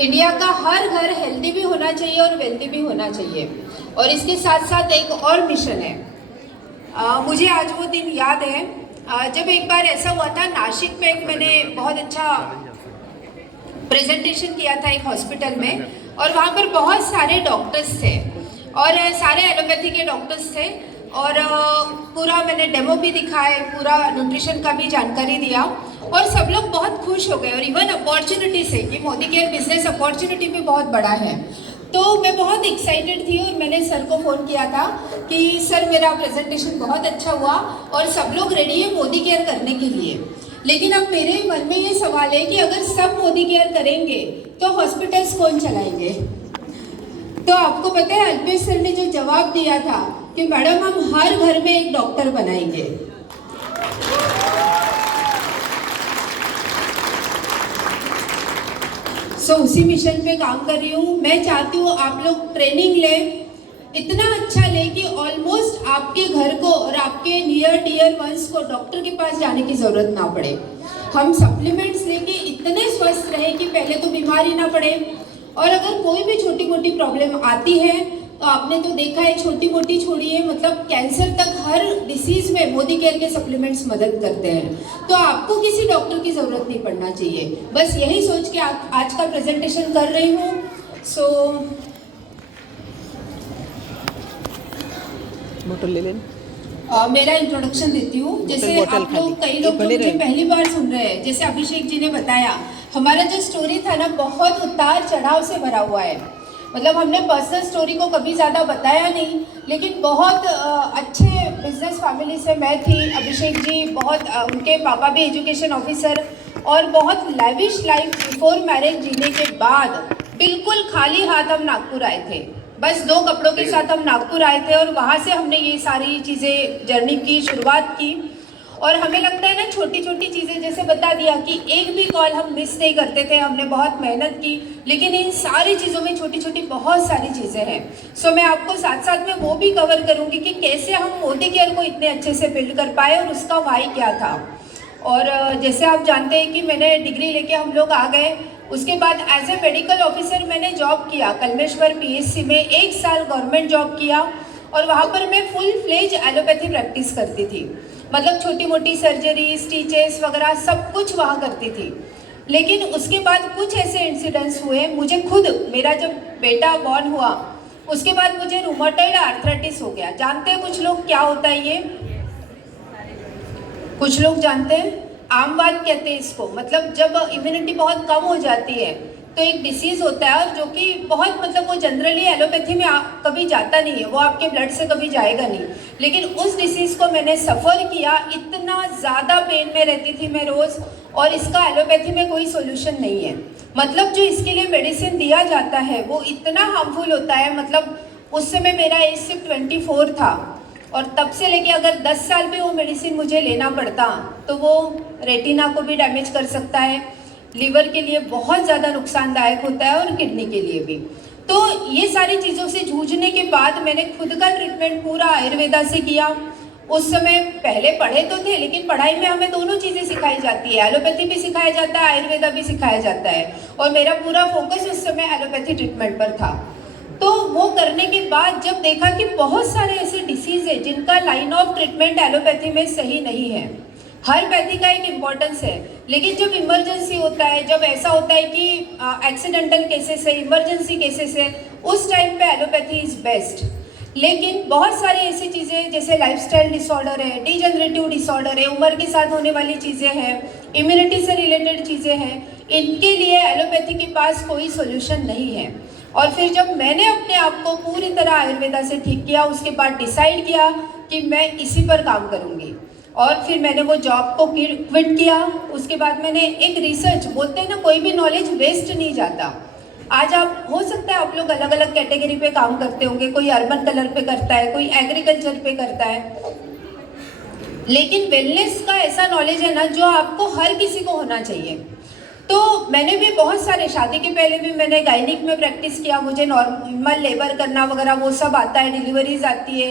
India का हर घर healthy भी होना चाहिए और वेल्दी भी होना चाहिए, और इसके साथ साथ एक और मिशन है। मुझे आज वो दिन याद है जब एक बार ऐसा हुआ था नासिक में, एक मैंने बहुत अच्छा प्रेजेंटेशन किया था एक हॉस्पिटल में, और वहाँ पर बहुत सारे डॉक्टर्स थे और सारे एलोपैथी के डॉक्टर्स थे, और पूरा मैंने डेमो भी दिखाया, पूरा न्यूट्रिशन का भी जानकारी दिया, और सब लोग बहुत खुश हो गए। और इवन अपॉर्चुनिटी से कि मोदी केयर बिजनेस अपॉर्चुनिटी भी बहुत बड़ा है, तो मैं बहुत एक्साइटेड थी और मैंने सर को फ़ोन किया था कि सर मेरा प्रेजेंटेशन बहुत अच्छा हुआ और सब लोग रेडी है मोदी केयर करने के लिए, लेकिन अब मेरे मन में ये सवाल है कि अगर सब मोदी केयर करेंगे तो हॉस्पिटल्स कौन चलाएंगे। तो आपको पता है अल्पेश सर ने जो जवाब दिया था कि मैडम हम हर घर में एक डॉक्टर बनाएंगे। उसी मिशन पे काम कर रही हूँ। मैं चाहती हूँ आप लोग ट्रेनिंग लें, इतना अच्छा ले कि ऑलमोस्ट आपके घर को और आपके नियर डियर वंस को डॉक्टर के पास जाने की जरूरत ना पड़े। हम सप्लीमेंट्स लेके इतने स्वस्थ रहे कि पहले तो बीमारी ना पड़े, और अगर कोई भी छोटी मोटी प्रॉब्लम आती है तो आपने तो देखा है, छोटी मोटी छोड़िए, मतलब कैंसर तक हर डिसीज में मोदी केयर के सप्लीमेंट्स मदद करते हैं। तो आपको किसी डॉक्टर की जरूरत नहीं पड़ना चाहिए। बस यही सोच के आज का प्रेजेंटेशन कर रही हूँ। बोतल ले लें। मेरा इंट्रोडक्शन देती हूँ। जैसे आप लोग, कई लोग जो मुझे पहली बार सुन रहे हैं, जैसे अभिषेक जी ने बताया, हमारा जो स्टोरी था ना बहुत उतार चढ़ाव से भरा हुआ है। मतलब हमने पर्सनल स्टोरी को कभी ज़्यादा बताया नहीं, लेकिन बहुत अच्छे बिजनेस फैमिली से मैं थी। अभिषेक जी बहुत, उनके पापा भी एजुकेशन ऑफिसर, और बहुत लैविश लाइफ बिफोर मैरिज जीने के बाद बिल्कुल खाली हाथ हम नागपुर आए थे। बस 2 कपड़ों के साथ हम नागपुर आए थे, और वहाँ से हमने ये सारी चीज़ें जर्नी की शुरुआत की। और हमें लगता है ना, छोटी छोटी चीज़ें, जैसे बता दिया कि एक भी कॉल हम मिस नहीं करते थे, हमने बहुत मेहनत की, लेकिन इन सारी चीज़ों में छोटी छोटी बहुत सारी चीज़ें हैं। मैं आपको साथ साथ में वो भी कवर करूँगी कि कैसे हम मोदी केयर को इतने अच्छे से बिल्ड कर पाए और उसका वाई क्या था। और जैसे आप जानते हैं कि मैंने डिग्री लेके हम लोग आ गए, उसके बाद एज ए मेडिकल ऑफिसर मैंने जॉब किया कलमेश्वर PSC में, 1 साल गवर्नमेंट जॉब किया, और वहाँ पर मैं फुल फ्लेज एलोपैथी प्रैक्टिस करती थी। मतलब छोटी मोटी सर्जरी, स्टिचेस वगैरह सब कुछ वहाँ करती थी। लेकिन उसके बाद कुछ ऐसे इंसिडेंट्स हुए, मुझे खुद, मेरा जब बेटा बॉर्न हुआ उसके बाद मुझे रूमेटॉइड आर्थराइटिस हो गया। जानते हैं कुछ लोग क्या होता है ये? कुछ लोग जानते हैं, आमवाद कहते हैं इसको। मतलब जब इम्यूनिटी बहुत कम हो जाती है तो एक डिसीज़ होता है, और जो कि बहुत, मतलब वो जनरली एलोपैथी में कभी जाता नहीं है, वो आपके ब्लड से कभी जाएगा नहीं, लेकिन उस डिसीज़ को मैंने सफ़र किया। इतना ज़्यादा पेन में रहती थी मैं रोज़, और इसका एलोपैथी में कोई सोल्यूशन नहीं है। मतलब जो इसके लिए मेडिसिन दिया जाता है वो इतना हार्मफुल होता है। मतलब उस समय मेरा एज सिर्फ 24 था, और तब से लेके अगर 10 साल भी वो मेडिसिन मुझे लेना पड़ता तो वो रेटिना को भी डैमेज कर सकता है, लीवर के लिए बहुत ज़्यादा नुकसानदायक होता है, और किडनी के लिए भी। तो ये सारी चीज़ों से जूझने के बाद मैंने खुद का ट्रीटमेंट पूरा आयुर्वेदा से किया। उस समय पहले पढ़े तो थे, लेकिन पढ़ाई में हमें दोनों चीज़ें सिखाई जाती है, एलोपैथी भी सिखाया जाता है, आयुर्वेदा भी सिखाया जाता है, और मेरा पूरा फोकस उस समय एलोपैथी ट्रीटमेंट पर था। तो वो करने के बाद जब देखा कि बहुत सारे ऐसे डिसीज़ है जिनका लाइन ऑफ ट्रीटमेंट एलोपैथी में सही नहीं है। हर पैथी का एक इम्पॉर्टेंस है, लेकिन जब इमरजेंसी होता है, जब ऐसा होता है कि एक्सीडेंटल केसेस है, इमरजेंसी केसेस है, उस टाइम पे एलोपैथी इज़ बेस्ट। लेकिन बहुत सारी ऐसी चीज़ें जैसे लाइफस्टाइल डिसऑर्डर है, डिजनरेटिव डिसऑर्डर है, उम्र के साथ होने वाली चीज़ें हैं, इम्यूनिटी से रिलेटेड चीज़ें हैं, इनके लिए एलोपैथी के पास कोई सोल्यूशन नहीं है। और फिर जब मैंने अपने आप को पूरी तरह आयुर्वेदा से ठीक किया, उसके बाद डिसाइड किया कि मैं इसी पर काम करूँगी, और फिर मैंने वो जॉब को क्विट किया। उसके बाद मैंने एक रिसर्च, बोलते हैं ना कोई भी नॉलेज वेस्ट नहीं जाता। आज आप, हो सकता है आप लोग अलग अलग कैटेगरी पे काम करते होंगे, कोई अर्बन कलर पे करता है, कोई एग्रीकल्चर पे करता है, लेकिन वेलनेस का ऐसा नॉलेज है ना जो आपको हर किसी को होना चाहिए। तो मैंने भी बहुत सारे, शादी के पहले भी मैंने गायनिक में प्रैक्टिस किया, मुझे नॉर्मल लेबर करना वगैरह वो सब आता है, डिलीवरीज आती है।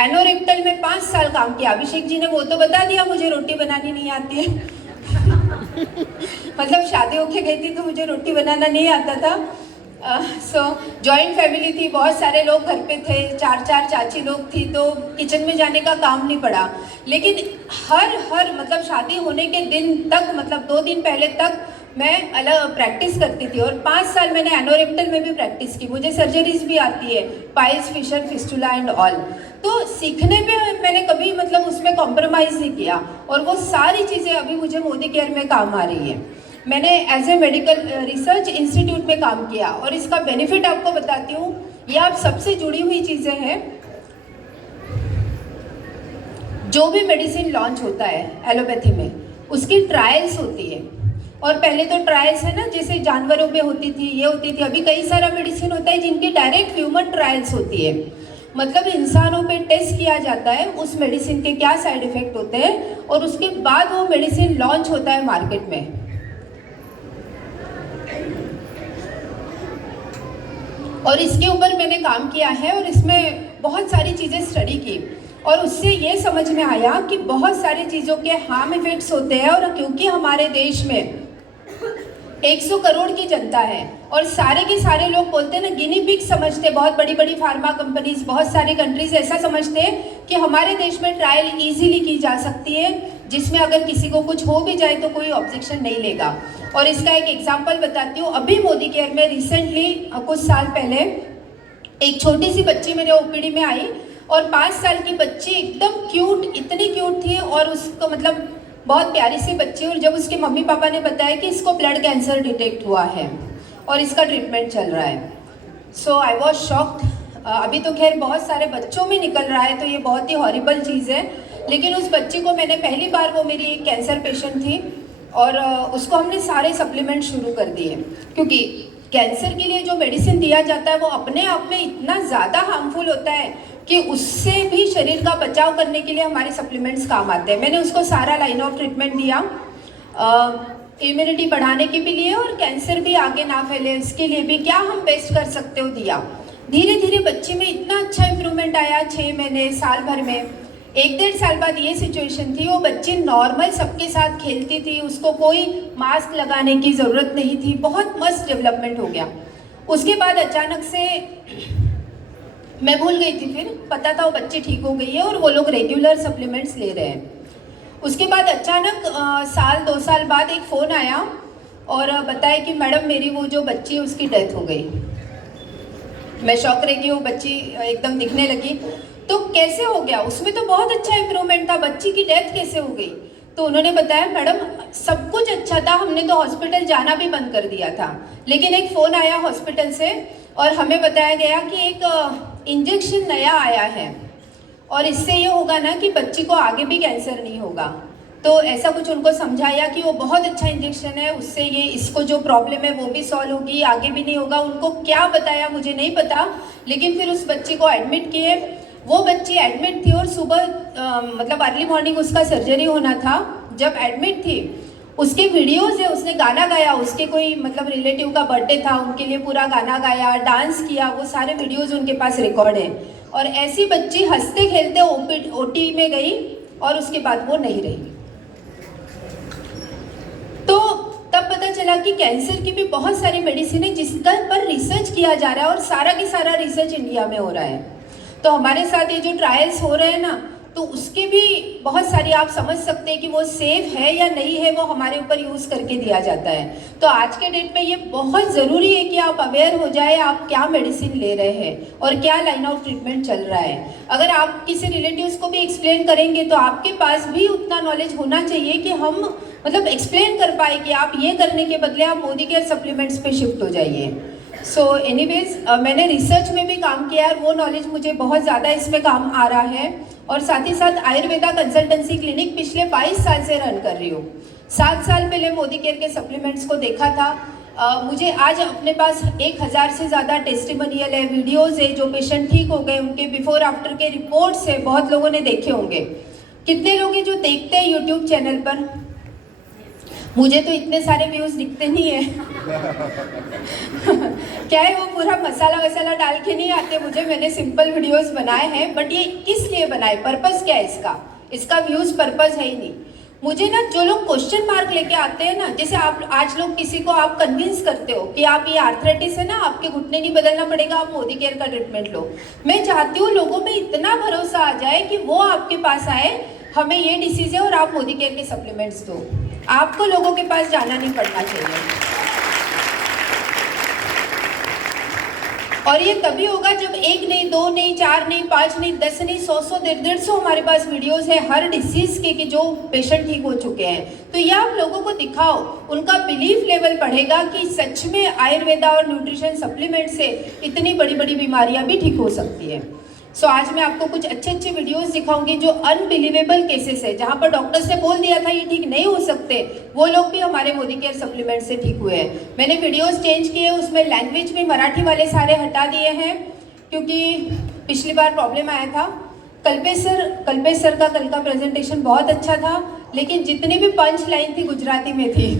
एनोरेक्टल में 5 साल काम किया। अभिषेक जी ने वो तो बता दिया, मुझे रोटी बनानी नहीं आती है। मतलब शादी होके गई थी तो मुझे रोटी बनाना नहीं आता था। सो जॉइंट फैमिली थी, बहुत सारे लोग घर पे थे, 4 चाची लोग थी, तो किचन में जाने का काम नहीं पड़ा। लेकिन हर मतलब शादी होने के दिन तक, मतलब 2 दिन पहले तक मैं अलग प्रैक्टिस करती थी। और 5 साल मैंने एनोरेक्टल में भी प्रैक्टिस की, मुझे सर्जरीज भी आती है, piles, fissure, fistula and all. तो सीखने पे मैंने कभी मतलब उसमें कॉम्प्रोमाइज़ नहीं किया, और वो सारी चीज़ें अभी मुझे मोदी केयर में काम आ रही है। मैंने as a medical research institute में काम किया, और इसका बेनिफिट आपको बताती हूँ। ये आप सबसे जुड़ी हुई चीज़ें हैं। जो भी मेडिसिन लॉन्च होता है एलोपैथी में, उसकी ट्रायल्स होती है। और पहले तो ट्रायल्स है ना, जैसे जानवरों पे होती थी, ये होती थी। अभी कई सारा मेडिसिन होता है जिनकी डायरेक्ट ह्यूमन ट्रायल्स होती है, मतलब इंसानों पे टेस्ट किया जाता है उस मेडिसिन के क्या साइड इफेक्ट होते हैं, और उसके बाद वो मेडिसिन लॉन्च होता है मार्केट में। और इसके ऊपर मैंने काम किया है, और इसमें बहुत सारी चीज़ें स्टडी की, और उससे ये समझ में आया कि बहुत सारी चीज़ों के हार्म इफेक्ट्स होते हैं। और क्योंकि हमारे देश में 100 करोड़ की जनता है, और सारे के सारे लोग बोलते हैं ना, गिनी पिग समझते, बहुत बड़ी बड़ी फार्मा कंपनीज, बहुत सारी कंट्रीज ऐसा समझते हैं कि हमारे देश में ट्रायल इजीली की जा सकती है, जिसमें अगर किसी को कुछ हो भी जाए तो कोई ऑब्जेक्शन नहीं लेगा। और इसका एक एग्जाम्पल बताती हूँ। अभी मोदी केयर में रिसेंटली कुछ साल पहले एक छोटी सी बच्ची मेरे ओपीडी में आई, और 5 साल की बच्ची, एकदम क्यूट, इतनी क्यूट थी, और उसको मतलब बहुत प्यारी सी बच्ची। और जब उसके मम्मी पापा ने बताया कि इसको ब्लड कैंसर डिटेक्ट हुआ है और इसका ट्रीटमेंट चल रहा है, सो आई वॉज शॉक्ड। अभी तो खैर बहुत सारे बच्चों में निकल रहा है, तो ये बहुत ही हॉरिबल चीज़ है। लेकिन उस बच्ची को मैंने पहली बार, वो मेरी एक कैंसर पेशेंट थी, और उसको हमने सारे सप्लीमेंट शुरू कर दिए, क्योंकि कैंसर के लिए जो मेडिसिन दिया जाता है वो अपने आप में इतना ज़्यादा हार्मफुल होता है कि उससे भी शरीर का बचाव करने के लिए हमारे सप्लीमेंट्स काम आते हैं। मैंने उसको सारा लाइन ऑफ ट्रीटमेंट दिया, इम्यूनिटी बढ़ाने के भी लिए, और कैंसर भी आगे ना फैले इसके लिए भी क्या हम बेस्ट कर सकते हो दिया। धीरे धीरे बच्ची में इतना अच्छा इम्प्रूवमेंट आया, 6 महीने, साल भर में। 1-1.5 साल बाद ये सिचुएशन थी, वो बच्ची नॉर्मल सबके साथ खेलती थी, उसको कोई मास्क लगाने की ज़रूरत नहीं थी, बहुत मस्त डेवलपमेंट हो गया। उसके बाद अचानक से मैं भूल गई थी, फिर पता था वो बच्ची ठीक हो गई है, और वो लोग रेगुलर सप्लीमेंट्स ले रहे हैं। उसके बाद अचानक साल 2 साल बाद एक फ़ोन आया, और बताया कि मैडम मेरी वो जो बच्ची है उसकी डेथ हो गई। मैं शॉक रह गई, वो बच्ची एकदम दिखने लगी। तो कैसे हो गया? उसमें तो बहुत अच्छा इम्प्रूवमेंट था, बच्ची की डेथ कैसे हो गई? तो उन्होंने बताया मैडम सब कुछ अच्छा था, हमने तो हॉस्पिटल जाना भी बंद कर दिया था, लेकिन एक फ़ोन आया हॉस्पिटल से, और हमें बताया गया कि एक इंजेक्शन नया आया है, और इससे ये होगा ना कि बच्ची को आगे भी कैंसर नहीं होगा। तो ऐसा कुछ उनको समझाया कि वो बहुत अच्छा इंजेक्शन है, उससे ये इसको जो प्रॉब्लम है वो भी सॉल्व होगी, आगे भी नहीं होगा। उनको क्या बताया मुझे नहीं पता, लेकिन फिर उस बच्ची को एडमिट किए। वो बच्ची एडमिट थी, और सुबह मतलब अर्ली मॉर्निंग उसका सर्जरी होना था। जब एडमिट थी, उसके वीडियोज़ है, उसने गाना गाया, उसके कोई मतलब रिलेटिव का बर्थडे था, उनके लिए पूरा गाना गाया, डांस किया, वो सारे वीडियोज़ उनके पास रिकॉर्ड है। और ऐसी बच्ची हंसते खेलते ओटी में गई, और उसके बाद वो नहीं रही। तो तब पता चला कि कैंसर की भी बहुत सारी मेडिसिन है जिसका पर रिसर्च किया जा रहा है, और सारा की सारा रिसर्च इंडिया में हो रहा है। तो हमारे साथ ये जो ट्रायल्स हो रहे हैं ना, तो उसके भी बहुत सारी आप समझ सकते हैं कि वो सेफ है या नहीं है, वो हमारे ऊपर यूज़ करके दिया जाता है। तो आज के डेट में ये बहुत ज़रूरी है कि आप अवेयर हो जाए, आप क्या मेडिसिन ले रहे हैं और क्या लाइन ऑफ ट्रीटमेंट चल रहा है। अगर आप किसी रिलेटिव्स को भी एक्सप्लेन करेंगे तो आपके पास भी उतना नॉलेज होना चाहिए कि हम मतलब एक्सप्लेन कर पाए कि आप ये करने के बदले आप मोदी केयर सप्लीमेंट्स पे शिफ्ट हो जाइए। सो एनीवेज मैंने रिसर्च में भी काम किया है, वो नॉलेज मुझे बहुत ज़्यादा इसमें काम आ रहा है। और साथ ही साथ आयुर्वेदा कंसल्टेंसी क्लिनिक पिछले 22 साल से रन कर रही हूँ। 7 साल पहले मोदी केयर के सप्लीमेंट्स को देखा था। मुझे आज अपने पास 1000 से ज़्यादा टेस्टिमोनियल है, वीडियोज़ है, जो पेशेंट ठीक हो गए उनके बिफोर आफ्टर के रिपोर्ट्स है, बहुत लोगों ने देखे होंगे। कितने लोग हैं जो देखते हैं यूट्यूब चैनल पर? मुझे तो इतने सारे व्यूज़ दिखते नहीं है क्या है, वो पूरा मसाला वसाला डाल के नहीं आते मुझे, मैंने सिंपल वीडियोस बनाए हैं। बट ये किस लिए बनाए, पर्पस क्या है इसका? इसका व्यूज़ पर्पस है ही नहीं। मुझे ना जो लोग क्वेश्चन मार्क लेके आते हैं ना, जैसे आप आज लोग किसी को आप कन्विंस करते हो कि आप ये आर्थराइटिस है ना, आपके घुटने नहीं बदलना पड़ेगा, आप मोदी केयर का ट्रीटमेंट लो। मैं चाहती हूँ लोगों में इतना भरोसा आ जाए कि वो आपके पास आए, हमें ये डिसीज है और आप मोदी केयर के सप्लीमेंट्स दो। आपको लोगों के पास जाना नहीं पड़ना चाहिए। और ये तभी होगा जब 1 नहीं, 2 नहीं, 4 नहीं, 5 नहीं, 10 नहीं, 100 150 हमारे पास वीडियोस है हर डिसीज के कि जो पेशेंट ठीक हो चुके हैं। तो ये आप लोगों को दिखाओ, उनका बिलीफ लेवल बढ़ेगा कि सच में आयुर्वेदा और न्यूट्रिशन सप्लीमेंट से इतनी बड़ी बड़ी बीमारियां भी ठीक हो सकती है। सो आज मैं आपको कुछ अच्छे अच्छे वीडियोस दिखाऊंगी जो अनबिलीवेबल केसेस है, जहां पर डॉक्टर्स ने बोल दिया था ये ठीक नहीं हो सकते, वो लोग भी हमारे मोदी केयर सप्लीमेंट से ठीक हुए हैं। मैंने वीडियोस चेंज किए, उसमें लैंग्वेज भी मराठी वाले सारे हटा दिए हैं क्योंकि पिछली बार प्रॉब्लम आया था। कल्पेश सर का कल का प्रेजेंटेशन बहुत अच्छा था, लेकिन जितनी भी पंच लाइन थी गुजराती में थी।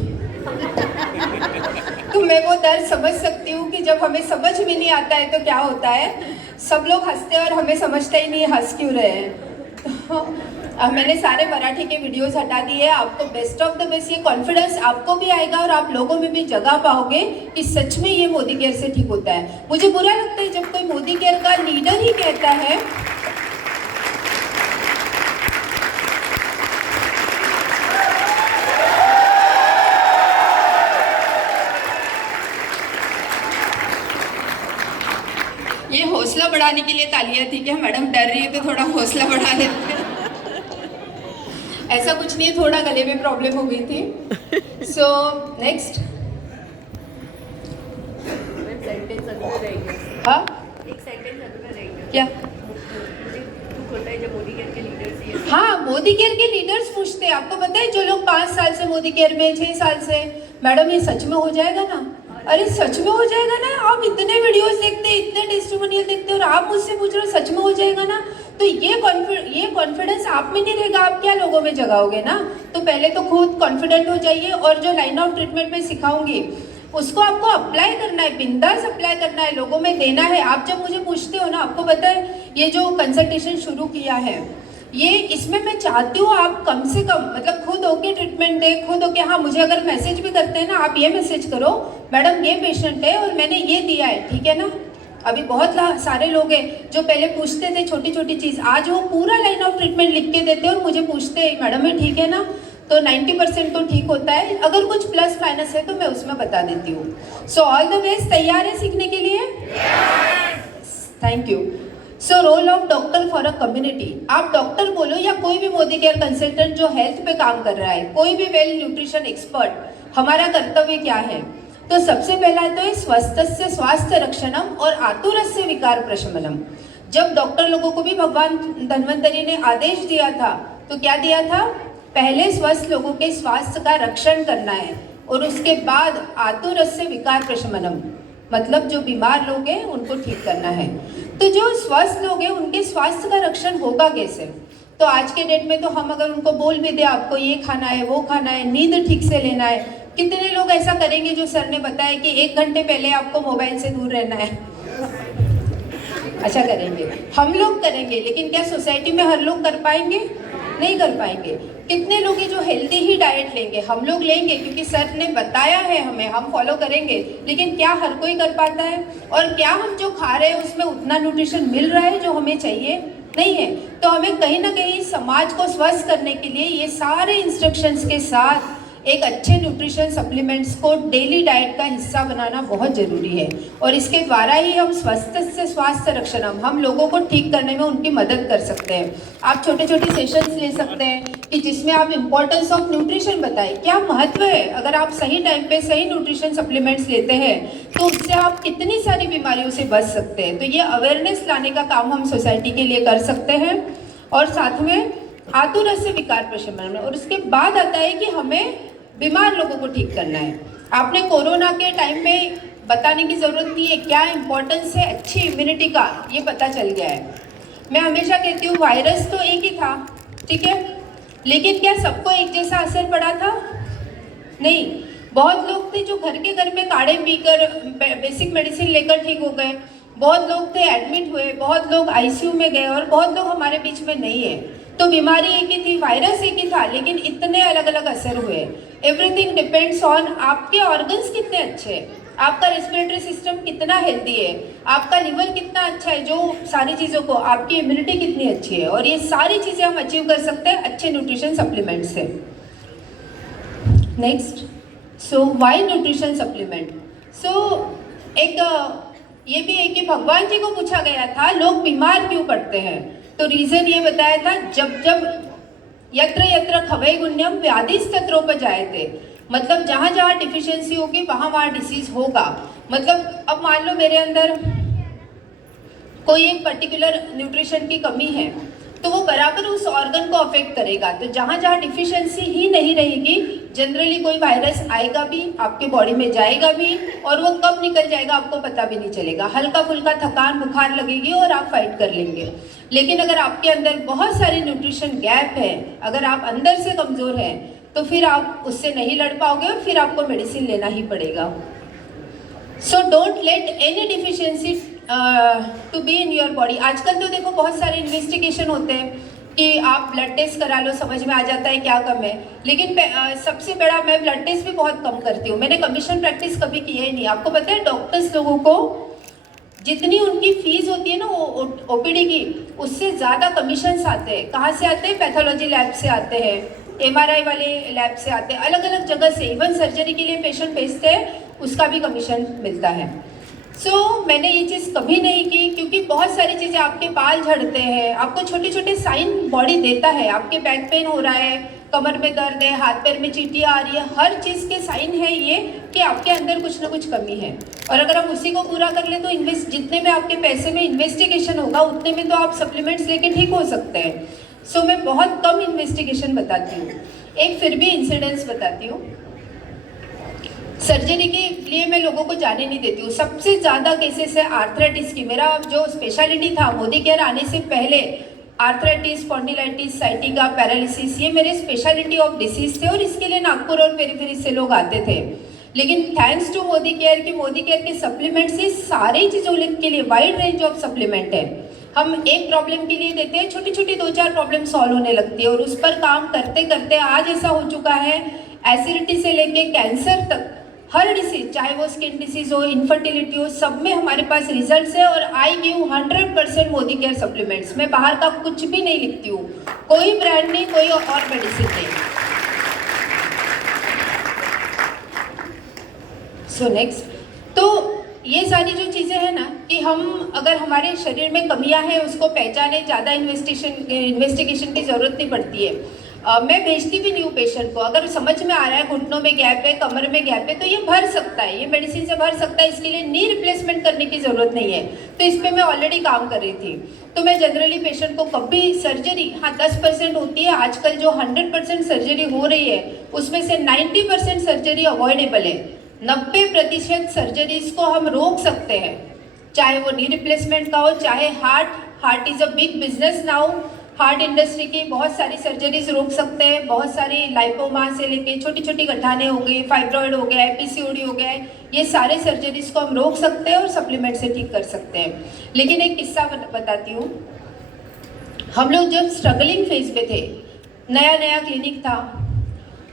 तो मैं वो दर्द समझ सकती हूँ कि जब हमें समझ भी नहीं आता है तो क्या होता है, सब लोग हंसते हैं और हमें समझते ही नहीं हंस क्यों रहे हैं। अब मैंने सारे मराठी के वीडियोस हटा दिए। आपको बेस्ट ऑफ द बेस्ट, ये कॉन्फिडेंस आपको भी आएगा और आप लोगों में भी जगह पाओगे कि सच में ये मोदी केयर से ठीक होता है। मुझे बुरा लगता है जब कोई मोदी केयर का लीडर ही कहता है ये हौसला बढ़ाने के लिए तालियां थी क्या मैडम? डर रही है तो थोड़ा हौसला बढ़ा देते हैं। ऐसा कुछ नहीं है, थोड़ा गले में प्रॉब्लम हो गई थी। सो नेक्स्ट, हाँ एक सेंटेंस अधूरा रह गया। क्या? मुझे दुख होता है जब मोदी केयर के लीडर्स ही ऐसे- हाँ, मोदी केयर के लीडर्स पूछते हैं। आपको पता है जो लोग 5 साल से मोदी केयर में, 6 साल से, मैडम ये सच में हो जाएगा ना? अरे सच में हो जाएगा ना? आप इतने वीडियोस देखते हैं, इतने टेस्टिमोनियल देखते हैं और आप मुझसे पूछ रहे हो सच में हो जाएगा ना? तो ये कॉन्फिडेंस आप में नहीं रहेगा, आप क्या लोगों में जगाओगे ना? तो पहले तो खुद कॉन्फिडेंट हो जाइए और जो लाइन ऑफ ट्रीटमेंट में सिखाऊंगी उसको आपको अप्लाई करना है, बिंदास अप्लाई करना है, लोगों में देना है। आप जब मुझे पूछते हो ना, आपको पता है ये जो कंसल्टेशन शुरू किया है, ये इसमें मैं चाहती हूँ आप कम से कम मतलब खुद होके ट्रीटमेंट दे, खुद होके, हाँ मुझे अगर मैसेज भी करते हैं ना, आप ये मैसेज करो मैडम ये पेशेंट है और मैंने ये दिया है, ठीक है ना? अभी बहुत सारे लोग हैं जो पहले पूछते थे छोटी छोटी चीज़, आज वो पूरा लाइन ऑफ ट्रीटमेंट लिख के देते हैं और मुझे पूछते हैं मैडम ये ठीक है ना? तो 90% तो ठीक होता है, अगर कुछ प्लस माइनस है तो मैं उसमें बता देती हूँ। सो ऑल द बेस्ट, तैयार है सीखने के लिए? Thank you. So role of doctor for a community. आप डॉक्टर बोलो या कोई भी मोदी केयर कंसल्टेंट जो हेल्थ पे काम कर रहा है, कोई भी वेल न्यूट्रिशन एक्सपर्ट, हमारा कर्तव्य क्या है? तो सबसे पहला तो है स्वस्थस्य स्वास्थ्य रक्षणम और आतुरस्य विकार प्रशमनम। जब डॉक्टर लोगों को भी भगवान धन्वंतरी ने आदेश दिया था तो क्या दिया था? पहले स्वस्थ लोगों के स्वास्थ्य का रक्षण करना है और उसके बाद आतुरस्य विकार प्रशमनम, मतलब जो बीमार लोग हैं उनको ठीक करना है। तो जो स्वस्थ लोग हैं उनके स्वास्थ्य का रक्षण होगा कैसे? तो आज के डेट में तो हम अगर उनको बोल भी दे आपको ये खाना है, वो खाना है, नींद ठीक से लेना है, कितने लोग ऐसा करेंगे जो सर ने बताया कि 1 घंटे पहले आपको मोबाइल से दूर रहना है? अच्छा करेंगे, हम लोग करेंगे, लेकिन क्या सोसाइटी में हर लोग कर पाएंगे? नहीं कर पाएंगे। कितने लोग हैं जो हेल्दी ही डाइट लेंगे? हम लोग लेंगे क्योंकि सर ने बताया है हमें, हम फॉलो करेंगे, लेकिन क्या हर कोई कर पाता है? और क्या हम जो खा रहे हैं उसमें उतना न्यूट्रिशन मिल रहा है जो हमें चाहिए? नहीं है। तो हमें कहीं ना कहीं समाज को स्वस्थ करने के लिए ये सारे इंस्ट्रक्शंस के साथ एक अच्छे न्यूट्रिशन सप्लीमेंट्स को डेली डाइट का हिस्सा बनाना बहुत ज़रूरी है और इसके द्वारा ही हम स्वस्थ से स्वास्थ्य रक्षणम, हम लोगों को ठीक करने में उनकी मदद कर सकते हैं। आप छोटे छोटे सेशंस ले सकते हैं कि जिसमें आप इम्पोर्टेंस ऑफ न्यूट्रिशन बताएं, क्या महत्व है, अगर आप सही टाइम पे सही न्यूट्रिशन सप्लीमेंट्स लेते हैं तो उससे आप कितनी सारी बीमारियों से बच सकते हैं। तो ये अवेयरनेस लाने का काम हम सोसाइटी के लिए कर सकते हैं और साथ में आतुरस्य विकार प्रशमन में। और उसके बाद आता है कि हमें बीमार लोगों को ठीक करना है। आपने कोरोना के टाइम में बताने की ज़रूरत नहीं है क्या इम्पोर्टेंस है अच्छी इम्यूनिटी का, ये पता चल गया है। मैं हमेशा कहती हूँ वायरस तो एक ही था, ठीक है, लेकिन क्या सबको एक जैसा असर पड़ा था? नहीं। बहुत लोग थे जो घर के घर में काढ़े पीकर बेसिक मेडिसिन लेकर ठीक हो गए, बहुत लोग थे एडमिट हुए, बहुत लोग आईसीयू में गए और बहुत लोग हमारे बीच में नहीं है। तो बीमारी एक ही थी, वायरस एक ही था, लेकिन इतने अलग अलग असर हुए। एवरीथिंग डिपेंड्स ऑन आपके ऑर्गन्स कितने अच्छे हैं, आपका रेस्पिरेटरी सिस्टम कितना हेल्दी है, आपका लिवर कितना अच्छा है, जो सारी चीज़ों को, आपकी इम्यूनिटी कितनी अच्छी है, और ये सारी चीज़ें हम अचीव कर सकते हैं अच्छे न्यूट्रिशन सप्लीमेंट से। नेक्स्ट, सो वाई न्यूट्रिशन सप्लीमेंट। सो एक ये भी है कि भगवान जी को पूछा गया था लोग बीमार क्यों पड़ते हैं, तो रीज़न ये बताया था, जब जब यत्र यत्र खवै गुण्यम व्याधिस्तत्रोपजायते, मतलब जहाँ जहाँ डिफिशियंसी होगी वहाँ वहाँ डिसीज होगा। मतलब अब मान लो मेरे अंदर कोई एक पर्टिकुलर न्यूट्रिशन की कमी है, तो वो बराबर उस ऑर्गन को अफेक्ट करेगा। तो जहाँ जहाँ डिफिशियंसी ही नहीं रहेगी, जनरली कोई वायरस आएगा भी, आपके बॉडी में जाएगा भी, और वो कब निकल जाएगा आपको पता भी नहीं चलेगा। हल्का फुल्का थकान बुखार लगेगी और आप फाइट कर लेंगे। लेकिन अगर आपके अंदर बहुत सारी न्यूट्रिशन गैप है, अगर आप अंदर से कमज़ोर हैं, तो फिर आप उससे नहीं लड़ पाओगे और फिर आपको मेडिसिन लेना ही पड़ेगा। So don't let any deficiency to be in your body. आजकल तो देखो बहुत सारे इन्वेस्टिगेशन होते हैं कि आप ब्लड टेस्ट करा लो, समझ में आ जाता है क्या कम है। लेकिन सबसे बड़ा, मैं ब्लड टेस्ट भी बहुत कम करती हूँ, मैंने कमीशन प्रैक्टिस कभी की ही नहीं। आपको पता है डॉक्टर्स लोगों को जितनी उनकी फीस होती है ना वो ओपीडी की, उससे ज़्यादा कमीशंस आते हैं। कहाँ से आते हैं? पैथोलॉजी लैब से आते हैं, एमआरआई वाले लैब से आते हैं, अलग अलग जगह से। इवन सर्जरी के लिए पेशेंट भेजते हैं, उसका भी कमीशन मिलता है। मैंने ये चीज़ कभी नहीं की, क्योंकि बहुत सारी चीज़ें, आपके बाल झड़ते हैं, आपको छोटे छोटे साइन बॉडी देता है, आपके बैक पेन हो रहा है, कमर में दर्द है, हाथ पैर में चींटियाँ आ रही है, हर चीज़ के साइन है ये कि आपके अंदर कुछ ना कुछ कमी है। और अगर हम उसी को पूरा कर लें तो जितने में आपके पैसे में इन्वेस्टिगेशन होगा, उतने में तो आप सप्लीमेंट्स लेके ठीक हो सकते हैं। मैं बहुत कम इन्वेस्टिगेशन बताती हूँ। एक फिर भी इंसिडेंस बताती हूँ। सर्जरी के लिए मैं लोगों को जाने नहीं देती हूँ। सबसे ज़्यादा केसेस है आर्थराइटिस की। मेरा जो स्पेशलिटी था मोदी केयर आने से पहले, आर्थराइटिस, स्पॉन्डिलाइटिस, साइटिका, पैरालिसिस, ये मेरे स्पेशलिटी ऑफ डिसीज थे, और इसके लिए नागपुर और पेरीफेरी से लोग आते थे। लेकिन थैंक्स टू मोदी केयर के सप्लीमेंट से सारी चीज़ों के लिए वाइड रेंज ऑफ सप्लीमेंट है। हम एक प्रॉब्लम के लिए देते हैं, छोटी छोटी 2-4 प्रॉब्लम सॉल्व होने लगती है, और उस पर काम करते करते आज ऐसा हो चुका है, एसिडिटी से लेके कैंसर तक हर डिसीज, चाहे वो स्किन डिसीज हो, इनफर्टिलिटी हो, सब में हमारे पास रिजल्ट्स है। और I give 100% Modi care supplements. मैं बाहर का कुछ भी नहीं लिखती हूँ, कोई ब्रांड नहीं, कोई और मेडिसिन नहीं। नेक्स्ट, तो ये सारी जो चीज़ें हैं ना, कि हम अगर हमारे शरीर में कमियां हैं उसको पहचाने, ज़्यादा इन्वेस्टिगेशन की ज़रूरत नहीं पड़ती है। मैं भेजती भी नहीं हूँ पेशेंट को। अगर समझ में आ रहा है घुटनों में गैप है, कमर में गैप है, तो ये भर सकता है, ये मेडिसिन से भर सकता है, इसके लिए नी रिप्लेसमेंट करने की ज़रूरत नहीं है। तो इस पर मैं ऑलरेडी काम कर रही थी। तो मैं जनरली पेशेंट को कभी सर्जरी, हाँ 10% होती है, आजकल जो 100% सर्जरी हो रही है उसमें से 90% सर्जरी अवॉइडेबल है। 90% सर्जरीज को हम रोक सकते हैं, चाहे वो नी रिप्लेसमेंट का हो, चाहे heart is a big business now. Heart industry की बहुत सारी सर्जरीज रोक सकते हैं। बहुत सारी लाइपोमा से लेके छोटी छोटी गठाने हो गई, फाइब्रॉइड हो गया है, पीसीओडी हो गया है, ये सारे सर्जरीज को हम रोक सकते हैं और सप्लीमेंट से ठीक कर सकते हैं। लेकिन एक किस्सा बताती हूँ। हम लोग जब स्ट्रगलिंग फेज पे थे, नया नया क्लिनिक था,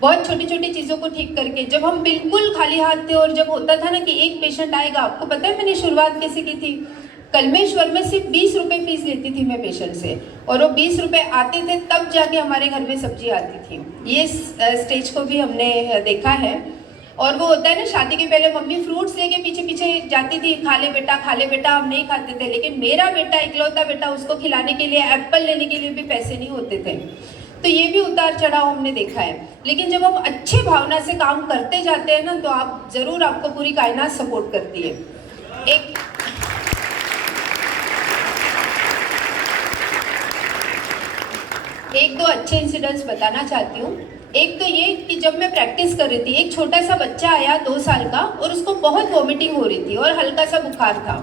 बहुत छोटी छोटी चीज़ों को ठीक करके, जब हम बिल्कुल खाली हाथ थे, और जब होता था ना कि एक पेशेंट आएगा, आपको पता है मैंने शुरुआत कैसे की थी? कलमेश्वर में सिर्फ 20 रुपये फीस लेती थी मैं पेशेंट से, और वो 20 रुपये आते थे तब जाके हमारे घर में सब्जी आती थी। ये स्टेज को भी हमने देखा है। और वो होता है ना, शादी के पहले मम्मी फ्रूट्स लेके पीछे पीछे जाती थी, खा ले बेटा, हम नहीं खाते थे। लेकिन मेरा बेटा, इकलौता बेटा, उसको खिलाने के लिए, एप्पल लेने के लिए भी पैसे नहीं होते थे। तो ये भी उतार चढ़ाव हमने देखा है। लेकिन जब हम अच्छे भावना से काम करते जाते हैं ना, तो आप जरूर, आपको पूरी कायनात सपोर्ट करती है। एक दो अच्छे इंसिडेंट्स बताना चाहती हूँ। एक तो ये कि जब मैं प्रैक्टिस कर रही थी, एक छोटा सा बच्चा आया 2 साल का, और उसको बहुत वॉमिटिंग हो रही थी और हल्का सा बुखार था।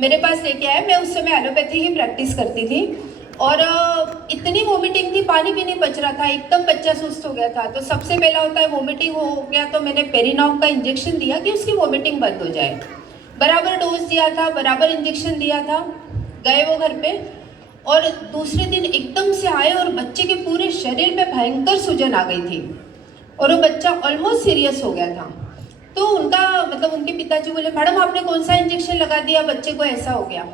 मेरे पास लेके आया, मैं उस समय एलोपैथी की प्रैक्टिस करती थी, और इतनी वॉमिटिंग थी, पानी भी नहीं बच रहा था, एकदम बच्चा सुस्त हो गया था। तो सबसे पहला होता है, वॉमिटिंग हो गया तो मैंने पेरिनॉम का इंजेक्शन दिया कि उसकी वॉमिटिंग बंद हो जाए। बराबर डोज दिया था, बराबर इंजेक्शन दिया था। गए वो घर पे, और दूसरे दिन एकदम से आए और बच्चे के पूरे शरीर में भयंकर सूजन आ गई थी और वो बच्चा ऑलमोस्ट सीरियस हो गया था। तो उनका मतलब उनके पिताजी बोले, मैडम आपने कौन सा इंजेक्शन लगा दिया, बच्चे को ऐसा हो गया।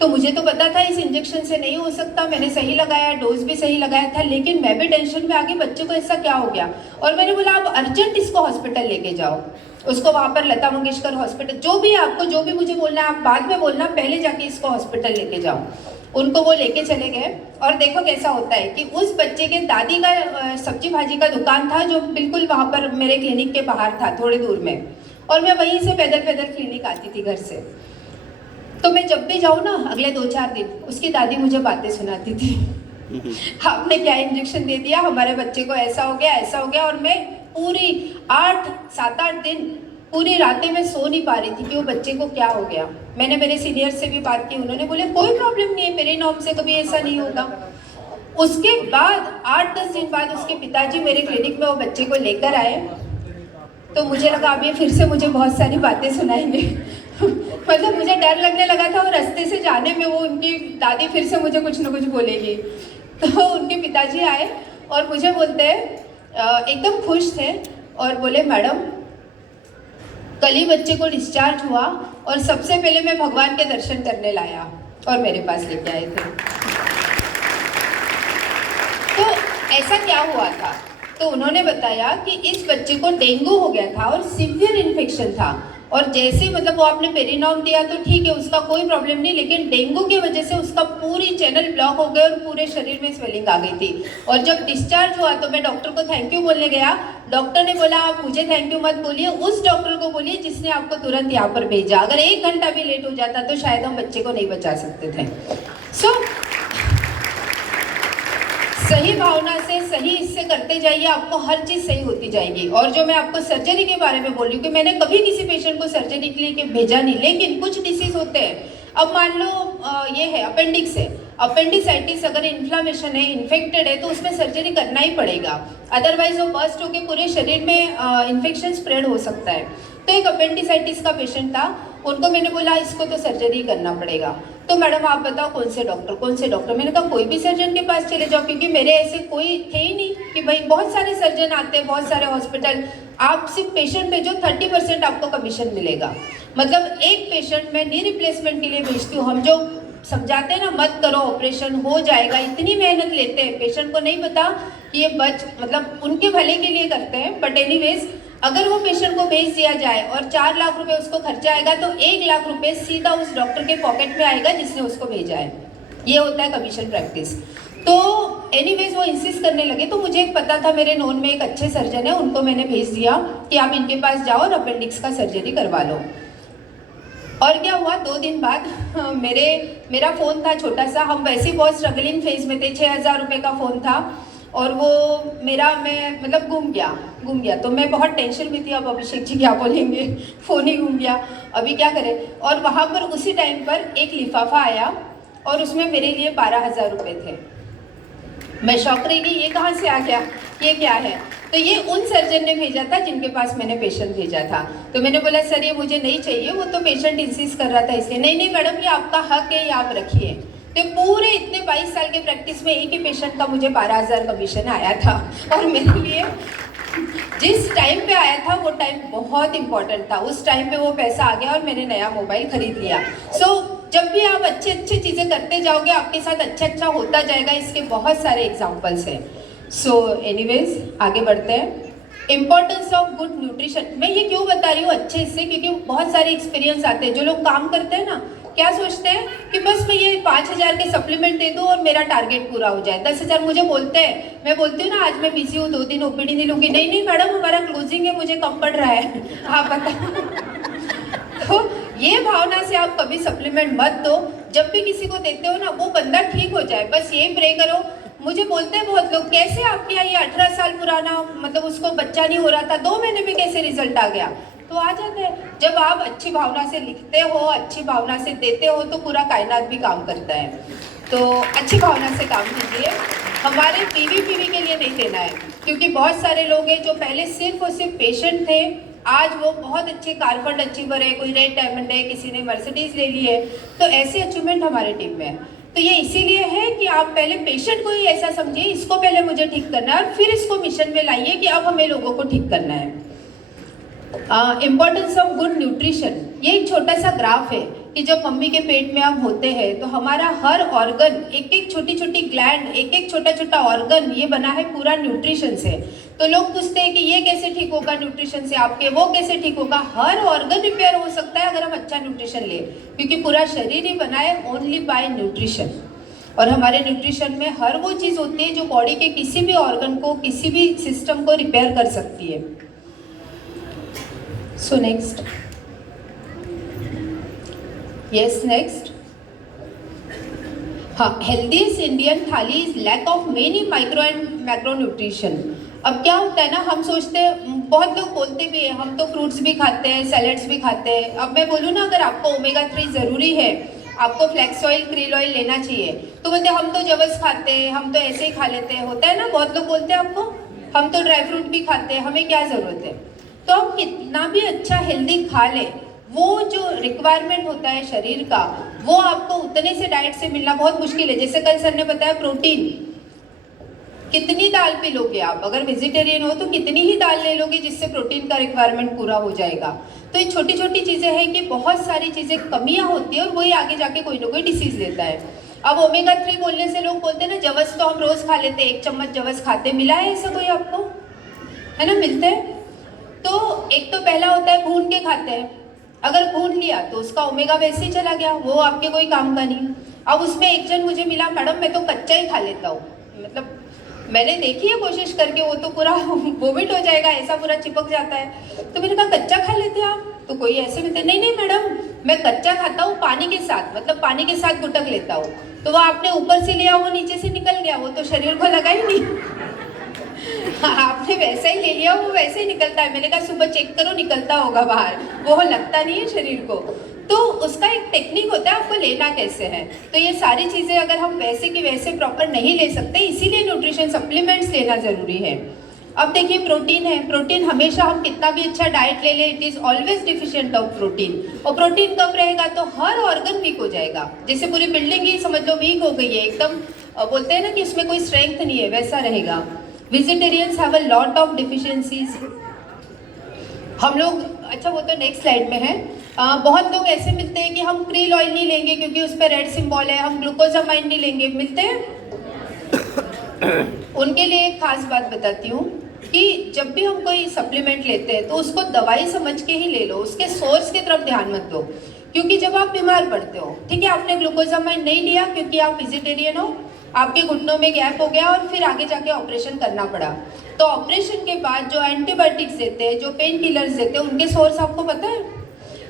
तो मुझे तो पता था इस इंजेक्शन से नहीं हो सकता, मैंने सही लगाया, डोज भी सही लगाया था, लेकिन मैं भी टेंशन में आ गई बच्चे को ऐसा क्या हो गया। और मैंने बोला आप अर्जेंट इसको हॉस्पिटल लेके जाओ, उसको वहाँ पर लता मंगेशकर हॉस्पिटल, जो भी आपको जो भी मुझे बोलना है आप बाद में बोलना, पहले जाके इसको हॉस्पिटल लेके जाओ। उनको वो लेके चले गए और देखो कैसा होता है कि उस बच्चे के दादी का सब्जी भाजी का दुकान था जो बिल्कुल वहाँ पर मेरे क्लिनिक के बाहर था, थोड़ी दूर में, और मैं वहीं से पैदल पैदल क्लिनिक आती थी घर से। तो मैं जब भी जाऊँ ना अगले 2-4 दिन उसकी दादी मुझे बातें सुनाती थी, आपने क्या इंजेक्शन दे दिया, हमारे बच्चे को ऐसा हो गया ऐसा हो गया। और मैं पूरी 7-8 दिन पूरी रातें मैं सो नहीं पा रही थी कि वो बच्चे को क्या हो गया। मैंने मेरे सीनियर से भी बात की, उन्होंने बोले कोई प्रॉब्लम नहीं है, मेरे नॉर्म से कभी ऐसा नहीं होगा। उसके बाद 8-10 दिन बाद उसके पिताजी मेरे क्लिनिक में वो बच्चे को लेकर आए, तो मुझे लगा अब ये फिर से मुझे बहुत सारी बातें सुनाएंगे मतलब मुझे डर लगने लगा था और रास्ते से जाने में वो उनकी दादी फिर से मुझे कुछ ना कुछ बोलेगी। तो उनके पिताजी आए और मुझे बोलते हैं एकदम खुश थे और बोले, मैडम कल ही बच्चे को डिस्चार्ज हुआ और सबसे पहले मैं भगवान के दर्शन करने लाया और मेरे पास लेके आए थे। तो ऐसा क्या हुआ था, तो उन्होंने बताया कि इस बच्चे को डेंगू हो गया था और सीवियर इन्फेक्शन था, और जैसे मतलब वो आपने पेरिनॉम दिया तो ठीक है उसका कोई प्रॉब्लम नहीं, लेकिन डेंगू की वजह से उसका पूरी चैनल ब्लॉक हो गए और पूरे शरीर में स्वेलिंग आ गई थी। और जब डिस्चार्ज हुआ तो मैं डॉक्टर को थैंक यू बोलने गया, डॉक्टर ने बोला आप मुझे थैंक यू मत बोलिए, उस डॉक्टर को बोलिए जिसने आपको तुरंत यहाँ पर भेजा, अगर 1 घंटा भी लेट हो जाता तो शायद हम बच्चे को नहीं बचा सकते थे। सो सही भावना से सही इससे करते जाइए, आपको हर चीज़ सही होती जाएगी। और जो मैं आपको सर्जरी के बारे में बोल रही हूँ कि मैंने कभी किसी पेशेंट को सर्जरी के लिए भेजा नहीं, लेकिन कुछ डिसीज होते हैं। अब मान लो ये है अपेंडिक्स है, अपेंडिसाइटिस अगर इन्फ्लामेशन है, इन्फेक्टेड है, तो उसमें सर्जरी करना ही पड़ेगा, अदरवाइज वो बर्स्ट होकर पूरे शरीर में इन्फेक्शन स्प्रेड हो सकता है। तो एक अपेंडिसाइटिस का पेशेंट था, उनको मैंने बोला इसको तो सर्जरी करना पड़ेगा। तो मैडम आप बताओ कौन से डॉक्टर, मैंने कहा कोई भी सर्जन के पास चले जाओ, क्योंकि मेरे ऐसे कोई थे ही नहीं कि भाई बहुत सारे सर्जन आते हैं, बहुत सारे हॉस्पिटल, आप सिर्फ पेशेंट भेजो 30% आपको कमीशन मिलेगा। मतलब एक पेशेंट में नी रिप्लेसमेंट के लिए भेजती हूँ, हम जो समझाते हैं ना मत करो ऑपरेशन हो जाएगा, इतनी मेहनत लेते हैं, पेशेंट को नहीं पता कि ये मतलब उनके भले के लिए करते हैं, बट एनीवेज अगर वो पेशेंट को भेज दिया जाए और 4 लाख रुपए उसको खर्चा आएगा तो 1 लाख रुपए सीधा उस डॉक्टर के पॉकेट में आएगा जिसने उसको भेजा है। ये होता है कमीशन प्रैक्टिस। तो एनीवेज वो इंसिस्ट करने लगे, तो मुझे एक पता था मेरे नोन में एक अच्छे सर्जन है, उनको मैंने भेज दिया कि आप इनके पास जाओ और अपेंडिक्स का सर्जरी करवा लो। और क्या हुआ, 2 दिन बाद मेरा फ़ोन था छोटा सा, हम वैसे ही बहुत स्ट्रगलिंग फेज में थे, 6000 रुपये का फ़ोन था और वो मैं मतलब गुम गया। तो मैं बहुत टेंशन में थी, अब अभिषेक जी क्या बोलेंगे, फ़ोन ही गुम गया, अभी क्या करें। और वहाँ पर उसी टाइम पर एक लिफाफा आया और उसमें मेरे लिए 12,000 रुपये थे। मैं शॉक रही कि ये कहाँ से आ गया, ये क्या है। तो ये उन सर्जन ने भेजा था जिनके पास मैंने पेशेंट भेजा था। तो मैंने बोला सर ये मुझे नहीं चाहिए, वो तो पेशेंट इंसिस्ट कर रहा था इसलिए। नहीं मैडम ये आपका हक है, ये आप रखिए। तो पूरे इतने 22 साल के प्रैक्टिस में एक ही पेशेंट का मुझे 12,000 कमीशन आया था, और मेरे लिए जिस टाइम पे आया था वो टाइम बहुत इंपॉर्टेंट था। उस टाइम पे वो पैसा आ गया और मैंने नया मोबाइल खरीद लिया। जब भी आप अच्छी चीज़ें करते जाओगे आपके साथ अच्छा होता जाएगा। इसके बहुत सारे एग्जाम्पल्स हैं। एनीवेज आगे बढ़ते हैं। इम्पोर्टेंस ऑफ गुड न्यूट्रिशन, मैं ये क्यों बता रही हूँ अच्छे से, क्योंकि बहुत सारे एक्सपीरियंस आते हैं। जो लोग काम करते हैं ना, क्या सोचते हैं कि बस मैं ये 5,000 के सप्लीमेंट दे दूँ और मेरा टारगेट पूरा हो जाए। 10,000 मुझे बोलते हैं, मैं बोलती हूँ ना आज मैं बिजी हूँ 2 दिन ओपीडी नहीं लूँगी। नहीं मैडम हमारा क्लोजिंग है, मुझे कम पड़ रहा है, आप बताओ। तो ये भावना से आप कभी सप्लीमेंट मत दो। जब भी किसी को देते हो ना वो बंदा ठीक हो जाए, बस ये प्रे करो। मुझे बोलते हैं बहुत लोग, कैसे आपके यहाँ ये 18 साल पुराना मतलब उसको बच्चा नहीं हो रहा था, 2 महीने में कैसे रिजल्ट आ गया। तो आ जाता है जब आप अच्छी भावना से लिखते हो, अच्छी भावना से देते हो, तो पूरा कायनात भी काम करता है। तो अच्छी भावना से काम कीजिए। हमारे पीवी के लिए नहीं देना है, क्योंकि बहुत सारे लोग हैं जो पहले सिर्फ और सिर्फ पेशेंट थे, आज वो बहुत अच्छे कारफंड अचीवर है, कोई रेड डायमंड है, किसी ने मर्सिडीज ले ली है। तो ऐसी अचीवमेंट हमारे टीम में है। तो ये इसीलिए है कि आप पहले पेशेंट को ही ऐसा समझिए, इसको पहले मुझे ठीक करना है और फिर इसको मिशन में लाइए कि अब हमें लोगों को ठीक करना है। इम्पोर्टेंस ऑफ गुड न्यूट्रिशन, ये एक छोटा सा ग्राफ है कि जब मम्मी के पेट में हम होते हैं तो हमारा हर ऑर्गन, एक एक छोटी छोटी ग्लैंड, एक एक छोटा छोटा ऑर्गन, ये बना है पूरा न्यूट्रिशन से। तो लोग पूछते हैं कि ये कैसे ठीक होगा न्यूट्रिशन से आपके, वो कैसे ठीक होगा। हर ऑर्गन रिपेयर हो सकता है अगर हम अच्छा न्यूट्रिशन ले, क्योंकि पूरा शरीर ही बना है ओनली बाय न्यूट्रिशन। और हमारे न्यूट्रिशन में हर वो चीज़ होती है जो बॉडी के किसी भी ऑर्गन को, किसी भी सिस्टम को रिपेयर कर सकती है। सो नेक्स्ट, यस नेक्स्ट, हाँ, healthiest Indian thali is lack of many micro and macro nutrition. अब क्या होता है ना, हम सोचते हैं, बहुत लोग बोलते भी हैं हम तो फ्रूट्स भी खाते हैं, सैलेड्स भी खाते हैं। अब मैं बोलूँ ना, अगर आपको ओमेगा 3 ज़रूरी है, आपको फ्लैक्स ऑयल, क्रिल ऑयल लेना चाहिए, तो बोलते हम तो जवस खाते हैं, हम तो ऐसे ही खा लेते हैं। होता है ना, बहुत लोग बोलते हैं आपको, हम तो ड्राई फ्रूट भी खाते हैं, हमें क्या ज़रूरत है। तो हम कितना भी अच्छा हेल्दी खा लें, वो जो रिक्वायरमेंट होता है शरीर का, वो आपको उतने से डाइट से मिलना बहुत मुश्किल है। जैसे कल सर ने बताया प्रोटीन, कितनी दाल पी लोगे आप, अगर वेजिटेरियन हो तो कितनी ही दाल ले लोगे जिससे प्रोटीन का रिक्वायरमेंट पूरा हो जाएगा। तो ये छोटी छोटी चीज़ें हैं कि बहुत सारी चीज़ें कमियां होती है और वही आगे जाके कोई ना कोई डिसीज देता है। अब ओमेगा 3 बोलने से लोग बोलते हैं ना, जवस तो हम रोज खा लेते हैं, 1 चम्मच जवस खाते, मिला है ऐसा कोई आपको, है ना, मिलते हैं। तो एक तो पहला होता है भून के खाते हैं, अगर भून लिया तो उसका ओमेगा वैसे ही चला गया, वो आपके कोई काम का नहीं। अब उसमें एक जन मुझे मिला, मैडम मैं तो कच्चा ही खा लेता हूँ, मतलब मैंने देखी है कोशिश करके, वो तो पूरा वोमिट हो जाएगा, ऐसा पूरा चिपक जाता है। तो मैंने कहा कच्चा खा लेते आप, तो कोई ऐसे मिलते, नहीं नहीं मैडम मैं कच्चा खाता हूँ पानी के साथ, मतलब पानी के साथ गुटक लेता हूँ। तो वो आपने ऊपर से लिया, वो नीचे से निकल गया, वो तो शरीर को लगा ही नहीं। आपने वैसा ही ले लिया, वो वैसे ही निकलता है। मैंने कहा सुबह चेक करो, निकलता होगा बाहर, वो लगता नहीं है शरीर को। तो उसका एक टेक्निक होता है, आपको लेना कैसे है। तो ये सारी चीज़ें अगर हम वैसे की वैसे प्रॉपर नहीं ले सकते, इसीलिए न्यूट्रिशन सप्लीमेंट्स लेना ज़रूरी है। अब देखिए प्रोटीन है, प्रोटीन हमेशा हम कितना भी अच्छा डाइट ले लें, it is always deficient of protein. और प्रोटीन कम रहेगा तो हर ऑर्गन वीक हो जाएगा। जैसे पूरी बिल्डिंग ही समझ लो वीक हो गई है एकदम, बोलते हैं ना कि उसमें कोई स्ट्रेंथ नहीं है, वैसा रहेगा। Vegetarians have a lot of deficiencies. हम लोग, अच्छा वो तो नेक्स्ट स्लाइड में है। बहुत लोग ऐसे मिलते हैं कि हम क्रील ऑयल नहीं लेंगे क्योंकि उस पर रेड सिंबल है, हम ग्लूकोजामाइन नहीं लेंगे, मिलते हैं। उनके लिए एक खास बात बताती हूँ कि जब भी हम कोई सप्लीमेंट लेते हैं तो उसको दवाई समझ के ही ले लो, उसके सोर्स की तरफ ध्यान मत दो। क्योंकि जब आप बीमार पड़ते हो, ठीक है, आपने ग्लूकोजामाइन नहीं लिया क्योंकि आप वेजिटेरियन हो, आपके घुटनों में गैप हो गया और फिर आगे जाके ऑपरेशन करना पड़ा। तो ऑपरेशन के बाद जो एंटीबायोटिक्स देते हैं, जो पेन किलर्स देते हैं, उनके सोर्स आपको पता है?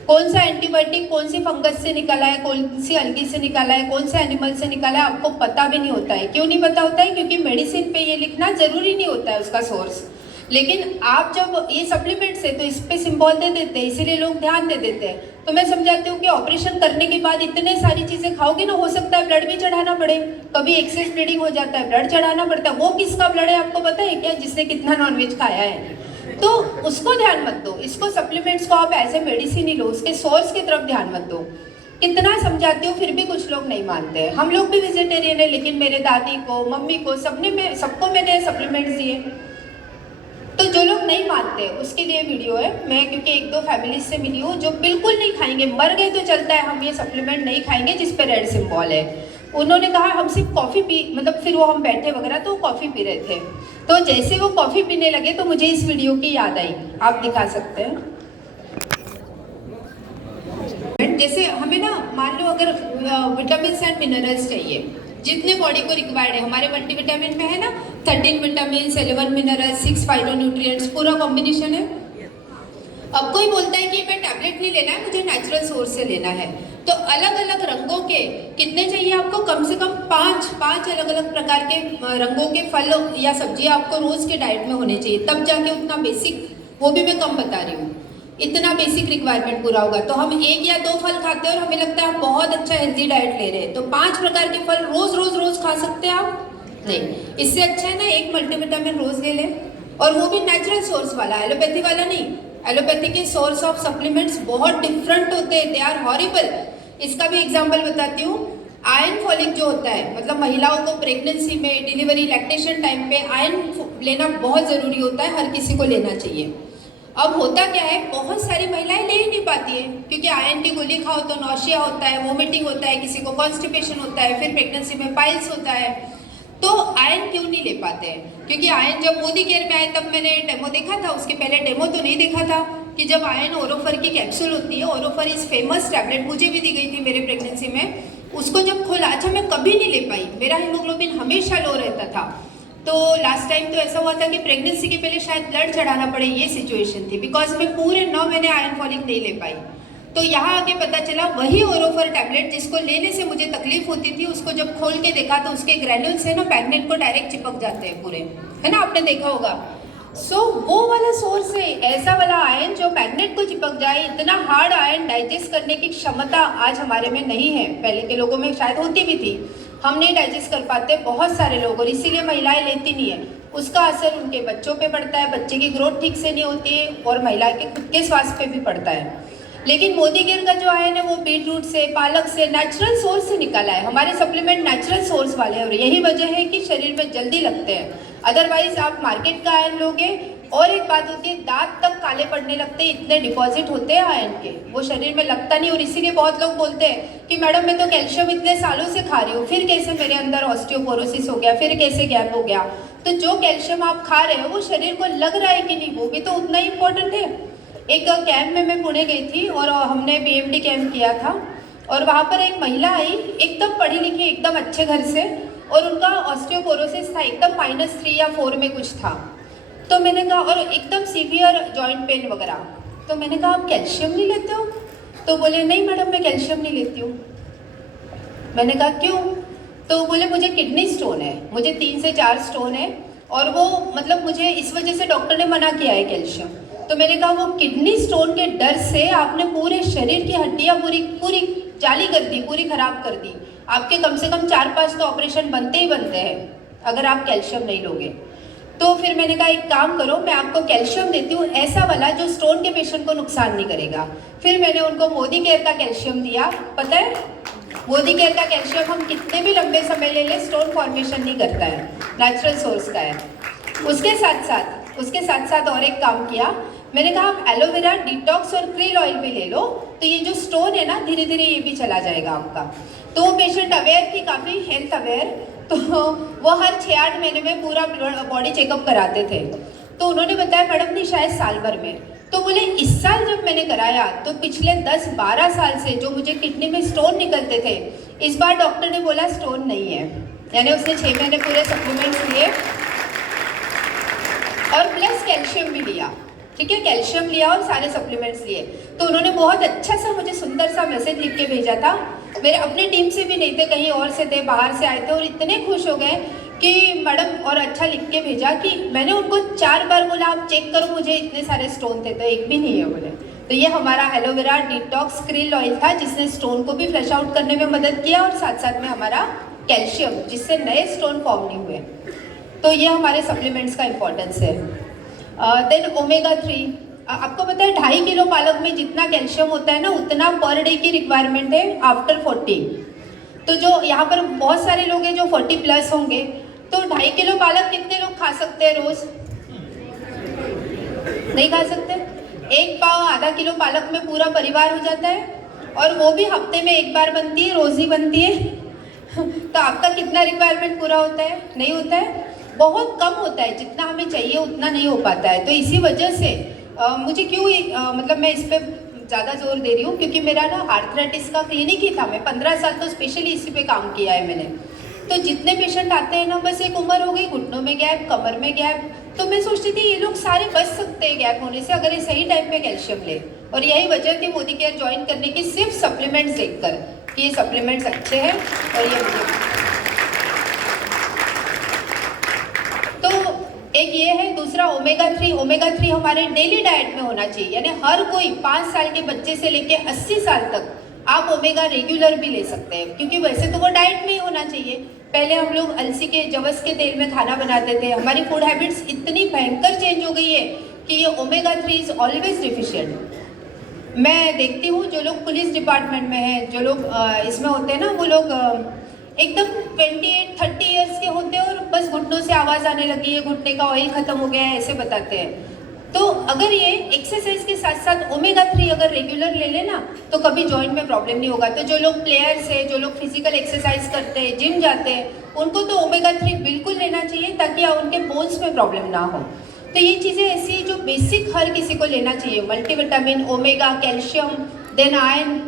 कौन सा एंटीबायोटिक कौन सी फंगस से निकाला है, कौन सी अलगी से निकाला है, कौन से एनिमल से निकाला है, आपको पता भी नहीं होता है। क्यों नहीं पता होता है? क्योंकि मेडिसिन पे ये लिखना जरूरी नहीं होता है उसका सोर्स। लेकिन आप जब ये सप्लीमेंट्स है तो इस पे सिंबल दे देते हैं, इसीलिए लोग ध्यान दे देते हैं। तो मैं समझाती हूँ कि ऑपरेशन करने के बाद इतने सारी चीजें खाओगे ना, हो सकता है ब्लड भी चढ़ाना पड़े, कभी एक्सेस ब्लीडिंग हो जाता है, ब्लड चढ़ाना पड़ता है। वो किसका ब्लड है आपको पता है क्या? जिसने कितना नॉनवेज खाया है। तो उसको ध्यान मत दो, इसको सप्लीमेंट्स को आप एज ए मेडिसिन ही लो, उसके सोर्स की तरफ ध्यान मत दो। कितना समझाती हूँ फिर भी कुछ लोग नहीं मानते हैं। हम लोग भी वेजिटेरियन है, लेकिन मेरे दादी को, मम्मी को, सबको मैंने सप्लीमेंट्स दिए। तो जो लोग नहीं मानते उसके लिए वीडियो है। मैं क्योंकि 1-2 फैमिली से मिली हूँ जो बिल्कुल नहीं खाएंगे, मर गए तो चलता है, हम ये सप्लीमेंट नहीं खाएंगे जिस पे रेड सिंबल है। उन्होंने कहा हम सिर्फ कॉफ़ी पी, मतलब फिर वो हम बैठे वगैरह तो कॉफ़ी पी रहे थे। तो जैसे वो कॉफ़ी पीने लगे तो मुझे इस वीडियो की याद आई, आप दिखा सकते हैं। जैसे हमें ना मान लो अगर विटामिन एंड मिनरल्स चाहिए, जितने बॉडी को रिक्वायर्ड है, हमारे मल्टीविटामिन में है ना 13 विटामिन, 11 मिनरल्स, 6 फाइटोन्यूट्रिएंट्स, पूरा कॉम्बिनेशन है। अब कोई बोलता है कि मैं टैबलेट नहीं लेना है, मुझे नेचुरल सोर्स से लेना है, तो अलग अलग रंगों के कितने चाहिए आपको? कम से कम 5 अलग अलग प्रकार के रंगों के फल या सब्जियां आपको रोज के डाइट में होने चाहिए, तब जाके उतना बेसिक, वो भी मैं कम बता रही हूँ, इतना बेसिक रिक्वायरमेंट पूरा होगा। तो हम 1 या 2 फल खाते हैं और हमें लगता है हम बहुत अच्छा हेल्दी डाइट ले रहे हैं, तो 5 प्रकार के फल रोज खा सकते हैं आप? नहीं। इससे अच्छा है ना 1 मल्टीविटामिन रोज ले लें, और वो भी नेचुरल सोर्स वाला, एलोपैथी वाला नहीं। एलोपैथी के सोर्स ऑफ सप्लीमेंट्स बहुत डिफरेंट होते हैं, दे आर हॉरिबल। इसका भी एग्जाम्पल बताती हूँ। आयरन फॉलिक जो होता है, मतलब महिलाओं को प्रेगनेंसी में, डिलीवरी, लैक्टेशन टाइम पे आयरन लेना बहुत ज़रूरी होता है, हर किसी को लेना चाहिए। अब होता क्या है, बहुत सारी महिलाएं ले ही नहीं पाती है, क्योंकि आयरन की गोली खाओ तो नौशिया होता है, वोमिटिंग होता है, किसी को कॉन्स्टिपेशन होता है, फिर प्रेगनेंसी में पाइल्स होता है। तो आयरन क्यों नहीं ले पाते हैं? क्योंकि आयरन जब मोदी केयर में आए तब मैंने डेमो देखा था, उसके पहले डेमो तो नहीं देखा था कि जब आयरन ओरोफर की कैप्सूल होती है, ओरोफर इज फेमस टैबलेट, मुझे भी दी गई थी मेरे प्रेगनेंसी में, उसको जब खोला, अच्छा मैं कभी नहीं ले पाई, मेरा हीमोग्लोबिन हमेशा लो रहता था। तो लास्ट टाइम तो ऐसा हुआ था कि प्रेगनेंसी के पहले शायद ब्लड चढ़ाना पड़े, ये सिचुएशन थी, बिकॉज मैं पूरे 9 महीने आयरन फॉलिक नहीं ले पाई। तो यहाँ आके पता चला वही ओरोफर टैबलेट जिसको लेने से मुझे तकलीफ होती थी, उसको जब खोल के देखा तो उसके ग्रैन्यूल्स है ना मैग्नेट को डायरेक्ट चिपक जाते हैं पूरे, है ना, आपने देखा होगा। सो वो वाला सोर्स है, ऐसा वाला आयरन जो मैग्नेट को चिपक जाए, इतना हार्ड आयरन डाइजेस्ट करने की क्षमता आज हमारे में नहीं है, पहले के लोगों में शायद होती भी थी, हम नहीं डाइजेस्ट कर पाते बहुत सारे लोग, और इसीलिए महिलाएं लेती नहीं है। उसका असर उनके बच्चों पे पड़ता है, बच्चे की ग्रोथ ठीक से नहीं होती है, और महिला के खुद के स्वास्थ्य पे भी पड़ता है। लेकिन मोदी केयर का जो आयरन है वो बीट रूट से, पालक से, नेचुरल सोर्स से निकाला है। हमारे सप्लीमेंट नेचुरल सोर्स वाले हैं, और यही वजह है कि शरीर में जल्दी लगते हैं। अदरवाइज आप मार्केट का आयरन लोगे, और एक बात होती है, दांत तक काले पड़ने लगते हैं, इतने डिपॉजिट होते हैं आयरन के, वो शरीर में लगता नहीं। और इसीलिए बहुत लोग बोलते हैं कि मैडम मैं तो कैल्शियम इतने सालों से खा रही हूँ, फिर कैसे मेरे अंदर ऑस्टियोपोरोसिस हो गया, फिर कैसे गैप हो गया। तो जो कैल्शियम आप खा रहे हो वो शरीर को लग रहा है कि नहीं, वो भी तो उतना ही इम्पोर्टेंट है। एक कैंप में मैं पुणे गई थी, और हमने BMT कैंप किया था, और वहाँ पर एक महिला आई, एकदम पढ़ी लिखी, एकदम अच्छे घर से, और उनका ऑस्टियोपोरोसिस था, एकदम -3 या 4 में कुछ था। तो मैंने कहा, और एकदम सीवियर जॉइंट पेन वगैरह, तो मैंने कहा आप कैल्शियम नहीं लेते हो? तो बोले नहीं मैडम मैं कैल्शियम नहीं लेती हूँ। मैंने कहा क्यों? तो बोले मुझे किडनी स्टोन है, मुझे 3 से 4 स्टोन है, और वो मतलब मुझे इस वजह से डॉक्टर ने मना किया है कैल्शियम। तो मैंने कहा वो किडनी स्टोन के डर से आपने पूरे शरीर की हड्डियाँ पूरी जाली कर दी, पूरी खराब कर दी। आपके कम से कम 4-5 तो ऑपरेशन बनते ही बनते हैं अगर आप कैल्शियम नहीं लोगे। तो फिर मैंने कहा एक काम करो, मैं आपको कैल्शियम देती हूँ ऐसा वाला जो स्टोन के पेशेंट को नुकसान नहीं करेगा। फिर मैंने उनको मोदी केयर का कैल्शियम दिया। पता है मोदी केयर का कैल्शियम हम कितने भी लंबे समय ले लें स्टोन फॉर्मेशन नहीं करता है, नेचुरल सोर्स का है। उसके साथ साथ और एक काम किया, मैंने कहा आप एलोवेरा डिटॉक्स और क्रिल ऑयल भी ले लो, तो ये जो स्टोन है ना धीरे धीरे ये भी चला जाएगा आपका। तो वो पेशेंट अवेयर थी, काफ़ी हेल्थ अवेयर, तो वो हर 6-8 महीने में पूरा बॉडी चेकअप कराते थे। तो उन्होंने बताया मैडम नहीं शायद साल भर में। तो बोले इस साल जब मैंने कराया तो पिछले 10-12 साल से जो मुझे किडनी में स्टोन निकलते थे, इस बार डॉक्टर ने बोला स्टोन नहीं है। यानी उसने 6 महीने पूरे सप्लीमेंट्स लिए और प्लस कैल्शियम भी लिया, ठीक है, कैल्शियम लिया और सारे सप्लीमेंट्स लिए। तो उन्होंने बहुत अच्छा सा मुझे सुंदर सा मैसेज लिख के भेजा था। मेरे अपनी टीम से भी नहीं थे, कहीं और से थे, बाहर से आए थे, और इतने खुश हो गए कि मैडम, और अच्छा लिख के भेजा कि मैंने उनको 4 बार बोला आप चेक करो मुझे इतने सारे स्टोन थे, तो एक भी नहीं है बोले। तो ये हमारा एलोवेरा डिटॉक्स क्रिल ऑयल था जिसने स्टोन को भी फ्लश आउट करने में मदद किया, और साथ साथ में हमारा कैल्शियम जिससे नए स्टोन फॉर्म नहीं हुए। तो ये हमारे सप्लीमेंट्स का इम्पोर्टेंस है। देन ओमेगा 3, आपको पता है 2.5 किलो पालक में जितना कैल्शियम होता है ना उतना पर डे की रिक्वायरमेंट है आफ्टर 40। तो जो यहाँ पर बहुत सारे लोग हैं जो 40 प्लस होंगे, तो 2.5 किलो पालक कितने लोग खा सकते हैं रोज? नहीं खा सकते। 1 पाव आधा किलो पालक में पूरा परिवार हो जाता है, और वो भी हफ्ते में 1 बार बनती है, रोज ही बनती है। तो आपका कितना रिक्वायरमेंट पूरा होता है? नहीं होता है, बहुत कम होता है, जितना हमें चाहिए उतना नहीं हो पाता है। तो इसी वजह से मुझे क्यों मतलब मैं इस पर ज़्यादा जोर दे रही हूँ, क्योंकि मेरा ना आर्थराइटिस का क्लिनिक ही था, मैं 15 साल तो स्पेशली इसी पे काम किया है मैंने। तो जितने पेशेंट आते हैं ना, बस एक उम्र हो गई, घुटनों में गैप, कमर में गैप, तो मैं सोचती थी ये लोग सारे बच सकते हैं गैप होने से अगर ये सही टाइम पे कैल्शियम ले। और यही वजह थी मोदी केयर ज्वाइन करने की, सिर्फ सप्लीमेंट्स देखकर कि ये सप्लीमेंट्स अच्छे हैं। और ये तो एक ये है, दूसरा ओमेगा 3 हमारे डेली डाइट में होना चाहिए, यानी हर कोई 5 साल के बच्चे से लेके 80 साल तक आप ओमेगा रेगुलर भी ले सकते हैं, क्योंकि वैसे तो वो डाइट में ही होना चाहिए। पहले हम लोग अलसी के, जवस के तेल में खाना बनाते थे, हमारी फूड हैबिट्स इतनी भयंकर चेंज हो गई है कि ये ओमेगा 3 इज ऑलवेज डिफिशिएंट। मैं देखती हूँ जो लोग पुलिस डिपार्टमेंट में हैं, जो लोग इसमें होते हैं ना, वो लोग एकदम 28-30 इयर्स के होते हैं और बस घुटनों से आवाज़ आने लगी है, घुटने का ऑयल ख़त्म हो गया है, ऐसे बताते हैं। तो अगर ये एक्सरसाइज के साथ साथ ओमेगा 3 अगर रेगुलर ले लेना तो कभी जॉइंट में प्रॉब्लम नहीं होगा। तो जो लोग प्लेयर्स हैं, जो लोग फिजिकल एक्सरसाइज करते हैं, जिम जाते हैं, उनको तो ओमेगा 3 बिल्कुल लेना चाहिए ताकि उनके बोन्स में प्रॉब्लम ना हो। तो ये चीज़ें ऐसी जो बेसिक हर किसी को लेना चाहिए, multivitamin, omega, calcium, then iron,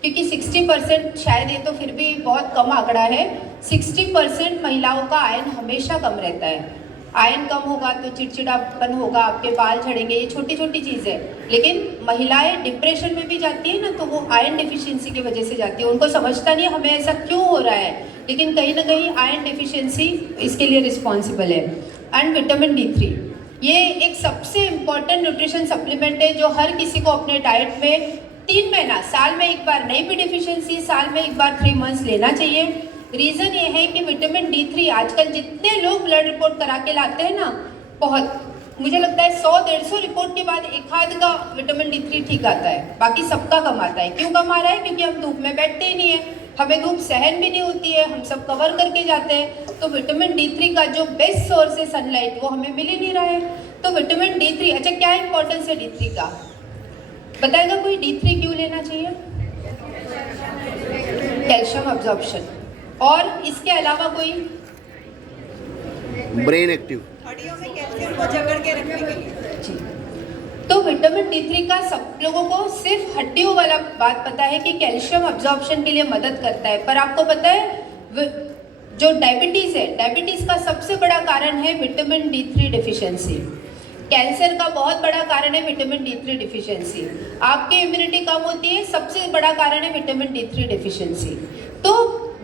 क्योंकि 60% शायद, ये तो फिर भी बहुत कम आंकड़ा है, 60% महिलाओं का आयरन हमेशा कम रहता है। आयरन कम होगा तो चिड़चिड़ापन होगा, आपके बाल झड़ेंगे, ये छोटी छोटी चीज़ है। लेकिन महिलाएं डिप्रेशन में भी जाती है ना, तो वो आयरन डिफिशिएंसी की वजह से जाती है। उनको समझता नहीं हमें ऐसा क्यों हो रहा है, लेकिन कहीं ना कहीं आयरन डिफिशिएंसी इसके लिए रिस्पॉन्सिबल है। एंड विटामिन D3, ये एक सबसे इम्पॉर्टेंट न्यूट्रिशन सप्लीमेंट है जो हर किसी को अपने डाइट में 3 महीना, साल में एक बार, नहीं भी डिफिशिएंसी साल में एक बार 3 मंथ्स लेना चाहिए। रीज़न ये है कि विटामिन D3 आजकल जितने लोग ब्लड रिपोर्ट करा के लाते हैं ना, बहुत, मुझे लगता है 100-150 रिपोर्ट के बाद एक आध का विटामिन D3 ठीक आता है, बाकी सबका कम आता है। क्यों कम आ रहा है? क्योंकि हम धूप में बैठते ही नहीं है, हमें धूप सहन भी नहीं होती है, हम सब कवर करके जाते हैं। तो विटामिन D3 का जो बेस्ट सोर्स है सनलाइट, वो हमें मिल ही नहीं रहा है। तो विटामिन D3, अच्छा क्या इंपॉर्टेंस है D3 का, बताएगा कोई? D3 क्यों लेना चाहिए? कैल्शियम अब्जॉर्प्शन, और इसके अलावा कोई? ब्रेन एक्टिव, हड्डियों में कैल्शियम को जकड़ के रखने के लिए। जी, तो विटामिन D3 का सब लोगों को सिर्फ हड्डियों वाला बात पता है कि कैल्शियम अब्जॉर्प्शन के लिए मदद करता है, पर आपको पता है जो डायबिटीज़ है, डायबिटीज़ का सबसे बड़ा कारण है विटामिन D3 डिफिशियंसी। कैंसर का बहुत बड़ा कारण है विटामिन D3 डिफिशियंसी। आपकी इम्यूनिटी कम होती है, सबसे बड़ा कारण है विटामिन D3 डिफिशियंसी। तो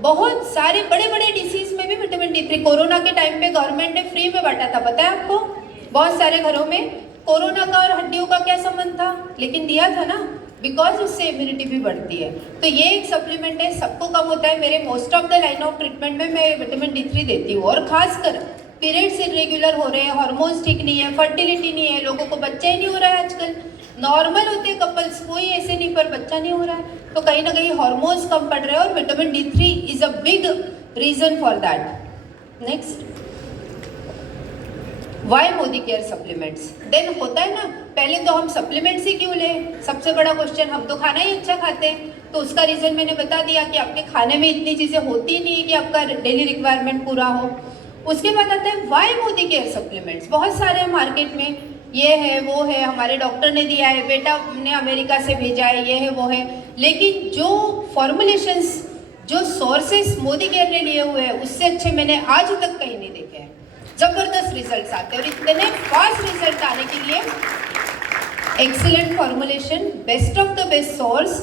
बहुत सारे बड़े बड़े डिसीज में भी विटामिन D3, कोरोना के टाइम पे गवर्नमेंट ने फ्री में बांटा था, पता है आपको? बहुत सारे घरों में कोरोना का और हड्डियों का क्या संबंध था, लेकिन दिया था ना, बिकॉज उससे इम्यूनिटी भी बढ़ती है। तो ये एक सप्लीमेंट है, सबको कम होता है। मेरे most of the line of treatment में मैं विटामिन D3 देती हूँ। और खासकर पीरियड्स इरेगुलर हो रहे हैं, हार्मोन्स ठीक नहीं है, फर्टिलिटी नहीं है, लोगों को बच्चा ही नहीं हो रहा है आजकल, नॉर्मल होते हैं कपल्स, कोई ऐसे नहीं, पर बच्चा नहीं हो रहा है, तो कहीं ना कहीं हार्मोन्स कम पड़ रहे हैं, और vitamin D3 is a big reason for that. Next, why Modi care supplements? Then होता है ना, पहले तो हम सप्लीमेंट्स ही क्यों लें, सबसे बड़ा क्वेश्चन। हम तो खाना ही अच्छा खाते हैं, तो उसका रीज़न मैंने बता दिया कि आपके खाने में इतनी चीज़ें होती नहीं है कि आपका डेली रिक्वायरमेंट पूरा हो। उसके बाद आता है वाई मोदी केयर सप्लीमेंट्स। बहुत सारे हैं मार्केट में, ये है वो है, हमारे डॉक्टर ने दिया है, बेटा ने अमेरिका से भेजा है, ये है वो है, लेकिन जो फॉर्मुलेशंस, जो सोर्सेस मोदी केयर ने लिए हुए हैं, उससे अच्छे मैंने आज तक कहीं नहीं देखे हैं। ज़बरदस्त रिजल्ट्स आते हैं, और इतने फास्ट रिजल्ट आने के लिए excellent formulation, best of the best source,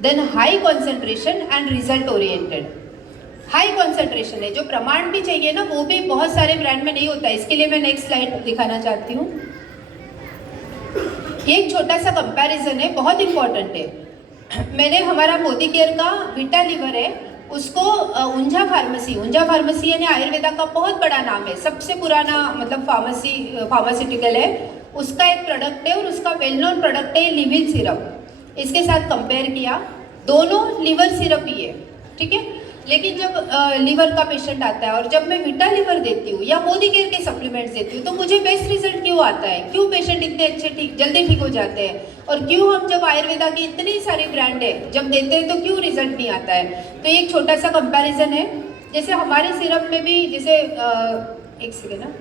then high concentration and result oriented. High concentration है, जो प्रमाण भी चाहिए ना, वो भी बहुत सारे ब्रांड में नहीं होता है। इसके लिए मैं नेक्स्ट स्लाइड दिखाना चाहती हूँ। ये एक छोटा सा कंपैरिजन है, बहुत इंपॉर्टेंट है। मैंने हमारा मोदी केयर का विटा लिवर है, उसको ऊंझा फार्मेसी यानी आयुर्वेदा का बहुत बड़ा नाम है, सबसे पुराना मतलब फार्मास्यूटिकल है, उसका एक प्रोडक्ट है, और उसका वेल नोन प्रोडक्ट है लिविल सिरप। इसके साथ कंपेयर किया, दोनों लिवर सिरप ही है, ठीक है। लेकिन जब लीवर का पेशेंट आता है और जब मैं विटा लिवर देती हूँ या मोदी केयर के सप्लीमेंट्स देती हूँ, तो मुझे बेस्ट रिजल्ट क्यों आता है? क्यों पेशेंट इतने अच्छे जल्दी ठीक हो जाते हैं? और क्यों हम जब आयुर्वेदा की इतनी सारी ब्रांड है जब देते हैं तो क्यों रिजल्ट नहीं आता है? तो ये एक छोटा सा कंपैरिजन है। जैसे हमारे सिरप में भी, जैसे एक सेकेंड ना,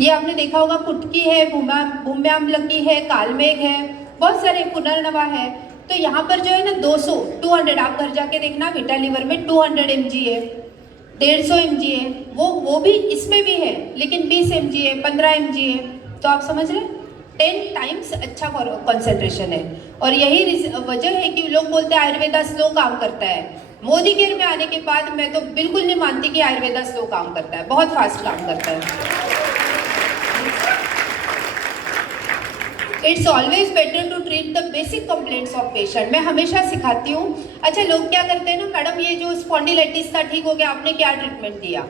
ये आपने देखा होगा, कुटकी है, भूम्यामलकी है, कालमेघ है, बहुत सारे, पुनर्नवा है। तो यहाँ पर जो है ना 200 आप घर जाके देखना, विटा लिवर में 200 mg है, 150 mg है, वो भी इसमें भी है, लेकिन 20 mg है, 15 mg है। तो आप समझ रहे, 10 टाइम्स अच्छा कॉन्सेंट्रेशन है। और यही वजह है कि लोग बोलते हैं आयुर्वेदा स्लो काम करता है। मोदी केयर में आने के बाद मैं तो बिल्कुल नहीं मानती कि आयुर्वेदा स्लो काम करता है, बहुत फास्ट काम करता है। It's always better to treat the basic complaints of patient. मैं हमेशा सिखाती हूँ। अच्छा, लोग क्या करते हैं ना, मैडम ये जो स्पॉन्डिलाइटिस था ठीक हो गया, आपने क्या ट्रीटमेंट दिया?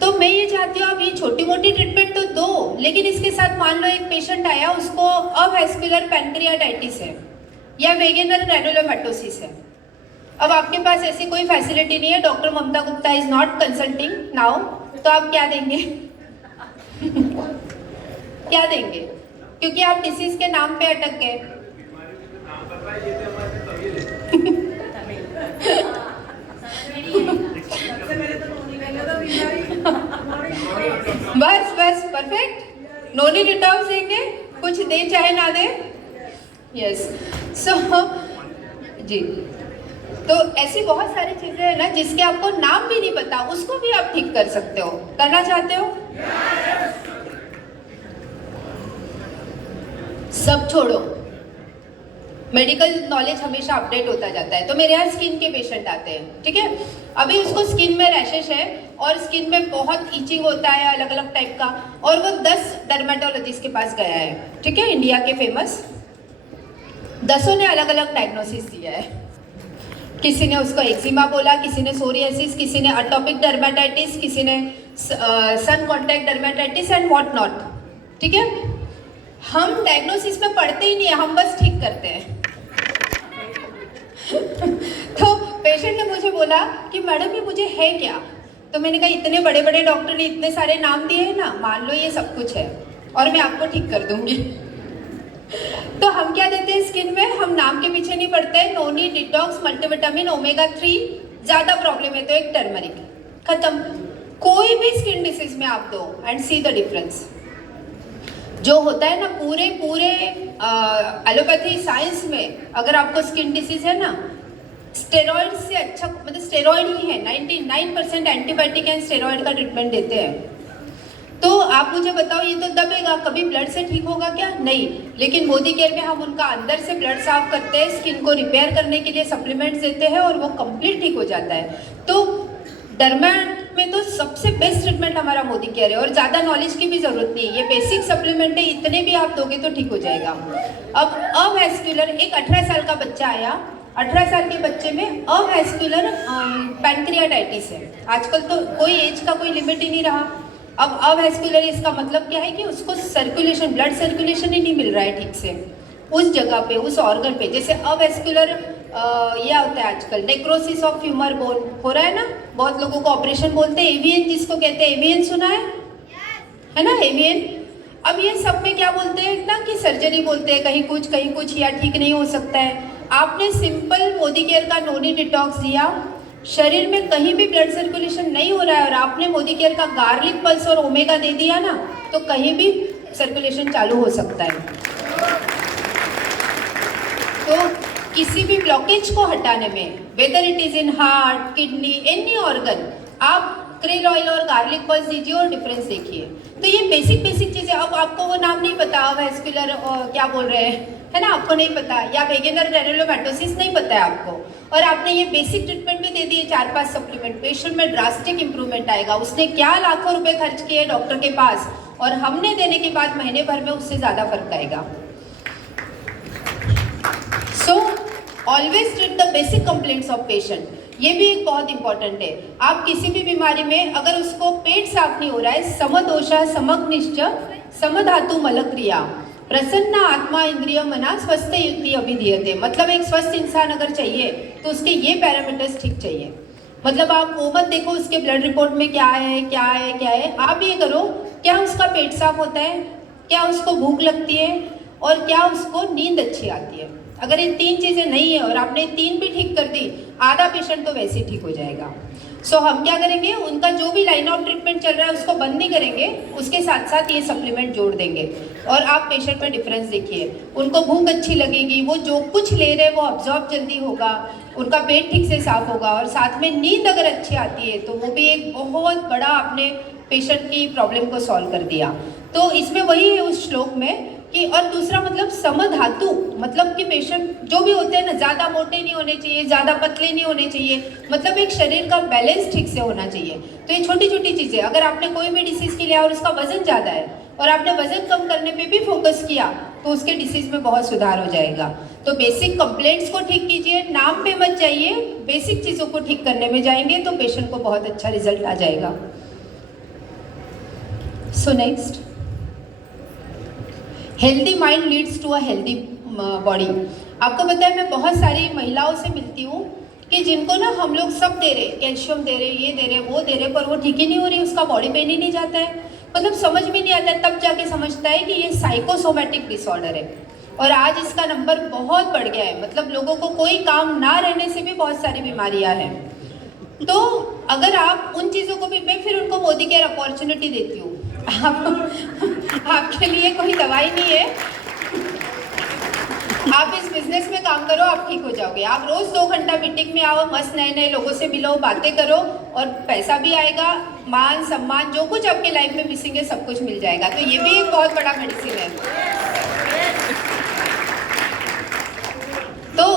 तो मैं ये चाहती हूँ आप ये छोटी मोटी ट्रीटमेंट तो दो, लेकिन इसके साथ मान लो एक पेशेंट आया, उसको अवैस्कुलर पैनक्रियाटाइटिस है या वेगेनर ग्रैनुलोमैटोसिस है। अब आपके पास ऐसी कोई फैसिलिटी नहीं है, doctor Mamta Gupta is not consulting now, तो आप क्या देंगे? क्या देंगे? क्योंकि आप डिसीज के नाम पे अटक गए। बस बस परफेक्ट, नोनी डिटॉक्स देंगे, कुछ दे चाहे ना दे। यस सो जी, तो ऐसी बहुत सारी चीजें हैं ना जिसके आपको नाम भी नहीं पता, उसको भी आप ठीक कर सकते हो। करना चाहते हो? सब छोड़ो, मेडिकल नॉलेज हमेशा अपडेट होता जाता है। तो मेरे यहाँ स्किन के पेशेंट आते हैं, ठीक है, अभी उसको स्किन में रैशेस है और स्किन में बहुत इचिंग होता है अलग अलग टाइप का, और वो 10 डर्मेटोलॉजिस्ट के पास गया है, ठीक है, इंडिया के फेमस। 10 ने अलग अलग डायग्नोसिस दिया है। किसी ने उसको एक्जिमा बोला, किसी ने सोरियासिस, किसी ने अटोपिक डर्मेटाइटिस, किसी ने सन contact dermatitis and what not, ठीक है। हम डायग्नोसिस में पढ़ते ही नहीं है, हम बस ठीक करते हैं। तो पेशेंट ने मुझे बोला कि मैडम ये मुझे है क्या? तो मैंने कहा इतने बड़े बड़े डॉक्टर ने इतने सारे नाम दिए हैं ना, मान लो ये सब कुछ है और मैं आपको ठीक कर दूंगी। तो हम क्या देते हैं स्किन में? हम नाम के पीछे नहीं पड़ते हैं। नोनी डिटॉक्स मल्टीविटामिन ओमेगा 3, ज्यादा प्रॉब्लम है तो एक टर्मरिक, खत्म। कोई भी स्किन डिसीज में आप दो एंड सी द डिफरेंस। जो होता है ना पूरे एलोपैथी साइंस में, अगर आपको स्किन डिसीज है ना, स्टेरॉइड से अच्छा, मतलब स्टेरॉइड ही है, 99% एंटीबायोटिक एंड स्टेरॉइड का ट्रीटमेंट देते हैं। तो आप मुझे बताओ, ये तो दबेगा, कभी ब्लड से ठीक होगा क्या? नहीं। लेकिन मोदी केयर में हम उनका अंदर से ब्लड साफ करते हैं, स्किन को रिपेयर करने के लिए सप्लीमेंट्स देते हैं और वो कंप्लीट ठीक हो जाता है। तो डर्मेट में तो सबसे बेस्ट ट्रीटमेंट हमारा मोदी केयर है और ज़्यादा नॉलेज की भी ज़रूरत नहीं है, ये बेसिक सप्लीमेंट है, इतने भी आप दोगे तो ठीक हो जाएगा। अब अवैस्कुलर, एक 18 साल का बच्चा आया, 18 साल के बच्चे में अवैस्कुलर पैनक्रियाटाइटिस है। आजकल तो कोई एज का कोई लिमिट ही नहीं रहा। अब अवैस्कुलर इसका मतलब क्या है कि उसको सर्कुलेशन, ब्लड सर्कुलेशन ही नहीं मिल रहा है ठीक से उस जगह पे, उस ऑर्गन पे। जैसे अवैस्कुलर यह होता है आजकल नेक्रोसिस ऑफ ह्यूमर बोन हो रहा है ना, बहुत लोगों को ऑपरेशन बोलते हैं, एवियन जिसको कहते हैं, एवियन सुना है ना, एवियन। अब ये सब में क्या बोलते हैं ना कि सर्जरी बोलते हैं, कहीं कुछ या ठीक नहीं हो सकता है। आपने सिंपल मोदी केयर का नोनी डिटॉक्स दिया, शरीर में कहीं भी ब्लड सर्कुलेशन नहीं हो रहा है और आपने मोदी केयर का गार्लिक पल्स और ओमेगा दे दिया ना, तो कहीं भी सर्कुलेशन चालू हो सकता है। तो किसी भी ब्लॉकेज को हटाने में, whether it is in heart, kidney, any organ, आप क्रेल ऑयल और गार्लिक पल्स दीजिए और डिफरेंस देखिए। तो ये बेसिक चीजें। अब आपको वो नाम नहीं पता, वैस्कुलर क्या बोल रहे हैं, है ना, आपको नहीं पता, या वेगेनर ग्रैनुलोमैटोसिस नहीं पता है आपको, और आपने ये बेसिक ट्रीटमेंट भी दे दिए 4-5 सप्लीमेंट, पेशेंट में ड्रास्टिक इंप्रूवमेंट आएगा। उसने क्या लाखों रुपए खर्च किए डॉक्टर के पास, और हमने देने के बाद महीने भर में उससे ज्यादा फर्क आएगा। So always treat the basic complaints of patient, ये भी एक बहुत इंपॉर्टेंट है। आप किसी भी बीमारी में अगर उसको पेट साफ नहीं हो रहा है, समदोषा समग्निश्च समधातु मलक्रिया प्रसन्न आत्मा इंद्रिय मना स्वस्थ युक्ति अभिधीयते, मतलब एक स्वस्थ इंसान अगर चाहिए तो उसके ये पैरामीटर्स ठीक चाहिए। मतलब आप वो मत देखो उसके ब्लड रिपोर्ट में क्या है, आप ये करो क्या उसका पेट साफ होता है, क्या उसको भूख लगती है, और क्या उसको नींद अच्छी आती है। अगर ये 3 चीजें नहीं है और आपने 3 भी ठीक कर दी, आधा पेशेंट तो वैसे ही ठीक हो जाएगा। सो हम क्या करेंगे, उनका जो भी लाइन ऑफ ट्रीटमेंट चल रहा है उसको बंद नहीं करेंगे, उसके साथ साथ ये सप्लीमेंट जोड़ देंगे और आप पेशेंट में डिफरेंस देखिए। उनको भूख अच्छी लगेगी, वो जो कुछ ले रहे हैं वो ऑब्जॉर्ब जल्दी होगा, उनका पेट ठीक से साफ होगा, और साथ में नींद अगर अच्छी आती है तो वो भी एक बहुत बड़ा आपने पेशेंट की प्रॉब्लम को सॉल्व कर दिया। तो इसमें वही है उस श्लोक में कि, और दूसरा मतलब समधातु, मतलब कि पेशेंट जो भी होते हैं ना, ज़्यादा मोटे नहीं होने चाहिए, ज़्यादा पतले नहीं होने चाहिए, मतलब एक शरीर का बैलेंस ठीक से होना चाहिए। तो ये छोटी छोटी चीज़ें, अगर आपने कोई भी डिसीज़ के लिया और उसका वजन ज़्यादा है और आपने वजन कम करने पे भी फोकस किया तो उसके डिसीज़ में बहुत सुधार हो जाएगा। तो बेसिक कंप्लेंट्स को ठीक कीजिए, नाम पे मत जाइए, बेसिक चीज़ों को ठीक करने में जाएंगे तो पेशेंट को बहुत अच्छा रिजल्ट आ जाएगा। So next, healthy mind leads to a healthy body. आपको पता है मैं बहुत सारी महिलाओं से मिलती हूँ कि जिनको ना हम लोग सब दे रहे, कैल्शियम दे रहे, ये दे रहे, वो दे रहे, पर वो ठीक ही नहीं हो रही, उसका बॉडी पेन ही नहीं जाता है, मतलब समझ में नहीं आता है, तब जाके समझता है कि ये साइकोसोमैटिक डिसऑर्डर है। और आज इसका नंबर बहुत बढ़ गया है, मतलब लोगों को कोई काम ना रहने से भी बहुत सारी बीमारियां हैं। तो अगर आप उन चीज़ों को भी, मैं फिर उनको मोदी केयर अपॉर्चुनिटी देती हूँ, आपके लिए कोई दवाई नहीं है, आप इस बिजनेस में काम करो, आप ठीक हो जाओगे। आप रोज 2 घंटा मीटिंग में आओ, मस्त नए नए लोगों से मिलो, बातें करो, और पैसा भी आएगा, मान सम्मान जो कुछ आपके लाइफ में मिसिंग है सब कुछ मिल जाएगा। तो ये भी एक बहुत बड़ा मेडिसिन है। तो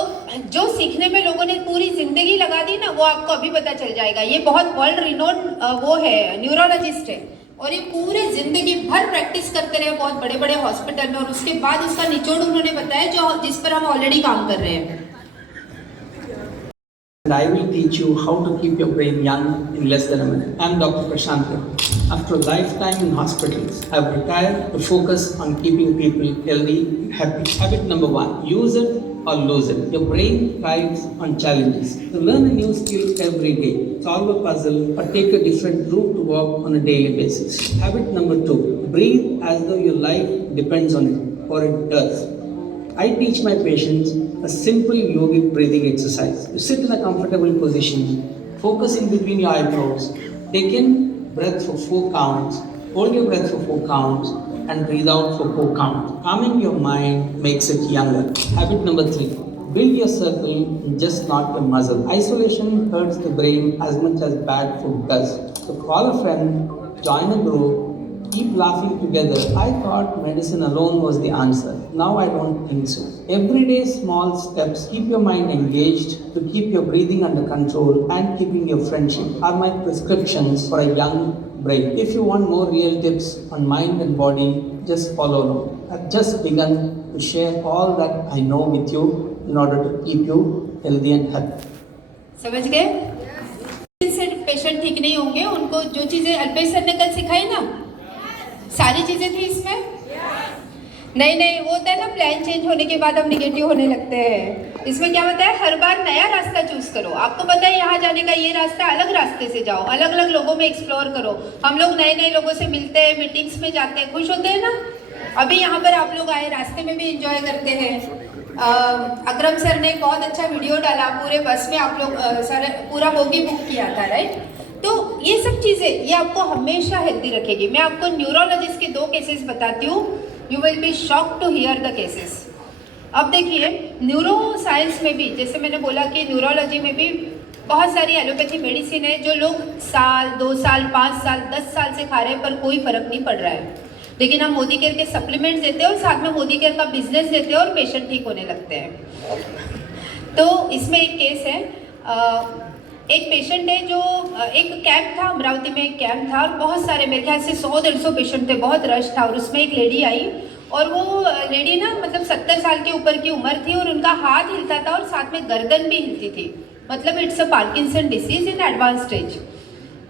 जो सीखने में लोगों ने पूरी जिंदगी लगा दी ना, वो आपको अभी पता चल जाएगा। ये बहुत वर्ल्ड रिनोन वो है, न्यूरोलॉजिस्ट है, और ये पूरे जिंदगी भर प्रैक्टिस करते रहे बहुत बड़े बड़े हॉस्पिटल में, और उसके बाद उसका निचोड़ उन्होंने बताया जो जिस पर हम ऑलरेडी काम कर रहे हैं। And I will teach you how to keep your brain young in less than a minute. I am Dr. Prashant. After a lifetime in hospitals, I have retired to focus on keeping people healthy and happy. Habit number 1, use it or lose it. Your brain thrives on challenges. So learn a new skill every day. Solve a puzzle or take a different route to walk on a daily basis. Habit number 2, breathe as though your life depends on it, or it does. I teach my patients a simple yogic breathing exercise. You sit in a comfortable position, focus in between your eyebrows, take in breath for 4 counts, hold your breath for 4 counts, and breathe out for 4 counts. Calming your mind makes it younger. Habit number 3, build your circle, just not your muscle. Isolation hurts the brain as much as bad food does. So call a friend, join a group, keep laughing together. I thought medicine alone was the answer. Now I don't think so. Everyday small steps keep your mind engaged, to keep your breathing under control and keeping your friendship are my prescriptions for a young brain. If you want more real tips on mind and body, just follow me. I've just begun to share all that I know with you in order to keep you healthy and happy. समझ गए? इससे patient ठीक नहीं होंगे, उनको जो चीजें Alpesh sir ने कल सिखाई ना, सारी चीजें थी इसमें। नहीं वो होता है ना, प्लान चेंज होने के बाद हम निगेटिव होने लगते हैं। इसमें क्या होता है, हर बार नया रास्ता चूज करो। आपको पता है यहाँ जाने का ये रास्ता, अलग रास्ते से जाओ, अलग अलग लोगों में एक्सप्लोर करो। हम लोग नए नए लोगों से मिलते हैं, मीटिंग्स में जाते हैं, खुश होते हैं ना। अभी यहाँ पर आप लोग आए, रास्ते में भी इंजॉय करते हैं। अकरम सर ने एक बहुत अच्छा वीडियो डाला, पूरे बस में आप लोग सारे पूरा बोगी बुक किया था, राइट। तो ये सब चीज़ें ये आपको हमेशा हेल्दी रखेगी। मैं आपको न्यूरोलॉजिस्ट के 2 केसेस बताती हूँ, you will be shocked to hear the cases. अब देखिए, न्यूरो साइंस में भी, जैसे मैंने बोला कि न्यूरोलॉजी में भी बहुत सारी एलोपैथी मेडिसिन है जो लोग साल 2 साल 5 साल 10 साल से खा रहे हैं, पर कोई फर्क नहीं पड़ रहा है। लेकिन हम मोदी केयर के सप्लीमेंट्स देते हैं और साथ में मोदी केयर का बिजनेस देते हैं और पेशेंट ठीक होने लगते हैं। तो इसमें एक केस है, एक पेशेंट है जो एक कैंप था, अमरावती में एक कैंप था, और बहुत सारे, मेरे ख्याल से 100-150 पेशेंट थे, बहुत रश था। और उसमें एक लेडी आई, और वो लेडी ना मतलब 70 साल के ऊपर की उम्र थी, और उनका हाथ हिलता था और साथ में गर्दन भी हिलती थी, मतलब it's a Parkinson disease in advance stage.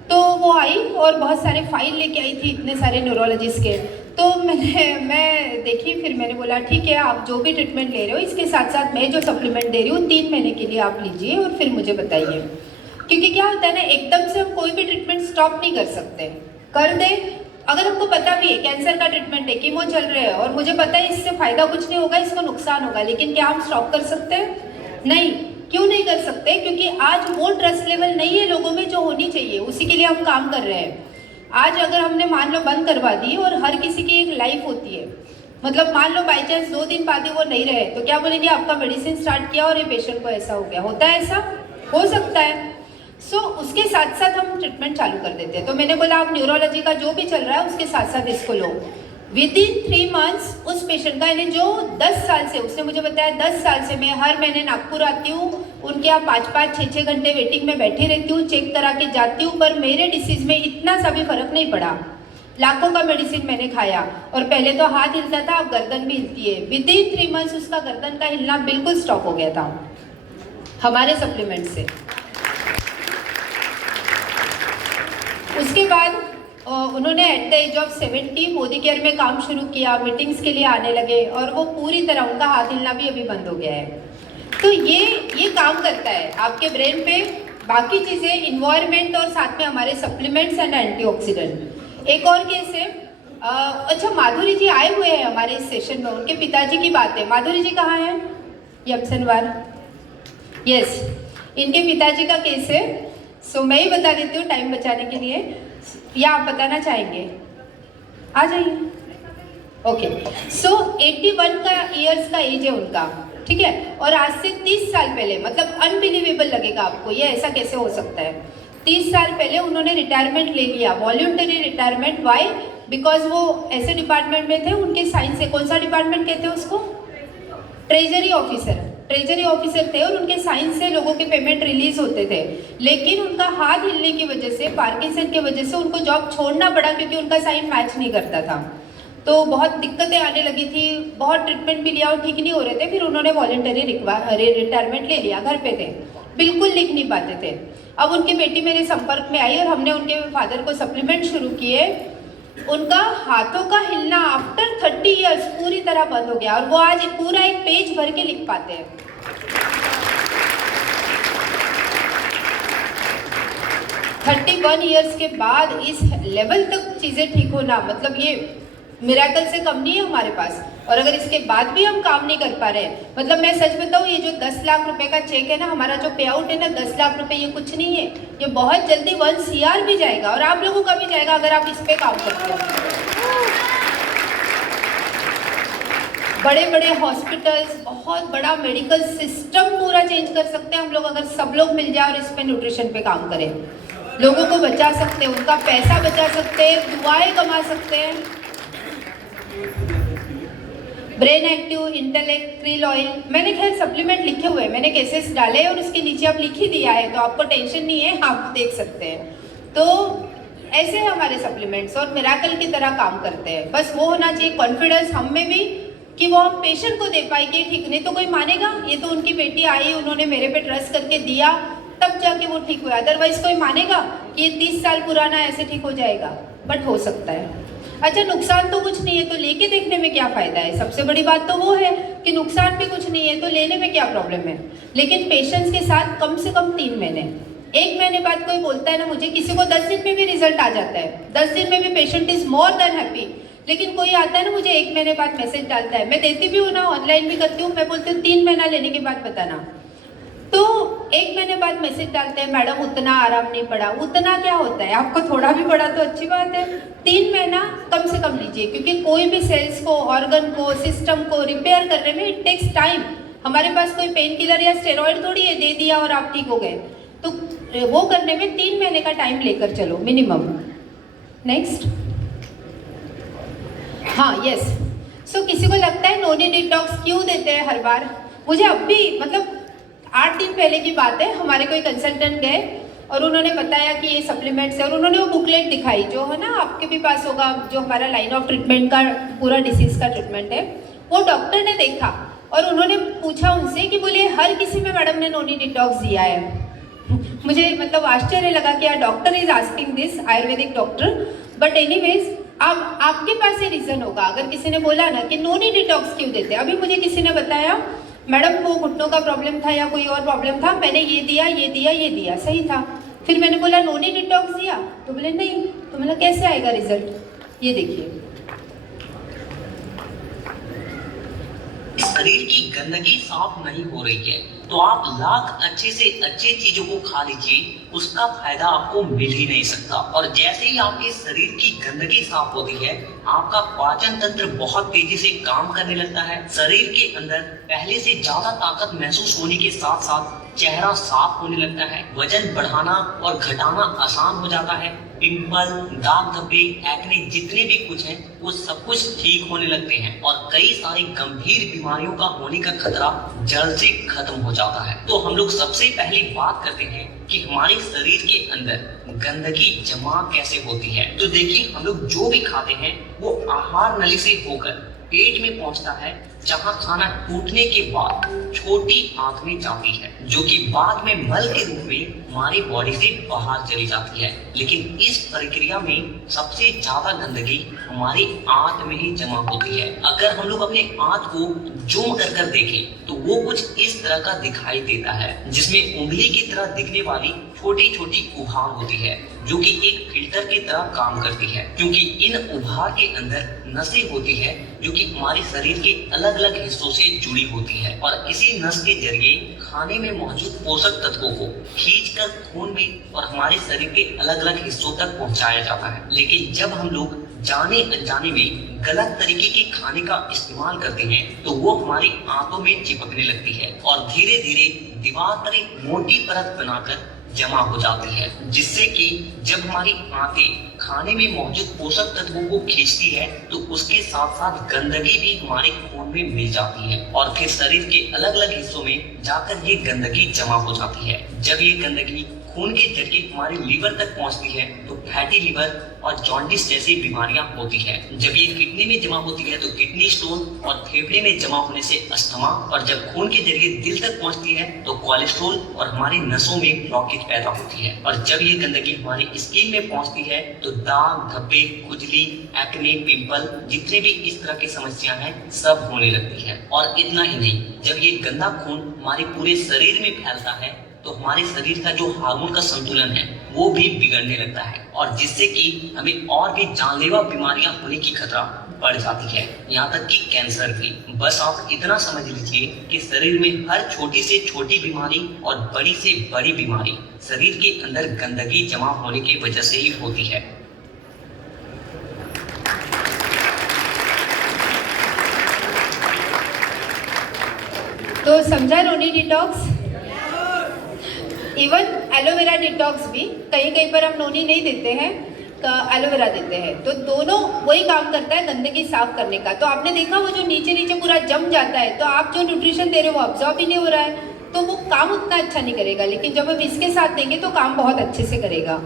तो वो आई और बहुत सारे फाइल लेके आई थी, इतने सारे न्यूरोलॉजिस्ट के। तो मैं देखी, फिर मैंने बोला ठीक है, आप जो भी ट्रीटमेंट ले रहे हो इसके साथ साथ मैं जो सप्लीमेंट दे रही हूँ 3 महीने के लिए आप लीजिए और फिर मुझे बताइए। क्योंकि क्या होता है ना, एकदम से हम कोई भी ट्रीटमेंट स्टॉप नहीं कर सकते। कर दे, अगर हमको पता भी है कैंसर का ट्रीटमेंट है, कीमो चल रहे हैं, और मुझे पता है इससे फायदा कुछ नहीं होगा, इसको नुकसान होगा, लेकिन क्या हम स्टॉप कर सकते हैं? नहीं। क्यों नहीं कर सकते? क्योंकि आज वो ट्रस्ट लेवल नहीं है लोगों में जो होनी चाहिए, उसी के लिए हम काम कर रहे हैं। आज अगर हमने मान लो बंद करवा दी, और हर किसी की एक लाइफ होती है, मतलब मान लो बाई चांस 2 दिन बाद वो नहीं रहे, तो क्या बोलेंगे आपका मेडिसिन स्टार्ट किया और ये पेशेंट को ऐसा हो गया। होता है ऐसा? हो सकता है। सो उसके साथ साथ हम ट्रीटमेंट चालू कर देते हैं। तो मैंने बोला आप न्यूरोलॉजी का जो भी चल रहा है उसके साथ साथ इसको लो। विद इन 3 मंथ्स उस पेशेंट का, यानी जो 10 साल से, उसने मुझे बताया 10 साल से मैं हर महीने नागपुर आती हूँ, उनके यहाँ 5-5, 6-6 घंटे वेटिंग में बैठी रहती हूँ, चेक करा के जाती हूँ, पर मेरे डिसीज में इतना सा भी फर्क नहीं पड़ा। लाखों का मेडिसिन मैंने खाया, और पहले तो हाथ हिलता था, अब गर्दन भी हिलती है। विद इन 3 मंथ्स उसका गर्दन का हिलना बिल्कुल स्टॉप हो गया था हमारे सप्लीमेंट से। उसके बाद उन्होंने at the age of 70 Modi care में काम शुरू किया, मीटिंग्स के लिए आने लगे और वो पूरी तरह उनका हाथ हिलना भी अभी बंद हो गया है। तो ये काम करता है आपके ब्रेन पे, बाकी चीज़ें इन्वायरमेंट और साथ में हमारे सप्लीमेंट्स एंड एंटीऑक्सीडेंट। एक और केस है, अच्छा माधुरी जी आए हुए हैं हमारे इस सेशन में, उनके पिताजी की बात है। माधुरी जी कहाँ हैं? ये अप्सनवार, यस, इनके पिताजी का केस है। सो मैं ही बता देती हूँ टाइम बचाने के लिए, या आप बताना चाहेंगे? आ जाइए। ओके, सो 81 का ईयर्स का एज है उनका, ठीक है, और आज से 30 साल पहले, मतलब अनबिलीवेबल लगेगा आपको, ये ऐसा कैसे हो सकता है। 30 साल पहले उन्होंने रिटायरमेंट ले लिया, वॉल्यूंटरी रिटायरमेंट। वाई? बिकॉज वो ऐसे डिपार्टमेंट में थे, उनके साइंस से, कौन सा डिपार्टमेंट कहते हैं उसको? ट्रेजरी ऑफिसर थे और उनके साइंस से लोगों के पेमेंट रिलीज होते थे। लेकिन उनका हाथ हिलने की वजह से, पार्किंसन की वजह से उनको जॉब छोड़ना पड़ा, क्योंकि उनका साइन मैच नहीं करता था। तो बहुत दिक्कतें आने लगी थी, बहुत ट्रीटमेंट भी लिया और ठीक नहीं हो रहे थे। फिर उन्होंने वॉलंटरी रिटायरमेंट ले लिया, घर पे थे, बिल्कुल लिख नहीं पाते थे। अब उनकी बेटी मेरे संपर्क में आई और हमने उनके फादर को सप्लीमेंट शुरू किए। उनका हाथों का हिलना आफ्टर 30 इयर्स पूरी तरह बंद हो गया और वो आज पूरा एक पेज भर के लिख पाते हैं। 31 इयर्स के बाद इस लेवल तक चीज़ें ठीक होना, मतलब ये मिरेकल से कम नहीं है हमारे पास। और अगर इसके बाद भी हम काम नहीं कर पा रहे हैं, मतलब मैं सच बताऊँ, ये जो 10 लाख रुपए का चेक है ना, हमारा जो पे आउट है ना 10 लाख रुपए, ये कुछ नहीं है, ये बहुत जल्दी 1 CR भी जाएगा और आप लोगों का भी जाएगा अगर आप इस पे काम करते हो। बड़े बड़े हॉस्पिटल्स, बहुत बड़ा मेडिकल सिस्टम पूरा चेंज कर सकते हैं हम लोग, अगर सब लोग मिल जाए और इस पे न्यूट्रिशन पे काम करें। लोगों को बचा सकते हैं, उनका पैसा बचा सकते हैं, दुआएं कमा सकते हैं। Brain active intellect krill oil, मैंने खैर सप्लीमेंट लिखे हुए हैं, मैंने केसेस डाले और उसके नीचे आप लिख ही दिया है, तो आपको टेंशन नहीं है, आप देख सकते हैं। तो ऐसे हैं हमारे सप्लीमेंट्स और मिरेकल की तरह काम करते हैं। बस वो होना चाहिए कॉन्फिडेंस हम में भी कि वो हम पेशेंट को दे पाए कि ठीक, नहीं तो कोई मानेगा। ये तो उनकी बेटी आई, उन्होंने मेरे पे ट्रस्ट करके दिया, तब जाके वो ठीक हुआ। अदरवाइज कोई मानेगा कि ये 30 साल पुराना ऐसे ठीक हो जाएगा? बट हो सकता है। अच्छा, नुकसान तो कुछ नहीं है तो लेके देखने में क्या फ़ायदा है? सबसे बड़ी बात तो वो है कि नुकसान भी कुछ नहीं है तो लेने में क्या प्रॉब्लम है। लेकिन पेशेंस के साथ कम से कम 3 महीने, 1 महीने बाद कोई बोलता है ना मुझे, किसी को 10 दिन में भी रिजल्ट आ जाता है, 10 दिन में भी patient is more than happy. लेकिन कोई आता है ना मुझे 1 महीने बाद मैसेज डालता है, मैं देती भी हूँ ना, ऑनलाइन भी करती हूँ, मैं बोलती हूँ 3 महीना लेने के बाद बताना। तो 1 महीने बाद मैसेज डालते हैं, मैडम उतना आराम नहीं पड़ा। उतना क्या होता है, आपको थोड़ा भी पड़ा तो अच्छी बात है। 3 महीना कम से कम लीजिए, क्योंकि कोई भी सेल्स को, ऑर्गन को, सिस्टम को रिपेयर करने में इट टेक्स टाइम। हमारे पास कोई पेन किलर या स्टेरॉइड थोड़ी है, दे दिया और आप ठीक हो गए। तो वो करने में 3 महीने का टाइम लेकर चलो मिनिमम। नेक्स्ट, हाँ, यस। सो किसी को लगता है नोनी डिटॉक्स क्यों देते हैं हर बार? मुझे अब भी, मतलब 8 दिन पहले की बात है, हमारे कोई कंसल्टेंट गए और उन्होंने बताया कि ये सप्लीमेंट्स है और उन्होंने वो बुकलेट दिखाई, जो है ना आपके भी पास होगा, जो हमारा लाइन ऑफ ट्रीटमेंट का पूरा डिसीज का ट्रीटमेंट है। वो डॉक्टर ने देखा और उन्होंने पूछा उनसे कि बोले हर किसी में मैडम ने नोनी डिटॉक्स दिया है। मुझे मतलब आश्चर्य लगा कि यार doctor is asking this, Ayurvedic doctor. But anyways, अब आपके पास ये रीज़न होगा, अगर किसी ने बोला ना कि नोनी डिटॉक्स क्यों देते हैं। अभी मुझे किसी ने बताया मैडम वो घुटनों का प्रॉब्लम था या कोई और प्रॉब्लम था, मैंने ये दिया, ये दिया, ये दिया, सही था। फिर मैंने बोला नोनी डिटॉक्स दिया, तो बोले नहीं। तो मतलब कैसे आएगा रिजल्ट? ये देखिए, शरीर की गंदगी साफ नहीं हो रही है तो आप लाख अच्छे से अच्छे चीजों को खा लीजिए, उसका फायदा आपको मिल ही नहीं सकता। और जैसे ही आपके शरीर की गंदगी साफ होती है, आपका पाचन तंत्र बहुत तेजी से काम करने लगता है। शरीर के अंदर पहले से ज्यादा ताकत महसूस होने के साथ साथ चेहरा साफ होने लगता है, वजन बढ़ाना और घटाना आसान हो जाता है। पिंपल, दाग धब्बे, एक्ने जितने भी कुछ हैं वो सब कुछ ठीक होने लगते हैं और कई सारी गंभीर बीमारियों का होने का खतरा जड़ से खत्म हो जाता है। तो हम लोग सबसे पहले बात करते हैं कि हमारे शरीर के अंदर गंदगी जमा कैसे होती है। तो देखिए, हम लोग जो भी खाते हैं वो आहार नली से होकर पेट में पहुंचता है, जहां खाना टूटने के बाद छोटी आंत में जाती है, जो कि बाद में मल के रूप में हमारी बॉडी से बाहर चली जाती है। लेकिन इस प्रक्रिया में सबसे ज्यादा गंदगी हमारी आंत में ही जमा होती है। अगर हम लोग अपने आंत को जूम कर देखें तो वो कुछ इस तरह का दिखाई देता है, जिसमें उंगली की तरह दिखने वाली छोटी छोटी उभार होती है, जो कि एक फिल्टर की तरह काम करती है, क्योंकि इन उभार के अंदर नसें होती है जो कि हमारे शरीर के अलग अलग हिस्सों से जुड़ी होती है, और इसी नस के जरिए खाने में मौजूद पोषक तत्वों को खींचकर खून में और हमारे शरीर के अलग अलग हिस्सों तक पहुंचाया जाता है। लेकिन जब हम लोग जाने अनजाने में गलत तरीके के खाने का इस्तेमाल करते हैं तो वो हमारी आंतों में चिपकने लगती है और धीरे धीरे दीवार पर एक मोटी परत बनाकर जमा हो जाती है, जिससे कि जब हमारी आंतें खाने में मौजूद पोषक तत्वों को खींचती है तो उसके साथ साथ गंदगी भी हमारे खून में मिल जाती है और फिर शरीर के अलग अलग हिस्सों में जाकर ये गंदगी जमा हो जाती है। जब ये गंदगी खून के जरिए हमारे लीवर तक पहुंचती है तो फैटी लीवर और जॉन्डिस जैसी बीमारियां होती है। जब ये किडनी में जमा होती है तो किडनी स्टोन और फेफड़े में जमा होने से अस्थमा, और जब खून के जरिए दिल तक पहुंचती है तो कोलेस्ट्रॉल और हमारी नसों में ब्लॉकेज पैदा होती है। और जब ये गंदगी हमारी स्किन में पहुंचती है तो दाग, धब्बे, खुजली, एक्ने, पिंपल, जितने भी इस तरह की समस्याएं हैं सब होने लगती है। और इतना ही नहीं, जब ये गंदा खून हमारे पूरे शरीर में फैलता है तो हमारे शरीर का जो हार्मोन का संतुलन है वो भी बिगड़ने लगता है, और जिससे कि हमें और भी जानलेवा बीमारियां होने की खतरा बढ़ जाती है, यहाँ तक कि कैंसर भी। बस आप इतना समझ लीजिए कि शरीर में हर छोटी से छोटी बीमारी और बड़ी से बड़ी बीमारी शरीर के अंदर गंदगी जमा होने की वजह से ही होती है। तो समझा नोनी डिटॉक्स, इवन एलोवेरा डिटॉक्स भी कहीं कहीं पर हम नोनी नहीं देते हैं, एलोवेरा देते हैं, तो दोनों वही काम करता है गंदगी साफ करने का। तो आपने देखा वो जो नीचे नीचे पूरा जम जाता है तो आप जो न्यूट्रिशन दे रहे हो वो अब्जॉर्ब ही नहीं हो रहा है, तो वो काम उतना अच्छा नहीं करेगा। लेकिन जब हम इसके साथ देंगे तो काम बहुत अच्छे से करेगा।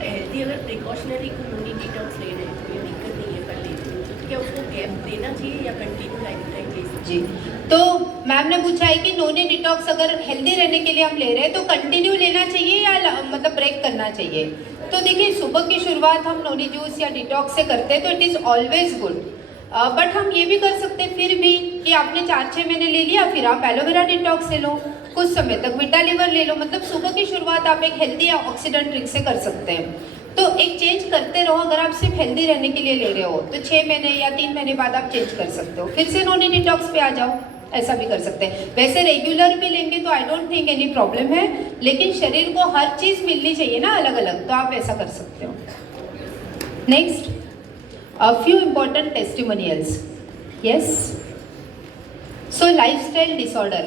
हेल्दी अगर प्रिकॉशनरी नोनी डिटॉक्स ले रहे हैं तो ये दिक्कत नहीं है, कर लेते हैं, तो क्या उसको गैप देना चाहिए या कंटिन्यू लाइफ टाइम ले सकते हैं? जी, तो मैम ने पूछा है कि नोनी डिटॉक्स अगर हेल्दी रहने के लिए हम ले रहे हैं तो कंटिन्यू लेना चाहिए या मतलब ब्रेक करना चाहिए। तो देखिए, सुबह की शुरुआत हम नोनी जूस या डिटॉक्स से करते हैं तो it is always good, but हम ये भी कर सकते हैं फिर भी कि आपने 4-6 महीने ले लिया, फिर आप एलोवेरा डिटॉक्स ले लो, कुछ समय तक विटा लिवर ले लो। मतलब सुबह की शुरुआत आप एक हेल्दी या ऑक्सीडेंट ड्रिंक से कर सकते हैं। तो एक चेंज करते रहो। अगर आप सिर्फ हेल्दी रहने के लिए ले रहे हो तो 6 महीने या 3 महीने बाद आप चेंज कर सकते हो, फिर से नोनी डिटॉक्स पे आ जाओ, ऐसा भी कर सकते हैं। वैसे रेगुलर भी लेंगे तो I don't think any problem है, लेकिन शरीर को हर चीज़ मिलनी चाहिए ना अलग अलग, तो आप ऐसा कर सकते हो। Next, a few important testimonials. Yes. So lifestyle disorder,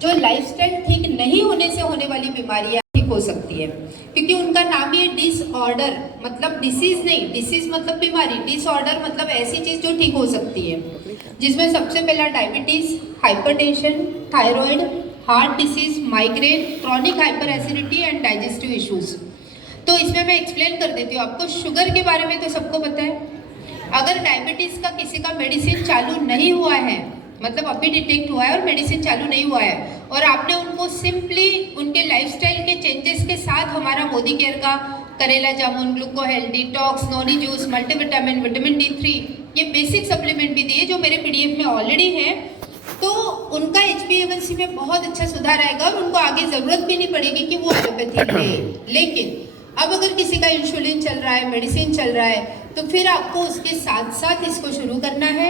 जो लाइफस्टाइल ठीक नहीं होने से होने वाली बीमारियां ठीक हो सकती है, क्योंकि उनका नाम ही है डिसऑर्डर, मतलब डिसीज नहीं, डिसीज मतलब बीमारी, डिसऑर्डर मतलब ऐसी चीज जो ठीक हो सकती है, जिसमें सबसे पहला diabetes, hypertension, thyroid, heart disease, migraine, chronic hyper acidity and digestive issues. तो इसमें मैं एक्सप्लेन कर देती हूँ आपको। शुगर के बारे में तो सबको पता है, अगर डायबिटीज़ का किसी का मेडिसिन चालू नहीं हुआ है, मतलब अभी डिटेक्ट हुआ है और मेडिसिन चालू नहीं हुआ है, और आपने उनको सिंपली उनके लाइफस्टाइल के चेंजेस के साथ हमारा मोदी केयर का करेला जामुन, glucohealth, detox, noni juice, multivitamin, vitamin D3, ये बेसिक सप्लीमेंट भी दिए जो मेरे PDF में ऑलरेडी है, तो उनका HbA1c में बहुत अच्छा सुधार आएगा और उनको आगे ज़रूरत भी नहीं पड़ेगी कि वो एलोपैथी ले। लेकिन अब अगर किसी का इंसुलिन चल रहा है, मेडिसिन चल रहा है, तो फिर आपको उसके साथ साथ इसको शुरू करना है।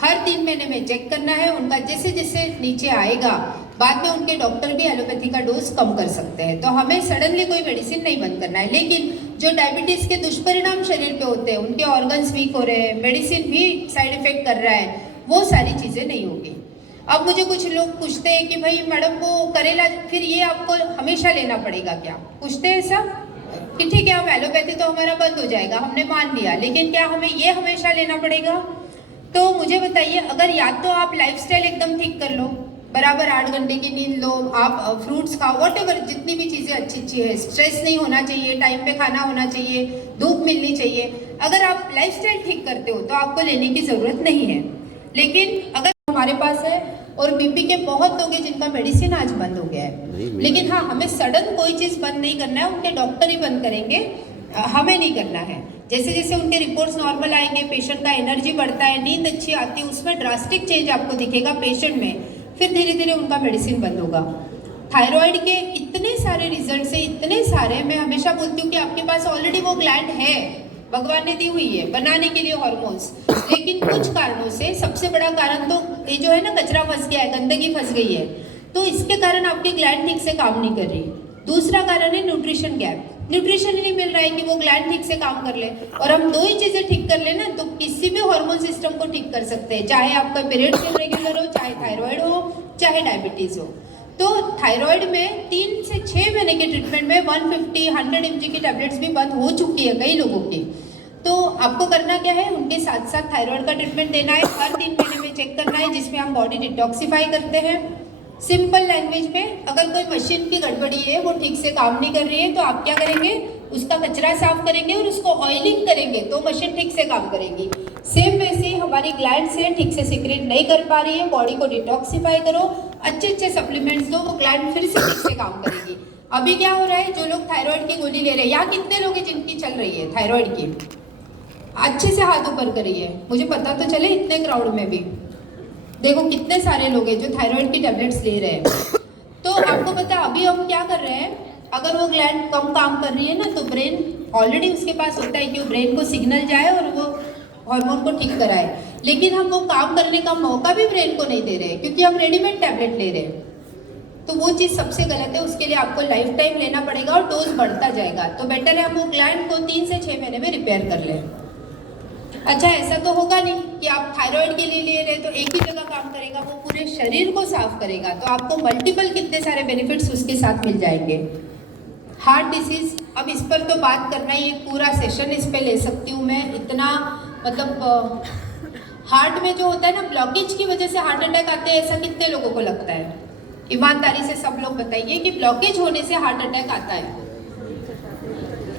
हर 3 महीने में चेक करना है, उनका जैसे जैसे नीचे आएगा बाद में उनके डॉक्टर भी एलोपैथी का डोज कम कर सकते हैं। तो हमें सडनली कोई मेडिसिन नहीं बंद करना है, लेकिन जो डायबिटीज़ के दुष्परिणाम शरीर पे होते हैं, उनके ऑर्गन्स वीक हो रहे हैं, मेडिसिन भी साइड इफेक्ट कर रहा है, वो सारी चीज़ें नहीं होगी। अब मुझे कुछ लोग पूछते हैं कि भाई मैडम वो करेला फिर ये आपको हमेशा लेना पड़ेगा क्या? पूछते हैं ऐसा कि ठीक है हम एलोपैथी तो हमारा बंद हो जाएगा, हमने मान लिया, लेकिन क्या हमें ये हमेशा लेना पड़ेगा? तो मुझे बताइए, अगर या तो आप लाइफस्टाइल एकदम ठीक कर लो, बराबर 8 घंटे की नींद लो, आप फ्रूट्स खाओ, वॉटेवर जितनी भी चीज़ें अच्छी है, स्ट्रेस नहीं होना चाहिए, टाइम पे खाना होना चाहिए, धूप मिलनी चाहिए। अगर आप लाइफस्टाइल ठीक करते हो तो आपको लेने की ज़रूरत नहीं है। लेकिन अगर हमारे पास है, और बीपी के बहुत लोग हैं जिनका मेडिसिन आज बंद हो गया है, लेकिन हाँ, हमें सडन कोई चीज़ बंद नहीं करना है, उनके डॉक्टर ही बंद करेंगे, हमें नहीं करना है। जैसे जैसे उनके रिपोर्ट्स नॉर्मल आएंगे, पेशेंट का एनर्जी बढ़ता है, नींद अच्छी आती है, उसमें ड्रास्टिक चेंज आपको दिखेगा पेशेंट में, फिर धीरे धीरे उनका मेडिसिन बंद होगा। थायराइड के इतने सारे रिजल्ट है, इतने सारे, मैं हमेशा बोलती हूँ कि आपके पास ऑलरेडी वो ग्लैंड है, भगवान ने दी हुई है बनाने के लिए हार्मोन्स, लेकिन कुछ कारणों से, सबसे बड़ा कारण तो ये जो है ना, कचरा फंस गया है, गंदगी फंस गई है, तो इसके कारण आपकी ग्लैंड ठीक से काम नहीं कर रही। दूसरा कारण है न्यूट्रिशन गैप, न्यूट्रिशन ही नहीं मिल रहा है कि वो ग्लैंड ठीक से काम कर ले, और हम दो ही चीज़ें ठीक कर लेना तो किसी भी हार्मोन सिस्टम को ठीक कर सकते हैं, चाहे आपका पीरियड्स इरेगुलर हो, चाहे थायराइड हो, चाहे डायबिटीज़ हो। तो थायराइड में 3 से 6 महीने के ट्रीटमेंट में 150-100 mg की टैबलेट्स भी बंद हो चुकी है कई लोगों की। तो आपको करना क्या है, उनके साथ साथ थायराइड का ट्रीटमेंट देना है, हर 3 महीने में चेक करना है, जिसमें हम बॉडी डिटॉक्सिफाई करते हैं। सिंपल लैंग्वेज में, अगर कोई मशीन की गड़बड़ी है, वो ठीक से काम नहीं कर रही है, तो आप क्या करेंगे, उसका कचरा साफ करेंगे और उसको ऑयलिंग करेंगे तो मशीन ठीक से काम करेगी। सेम वैसे ही हमारी ग्लैंड से ठीक से सीक्रेट नहीं कर पा रही है, बॉडी को डिटॉक्सिफाई करो, अच्छे अच्छे सप्लीमेंट्स दो, वो ग्लैंड फिर से ठीक से काम करेगी। अभी क्या हो रहा है, जो लोग थायराइड की गोली ले रहे हैं, यहाँ कितने लोग हैं जिनकी चल रही है थायराइड की, अच्छे से हाथ ऊपर करिए, मुझे पता तो चले इतने क्राउड में भी। देखो कितने सारे लोग हैं जो थायराइड की टैबलेट्स ले रहे हैं। तो आपको पता है अभी हम क्या कर रहे हैं, अगर वो ग्लैंड कम काम कर रही है ना, तो ब्रेन ऑलरेडी उसके पास होता है कि वो ब्रेन को सिग्नल जाए और वो हार्मोन को ठीक कराए, लेकिन हम वो काम करने का मौका भी ब्रेन को नहीं दे रहे क्योंकि हम रेडीमेड टैबलेट ले रहे हैं। तो वो चीज़ सबसे गलत है, उसके लिए आपको लाइफ टाइम लेना पड़ेगा और डोज बढ़ता जाएगा। तो बेटर है हम वो ग्लैंड को 3 से 6 महीने में रिपेयर कर लें। अच्छा, ऐसा तो होगा नहीं कि आप थायराइड के लिए ले रहे तो एक ही जगह काम करेगा, वो पूरे शरीर को साफ करेगा, तो आपको मल्टीपल कितने सारे बेनिफिट्स उसके साथ मिल जाएंगे। हार्ट डिसीज, अब इस पर तो बात करना ही, एक पूरा सेशन इस पे ले सकती हूँ मैं, इतना मतलब हार्ट में जो होता है ना, ब्लॉकेज की वजह से हार्ट अटैक आते हैं, ऐसा कितने लोगों को लगता है? ईमानदारी से सब लोग बताइए कि ब्लॉकेज होने से हार्ट अटैक आता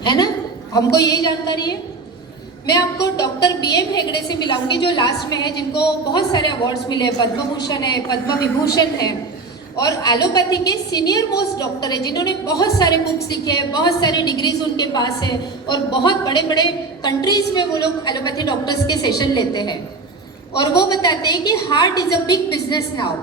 है ना? हमको ये जानकारी है। मैं आपको डॉक्टर BM हेगड़े से मिलाऊंगी जो लास्ट में है, जिनको बहुत सारे अवार्ड्स मिले, पद्म भूषण है, पद्म विभूषण है, और एलोपैथी के सीनियर मोस्ट डॉक्टर है, जिन्होंने बहुत सारे बुक्स लिखे हैं, बहुत सारी डिग्रीज उनके पास है, और बहुत बड़े बड़े कंट्रीज में वो लोग एलोपैथी डॉक्टर्स के सेशन लेते हैं, और वो बताते हैं कि heart is a big business now.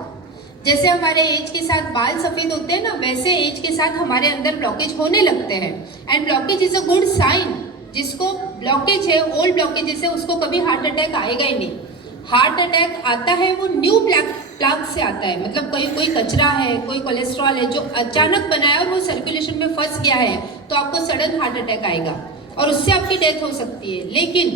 जैसे हमारे एज के साथ बाल सफ़ेद होते हैं ना, वैसे एज के साथ हमारे अंदर ब्लॉकेज होने लगते हैं, and blockage is a good sign. जिसको ब्लॉकेज है, ओल्ड ब्लॉकेज है, उसको कभी हार्ट अटैक आएगा ही नहीं। हार्ट अटैक आता है वो न्यू प्लाक से आता है, मतलब कोई कचरा है, कोई कोलेस्ट्रॉल है जो अचानक बना है और वो सर्कुलेशन में फंस गया है, तो आपको सडन हार्ट अटैक आएगा और उससे आपकी डेथ हो सकती है। लेकिन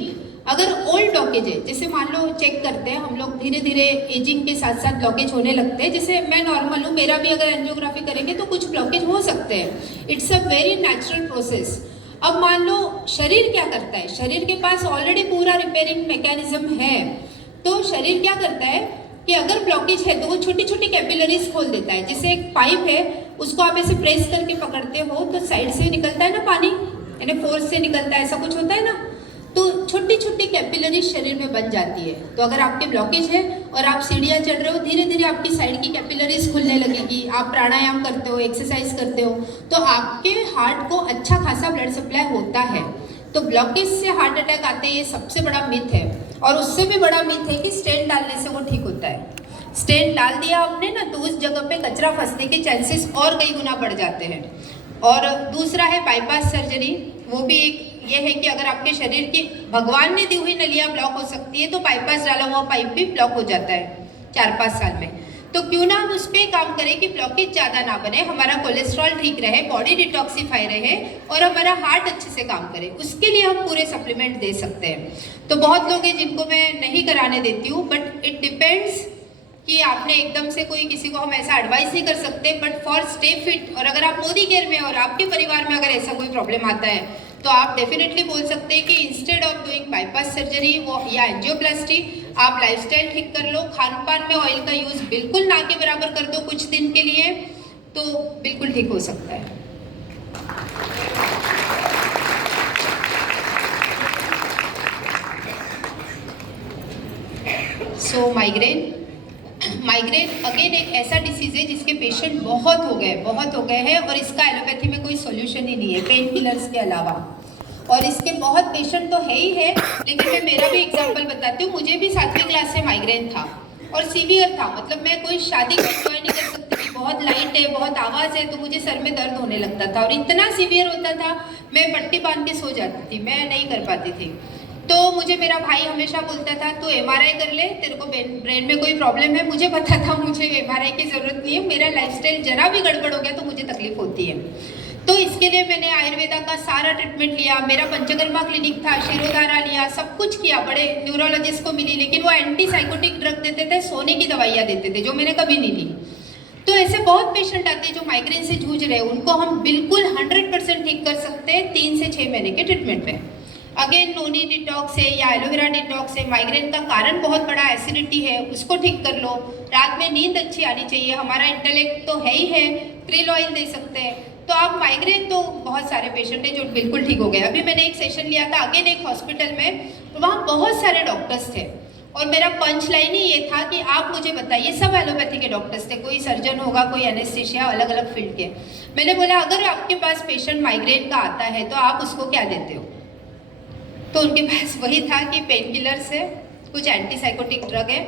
अगर ओल्ड ब्लॉकेज है, जैसे मान लो चेक करते हैं हम लोग, धीरे धीरे एजिंग के साथ साथ ब्लॉकेज होने लगते हैं। जैसे मैं नॉर्मल हूँ, मेरा भी अगर एंजियोग्राफी करेंगे तो कुछ ब्लॉकेज हो सकते हैं, it's a very natural process. अब मान लो शरीर क्या करता है, शरीर के पास ऑलरेडी पूरा रिपेयरिंग मैकेनिज्म है, तो शरीर क्या करता है कि अगर ब्लॉकेज है तो वो छोटी छोटी कैपिलरीज खोल देता है। जैसे एक पाइप है, उसको आप ऐसे प्रेस करके पकड़ते हो तो साइड से निकलता है ना पानी, यानी फोर्स से निकलता है, ऐसा कुछ होता है ना, तो छोटी छोटी कैपिलरीज शरीर में बन जाती है। तो अगर आपके ब्लॉकेज है और आप सीढ़ियाँ चढ़ रहे हो, धीरे धीरे आपकी साइड की कैपिलरीज खुलने लगेगी, आप प्राणायाम करते हो, एक्सरसाइज करते हो, तो आपके हार्ट को अच्छा खासा ब्लड सप्लाई होता है। तो ब्लॉकेज से हार्ट अटैक आते हैं, ये सबसे बड़ा मिथ है। और उससे भी बड़ा मिथ है कि स्टेंट डालने से वो ठीक होता है। स्टेंट डाल दिया आपने ना, तो उस जगह पे कचरा फंसने के चांसेस और कई गुना बढ़ जाते हैं। और दूसरा है बाईपास सर्जरी, वो भी एक ये है कि अगर आपके शरीर की भगवान ने दी हुई नलियाँ ब्लॉक हो सकती है, तो बाईपास डाला हुआ पाइप भी ब्लॉक हो जाता है 4-5 साल में। तो क्यों ना हम उस पर काम करें कि ब्लॉकेज ज़्यादा ना बने, हमारा कोलेस्ट्रॉल ठीक रहे, बॉडी डिटॉक्सिफाई रहे और हमारा हार्ट अच्छे से काम करे। उसके लिए हम पूरे सप्लीमेंट दे सकते हैं। तो बहुत लोग हैं जिनको मैं नहीं कराने देती हूँ, बट इट डिपेंड्स कि आपने एकदम से कोई किसी को हम ऐसा एडवाइस नहीं कर सकते, बट फॉर स्टे फिट। और अगर आप मोदी केयर में और आपके परिवार में अगर ऐसा कोई प्रॉब्लम आता है, तो आप डेफिनेटली बोल सकते हैं कि instead of doing bypass surgery वो या एंजियोप्लास्टी, आप लाइफस्टाइल ठीक कर लो, खान पान में ऑयल का यूज़ बिल्कुल ना के बराबर कर दो कुछ दिन के लिए, तो बिल्कुल ठीक हो सकता है। सो माइग्रेन अगेन एक ऐसा डिसीज है जिसके पेशेंट बहुत हो गए हैं और इसका एलोपैथी में कोई सॉल्यूशन ही नहीं है पेन किलर्स के अलावा। और इसके बहुत पेशेंट तो है ही है, लेकिन मैं मेरा भी एग्जांपल बताती हूँ। मुझे भी 7वीं क्लास से माइग्रेन था और सीवियर था, मतलब मैं कोई शादी को एंजॉय नहीं कर सकती थी। बहुत लाइट है, बहुत आवाज़ है तो मुझे सर में दर्द होने लगता था और इतना सीवियर होता था मैं पट्टी बांध के सो जाती थी, मैं नहीं कर पाती थी। तो मुझे मेरा भाई हमेशा बोलता था तू MRI कर ले, तेरे को ब्रेन में कोई प्रॉब्लम है। मुझे पता था मुझे MRI की ज़रूरत नहीं है, मेरा लाइफस्टाइल जरा भी गड़बड़ हो गया तो मुझे तकलीफ होती है। तो इसके लिए मैंने आयुर्वेदा का सारा ट्रीटमेंट लिया, मेरा पंचकर्मा क्लिनिक था, शिरोधारा लिया, सब कुछ किया, बड़े न्यूरोलॉजिस्ट को मिली, लेकिन वो एंटी साइकोटिक ड्रग देते थे, सोने की दवाइयाँ देते थे जो मैंने कभी नहीं ली। तो ऐसे बहुत पेशेंट आते हैं जो माइग्रेन से जूझ रहे हैं, उनको हम बिल्कुल 100% ठीक कर सकते हैं 3 से 6 महीने के ट्रीटमेंट में। अगेन नोनी डिटॉक्स है या एलोवेरा डिटॉक्स है। माइग्रेन का कारण बहुत बड़ा एसिडिटी है, उसको ठीक कर लो। रात में नींद अच्छी आनी चाहिए, हमारा इंटेलेक्ट तो है ही है, क्रिल ऑयल दे सकते हैं। तो आप माइग्रेन तो बहुत सारे पेशेंट हैं जो बिल्कुल ठीक हो गए। अभी मैंने एक सेशन लिया था अगेन एक हॉस्पिटल में, तो वहाँ बहुत सारे डॉक्टर्स थे और मेरा पंच लाइन ही ये था कि आप मुझे बताइए, सब एलोपैथी के डॉक्टर्स थे, कोई सर्जन होगा, कोई एनेस्थीसिया, अलग अलग फील्ड के। मैंने बोला अगर आपके पास पेशेंट माइग्रेन का आता है तो आप उसको क्या देते हो? तो उनके पास वही था कि पेन किलर्स है, कुछ एंटीसाइकोटिक ड्रग है।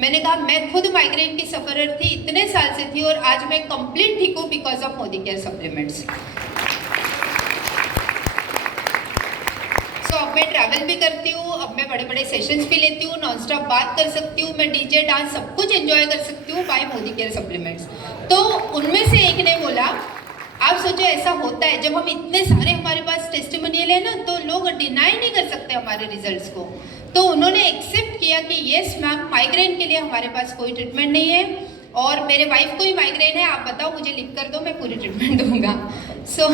मैंने कहा मैं खुद माइग्रेन की सफरर थी, इतने साल से थी और आज मैं कंप्लीट ठीक हूँ because of Modi care supplements. So अब मैं ट्रैवल भी करती हूँ, अब मैं बड़े बड़े सेशंस भी लेती हूँ, नॉन स्टॉप बात कर सकती हूँ, मैं डीजे डांस सब कुछ एंजॉय कर सकती हूँ बाय मोदी केयर सप्लीमेंट्स। तो उनमें से एक ने बोला, आप सोचो ऐसा होता है जब हम इतने सारे हमारे पास टेस्टिमोनियल है ना, तो लोग डिनाई नहीं कर सकते हमारे रिजल्ट्स को। तो उन्होंने एक्सेप्ट किया कि येस मैम, माइग्रेन के लिए हमारे पास कोई ट्रीटमेंट नहीं है और मेरे वाइफ को ही माइग्रेन है, आप बताओ मुझे लिख कर दो, मैं पूरी ट्रीटमेंट दूंगा। सो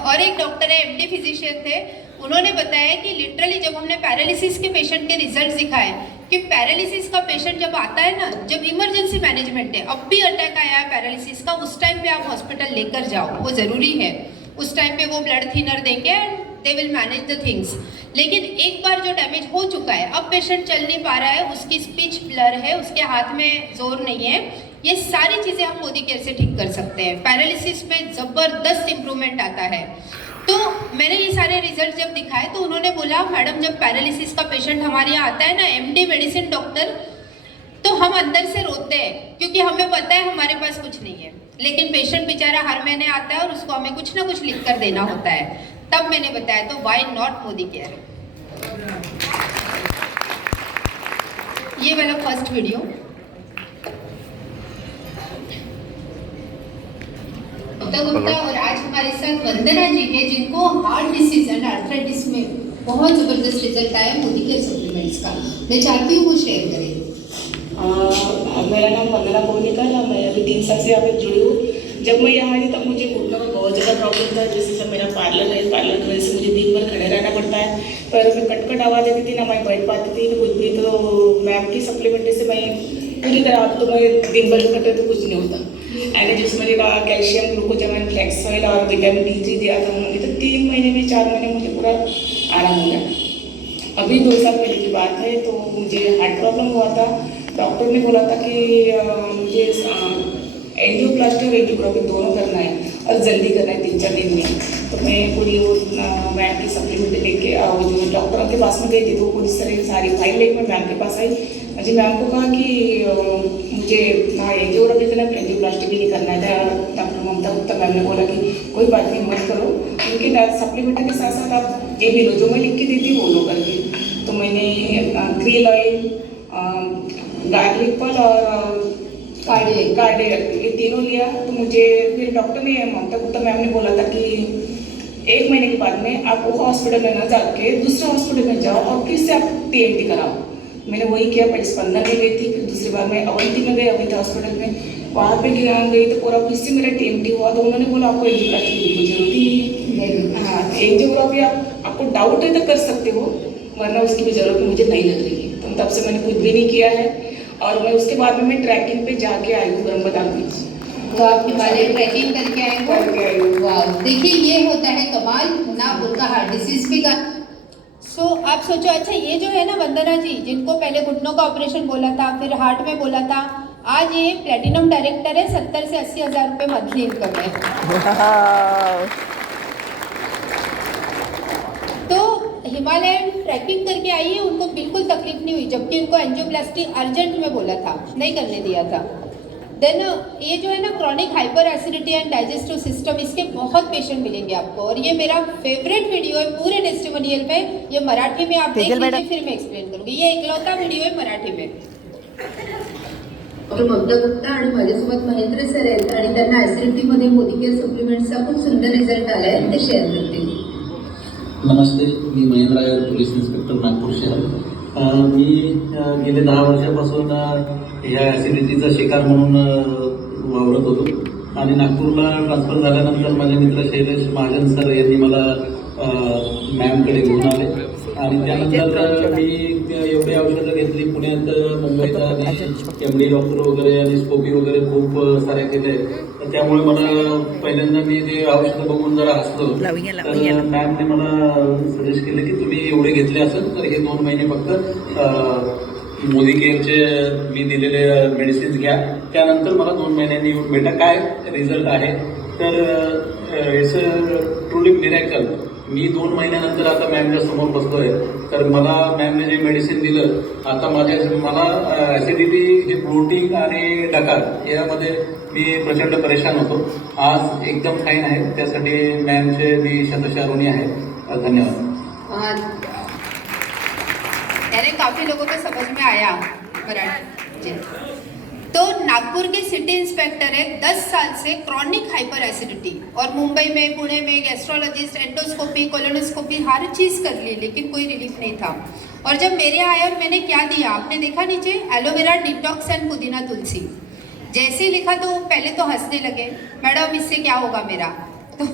और एक डॉक्टर है, MD फिजिशियन थे, उन्होंने बताया कि लिटरली जब हमने पैरालिसिस के पेशेंट के रिजल्ट दिखाए कि पैरालिसिस का पेशेंट जब आता है ना, जब इमरजेंसी मैनेजमेंट है, अब भी अटैक आया है पैरालिसिस का, उस टाइम पे आप हॉस्पिटल लेकर जाओ, वो ज़रूरी है। उस टाइम पे वो ब्लड थिनर देंगे and they will manage the things. लेकिन एक बार जो डैमेज हो चुका है, अब पेशेंट चल नहीं पा रहा है, उसकी स्पीच ब्लर है, उसके हाथ में जोर नहीं है, ये सारी चीज़ें हम मोदी केयर से ठीक कर सकते हैं। पैरालिसिस में ज़बरदस्त इम्प्रूवमेंट आता है। तो मैंने ये सारे रिजल्ट जब दिखाए तो उन्होंने बोला मैडम जब पैरालिसिस का पेशेंट हमारे यहाँ आता है ना, MD मेडिसिन डॉक्टर, तो हम अंदर से रोते हैं क्योंकि हमें पता है हमारे पास कुछ नहीं है, लेकिन पेशेंट बेचारा हर महीने आता है और उसको हमें कुछ ना कुछ लिख कर देना होता है। तब मैंने बताया तो व्हाई नॉट मोदी केयर। ये वाला फर्स्ट वीडियो गुप्ता और आज हमारे साथ वंदना जी है जिनको हार्ट डिसीज एंड आर्थराइटिस में बहुत जबरदस्त रिजल्ट आया मोदी केयर सप्लीमेंट्स का। मैं चाहती हूँ वो शेयर करें। मेरा नाम वंदना कोहलीकर है, मैं अभी 3 साल से यहाँ पे जुड़ी हूँ। जब मैं यहाँ आई तब मुझे घुटनों में बहुत ज़्यादा प्रॉब्लम था, जैसे सब मेरा पार्लर है, पार्लर की वजह से मुझे दिन भर खड़े रहना पड़ता है, पैरों में कट आवाज़ आती थी, ना मैं बैठ पाती थी तो कुछ भी। तो मैम की सप्लीमेंट से मैं पूरी तरह, अब तो मैं दिन भर खटे तो कुछ नहीं होता। एंड जिसमें मेरा कैल्शियम, ग्लूकोजामिन, फ्लेक्स ऑयल और विटामिन D3 दिया था उन्होंने, तो 3 महीने में 4 महीने मुझे पूरा आराम हो गया। अभी 2 साल पहले की बात है, तो मुझे हार्ट प्रॉब्लम हुआ था। डॉक्टर ने बोला था कि मुझे एंजियोप्लास्टी और एंजियोग्राफी दोनों करना है और जल्दी करना है 3-4 दिन में। तो मैं पूरी वो मैम की सप्लीमेंट लेके वो जो डॉक्टर के पास में गई थी, तो पूरी सारी फाइल लेकर मैं मैम के पास आई। मुझे मैम को कहा कि मुझे हाँ एंजियोग्राफी करना है, एंजियोप्लास्टी भी नहीं करना है। डॉक्टर ममता गुप्ता मैम ने बोला कि कोई बात नहीं, मत करो, उनके सप्लीमेंट के साथ साथ आप ये भी लो, जो मैं लिख के देती हूँ वो लो करके। तो मैंने क्रिल ऑयल, गार्लिक पल और कार्डे ये तीनों लिया। तो मुझे फिर डॉक्टर ने, ममता गुप्ता मैम ने बोला था कि 1 महीने के बाद में आप वो हॉस्पिटल में ना जाके दूसरे हॉस्पिटल में जाओ और फिर से आप TMT कराओ। मैंने वही किया। पहले स्पंदन में गई थी, फिर दूसरी बार मैं अवंती में गई, अवंती हॉस्पिटल में, वहाँ पे गई तो पूरा फिर से मेरा TMT हुआ। तो उन्होंने बोला आपको एंजियोग्राफी की बिल्कुल जरूरत ही नहीं है। हाँ, एंजियोग्राफी आपको डाउट है तो कर सकते हो, वरना उसकी भी जरूरत मुझे नहीं लग रही है। तो तब से मैंने कुछ भी नहीं किया है। और मैं उसके बाद में मैं ट्रैकिंग पे जाके आई हूँ ब्रह्मदाल बीच। तो आप हिमालय ट्रैकिंग करके आए हो? वाह, देखिए ये होता है कमाल ना, उनका हार्ट डिसीज भी का। सो आप सोचो, अच्छा ये जो है ना वंदना जी, जिनको पहले घुटनों का ऑपरेशन बोला था, फिर हार्ट में बोला था, आज ये प्लेटिनम डायरेक्टर है, 70 से 80 हज़ार रुपये मंथली इनकम है। तो हिमालय ट्रैकिंग करके आई है, उनको बिल्कुल तकलीफ नहीं हुई, जबकि उनको एंजियोप्लास्टी अर्जेंट में बोला था, नहीं करने दिया था। देन ये जो है ना chronic hyper acidity and digestive system, इसके बहुत पेशेंट मिलेंगे आपको। और ये मेरा फेवरेट वीडियो है पूरे टेस्टिमोनियल में, ये मराठी में आप देख लीजिए, फिर मैं एक्सप्लेन करूँगी। ये इकलौता वीडियो है मराठी में। डॉक्टर ममता गुप्ता आणि माझ्यासोबत महेंद्र सर आहेत आणि त्यांना ॲसिडिटीमध्ये मोदिकेअर सप्लिमेंट्सचा खूप सुंदर रिझल्ट आला आहे, ते शेअर करतील। नमस्ते, मी महेंद्र आयर, पोलीस इन्स्पेक्टर नागपूर शहर। मी गेले 10 वर्षापासून ह्या ॲसिडिटीचा शिकार म्हणून वावरत होतो आणि नागपूरला ट्रान्सफर झाल्यानंतर माझे मित्र शैलेश महाजन सर यांनी मला मॅमकडे घेऊन आले आणि त्यानंतर मी एवढी औषधं घेतली पुण्यात, मुंबईत आणि MD डॉक्टर वगैरे आणि स्कोपी वगैरे खूप साऱ्या केले। तर त्यामुळे मला पहिल्यांदा मी ते औषधं बघून जरा हसलो। तर मॅमने मला सजेस्ट केलं की तुम्ही एवढे घेतले असेल तर हे 2 महिने फक्त मोदी केअरचे मी दिलेले मेडिसिन्स घ्या, त्यानंतर मला 2 महिन्यांनी येऊन भेटा काय रिझल्ट आहे। तर इट्स ट्रुली मिरॅकल। मी 2 महिन्यानंतर आता मॅमच्या समोर बसलोय, तर मला मॅमने जे मेडिसिन दिलं, आता मला ॲसिडिटी, हे ब्लोटिंग आणि डकार यामध्ये मी प्रचंड परेशान होतो, आज एकदम फाईन आहे। त्यासाठी मॅमचे मी शतशः ऋणी आहे। धन्यवाद। यानी काफ़ी लोगों को समझ में आया मराठी। तो नागपुर के सिटी इंस्पेक्टर है, 10 साल से क्रॉनिक हाइपर एसिडिटी, और मुंबई में, पुणे में गैस्ट्रोलॉजिस्ट, एंडोस्कोपी, कोलोनोस्कोपी हर चीज़ कर ली, लेकिन कोई रिलीफ नहीं था। और जब मेरे आए और मैंने क्या दिया, आपने देखा नीचे एलोवेरा डिटॉक्स एंड पुदीना तुलसी, जैसे ही लिखा तो पहले तो हंसने लगे, मैडम इससे क्या होगा मेरा। तो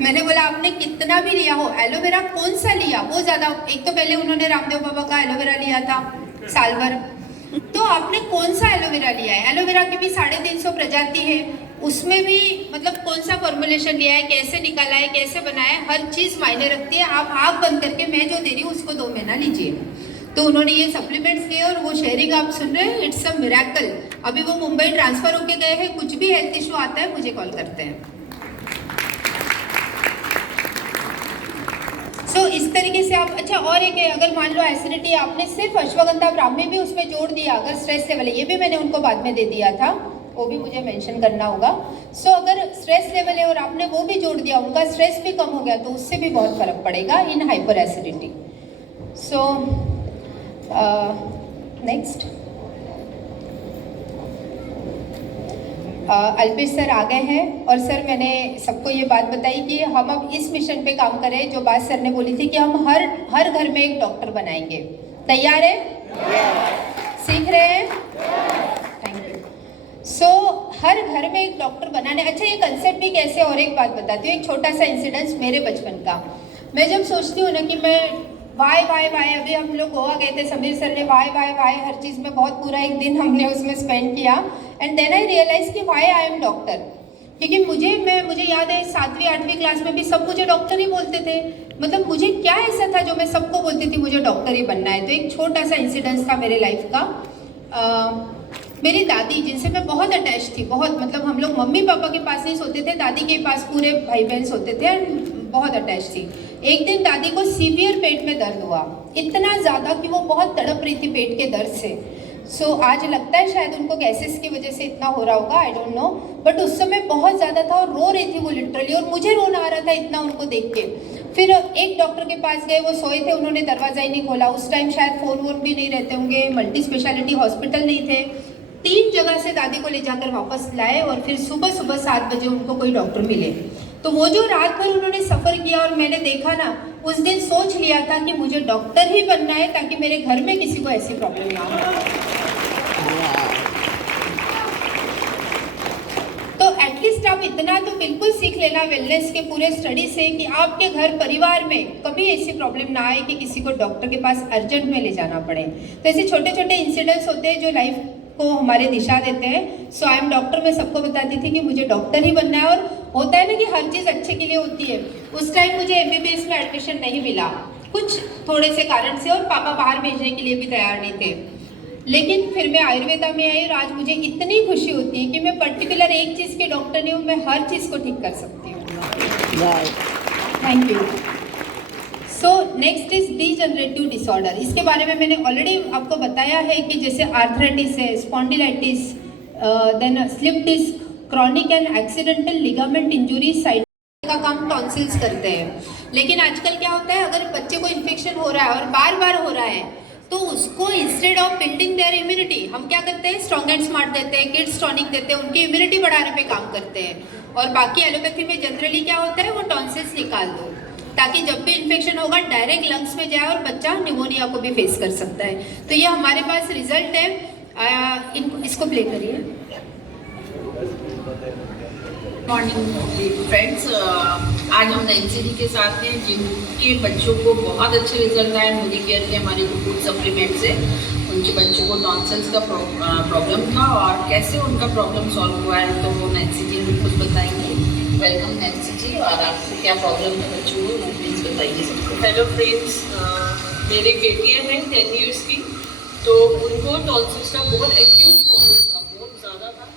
मैंने बोला आपने कितना भी लिया हो, एलोवेरा कौन सा लिया वो ज़्यादा, एक तो पहले उन्होंने रामदेव बाबा का एलोवेरा लिया था साल भर, तो आपने कौन सा एलोवेरा लिया है। एलोवेरा की भी 350 प्रजाति है, उसमें भी मतलब कौन सा फॉर्मुलेशन लिया है, कैसे निकाला है, कैसे बनाया है, हर चीज़ मायने रखती है। आप आँख बंद करके मैं जो दे रही हूँ उसको 2 महीना लीजिए। तो उन्होंने ये सप्लीमेंट्स दिए और वो शेयरिंग आप सुन रहे हैं, इट्स अ मिरेकल। अभी वो मुंबई ट्रांसफ़र होके गए हैं, कुछ भी हेल्थ इशू आता है मुझे कॉल करते हैं। सो इस तरीके से आप, अच्छा और एक है, अगर मान लो एसिडिटी, आपने सिर्फ अश्वगंधा ब्राह्मी भी उसमें जोड़ दिया, अगर स्ट्रेस लेवल है, ये भी मैंने उनको बाद में दे दिया था, वो भी मुझे मेंशन करना होगा। सो अगर स्ट्रेस लेवल है और आपने वो भी जोड़ दिया, उनका स्ट्रेस भी कम हो गया, तो उससे भी बहुत फर्क पड़ेगा in hyperacidity. So next Alpesh sir आ गए हैं। और सर मैंने सबको ये बात बताई कि हम अब इस मिशन पे काम करें, जो बात सर ने बोली थी कि हम हर घर में एक डॉक्टर बनाएंगे। तैयार है? सीख रहे हैं? Thank you. सो हर घर में एक डॉक्टर बनाने, अच्छा ये कंसेप्ट भी कैसे, और एक बात बताती हूँ, एक छोटा सा इंसिडेंस मेरे बचपन का। मैं जब सोचती हूँ ना कि मैं वाई, अभी हम लोग गोवा गए थे, समीर सर ने वाई हर चीज़ में बहुत पूरा एक दिन हमने उसमें स्पेंड किया। एंड देन आई रियलाइज कि वाई आई एम डॉक्टर, क्योंकि मुझे याद है 7वीं 8वीं क्लास में भी सब मुझे डॉक्टर ही बोलते थे। मतलब मुझे क्या ऐसा था जो मैं सबको बोलती थी मुझे डॉक्टर ही बनना है। तो एक छोटा सा इंसिडेंस था मेरे लाइफ का। मेरी दादी, जिनसे मैं बहुत अटैच थी, बहुत, मतलब हम लोग मम्मी पापा के पास नहीं सोते थे, दादी के पास पूरे भाई बहन सोते थे, एंड बहुत अटैच थी। एक दिन दादी को सीवियर पेट में दर्द हुआ, इतना ज़्यादा कि वो बहुत तड़प रही थी पेट के दर्द से। सो आज लगता है शायद उनको गैसेस की वजह से इतना हो रहा होगा, आई डोंट नो, बट उस समय बहुत ज़्यादा था और रो रही थी वो लिटरली, और मुझे रोना आ रहा था इतना उनको देख के। फिर एक डॉक्टर के पास गए, वो सोए थे, उन्होंने दरवाज़ा ही नहीं खोला। उस टाइम शायद फ़ोन वोन भी नहीं रहते होंगे, मल्टी स्पेशलिटी हॉस्पिटल नहीं थे। 3 जगह से दादी को ले जाकर वापस लाए और फिर सुबह 7 बजे उनको कोई डॉक्टर मिले। तो वो जो रात भर उन्होंने सफ़र किया और मैंने देखा ना, उस दिन सोच लिया था कि मुझे डॉक्टर ही बनना है ताकि मेरे घर में किसी को ऐसी प्रॉब्लम ना हो। तो एटलीस्ट एटलीस्ट आप इतना तो बिल्कुल सीख लेना वेलनेस के पूरे स्टडी से कि आपके घर परिवार में कभी ऐसी प्रॉब्लम ना आए कि किसी को डॉक्टर के पास अर्जेंट में ले जाना पड़े। तो ऐसे छोटे छोटे इंसिडेंट्स होते हैं जो लाइफ को हमारे दिशा देते हैं। सो आई एम डॉक्टर, मैं सबको बताती थी कि मुझे डॉक्टर ही बनना है, और होता है ना कि हर चीज़ अच्छे के लिए होती है। उस टाइम मुझे MBBS में एडमिशन नहीं मिला कुछ थोड़े से कारण से, और पापा बाहर भेजने के लिए भी तैयार नहीं थे। लेकिन फिर मैं आयुर्वेदा में आई और आज मुझे इतनी खुशी होती है कि मैं पर्टिकुलर एक चीज़ के डॉक्टर नहीं हूँ, मैं हर चीज़ को ठीक कर सकती हूँ। Thank you. So next is degenerative disorder. इसके बारे में मैंने ऑलरेडी आपको बताया है कि जैसे आर्थराइटिस है, spondylitis, then slip disc, chronic and accidental ligament injury, side का काम टॉन्सिल्स करते हैं। लेकिन आजकल क्या होता है, अगर बच्चे को इन्फेक्शन हो रहा है और बार बार हो रहा है तो उसको instead of building their immunity हम क्या करते हैं, स्ट्रॉन्ग एंड स्मार्ट देते हैं, किड्स टॉनिक देते हैं, उनकी इम्यूनिटी बढ़ाने पे काम करते हैं। और बाकी एलोपैथी में जनरली क्या होता है, वो टॉन्सिल्स निकाल दो ताकि जब भी इन्फेक्शन होगा डायरेक्ट लंग्स में जाए और बच्चा निमोनिया को भी फेस कर सकता है। तो ये हमारे पास रिजल्ट है। इसको प्ले करिए। मॉर्निंग फ्रेंड्स, आज हम नैन्सी जी के साथ हैं जिनके बच्चों को बहुत अच्छे रिजल्ट आए मोदी केयर के हमारे फूड सप्लीमेंट से। उनके बच्चों को टॉन्सिल्स का प्रॉब्लम था और कैसे उनका प्रॉब्लम सॉल्व हुआ है, तो वो नैन्सी जी हमें कुछ बताएंगे। वेलकम नैन्सी जी, और आपको क्या प्रॉब्लम है बच्चों को, वो प्लीज़ बताइए सबको। हेलो फ्रेंड्स, मेरी बेटियाँ हैं 10 इयर्स की, तो उनको टॉन्सिल्स का बहुत एक्यूट प्रॉब्लम था, बहुत ज़्यादा था।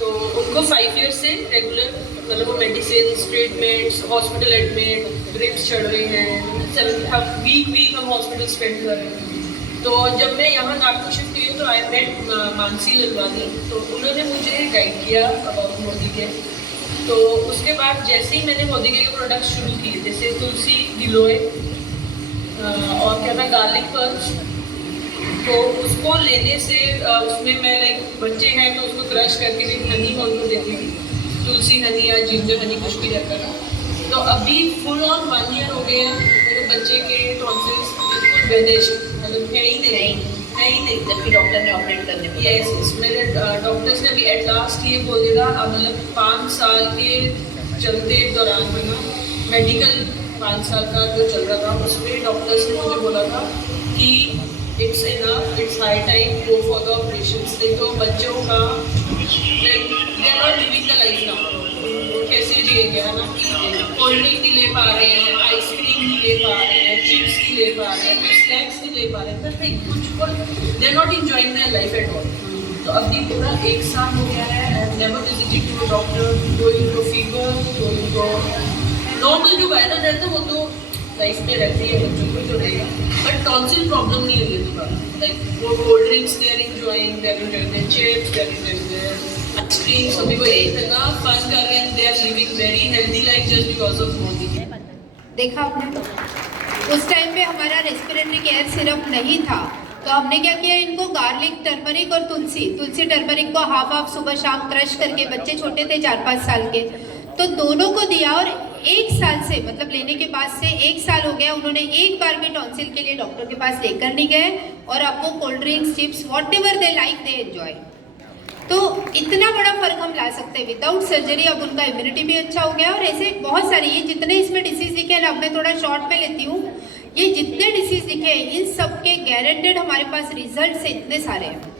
तो उनको 5 इयर्स से रेगुलर मतलब वो medicine, treatments, hospital admit, drips चढ़ रहे हैं, वीक हम हॉस्पिटल स्पेंड कर रहे हैं। तो जब मैं यहाँ नागपुर शिफ्ट हुई तो आई मेट मानसी ललवानी, तो उन्होंने मुझे गाइड किया अबाउट मोदी केयर। तो उसके बाद जैसे ही मैंने मोदी केयर के प्रोडक्ट्स शुरू किए, जैसे तुलसी, गिलोय और क्या था गार्लिक पर्च, तो उसको लेने से उसमें मैं लाइक बच्चे हैं तो उसको क्रश करके भी हनी में उनको देती थी, तुलसी हनी या जिंजर हनी कुछ भी रहता था। तो अभी फुल ऑन 1 ईयर हो गए हैं, मेरे बच्चे के टॉन्सिल्स बिल्कुल वेनिश, मतलब है ही नहीं, जबकि डॉक्टर ने ऑपरेट करने को यस, मेरे डॉक्टर्स ने अभी एट लास्ट ये बोल दिया, मतलब 5 साल के चलते दौरान में ना मेडिकल 5 साल का जो चल रहा था उसमें डॉक्टर्स ने मुझे बोला था कि it's enough, it's high time go for the operations. तो बच्चों का like they are not living the life now, कैसे जिएंगे, है ना। कोल्ड ड्रिंक नहीं ले पा रहे हैं, आइसक्रीम नहीं ले पा रहे हैं, चिप्स नहीं ले पा रहे हैं, स्नैक्स नहीं ले पा रहे हैं, कुछ they are not enjoying their life at all. तो अभी पूरा 1 साल हो गया है, I have never visited to a doctor, going to fever, going to normal जो वायरल रहता है वो तो लाइफ में रहती है बच्चों को जो रहेगा, बट टॉन्सिल प्रॉब्लम नहीं है दोबारा। लाइक वो cold drinks they are enjoying, they are enjoying chips, they are enjoying ice cream, सभी को इतना फन कर रहे हैं, they are living very healthy life just because of Modi. देखा आपने, उस टाइम पे हमारा रेस्पिरेटरी केयर सिरप नहीं था, तो हमने क्या किया, इनको गार्लिक, टर्मरिक और तुलसी टर्मरिक को हाफ सुबह शाम क्रश करके, बच्चे छोटे थे 4-5 साल के, तो दोनों को दिया। और 1 साल से मतलब लेने के बाद से 1 साल हो गया, उन्होंने एक बार भी टॉन्सिल के लिए डॉक्टर के पास लेकर नहीं गए, और अब वो cold drinks, chips, what ever they like they enjoy. तो इतना बड़ा फर्क हम ला सकते हैं विदाउट सर्जरी। अब उनका इम्यूनिटी भी अच्छा हो गया, और ऐसे बहुत सारी, ये जितने इसमें डिसीज लिखे हैं, अब मैं थोड़ा शॉर्ट में लेती हूँ, ये जितने डिसीज लिखे हैं इन सब के गारंटेड हमारे पास रिजल्ट से इतने सारे हैं।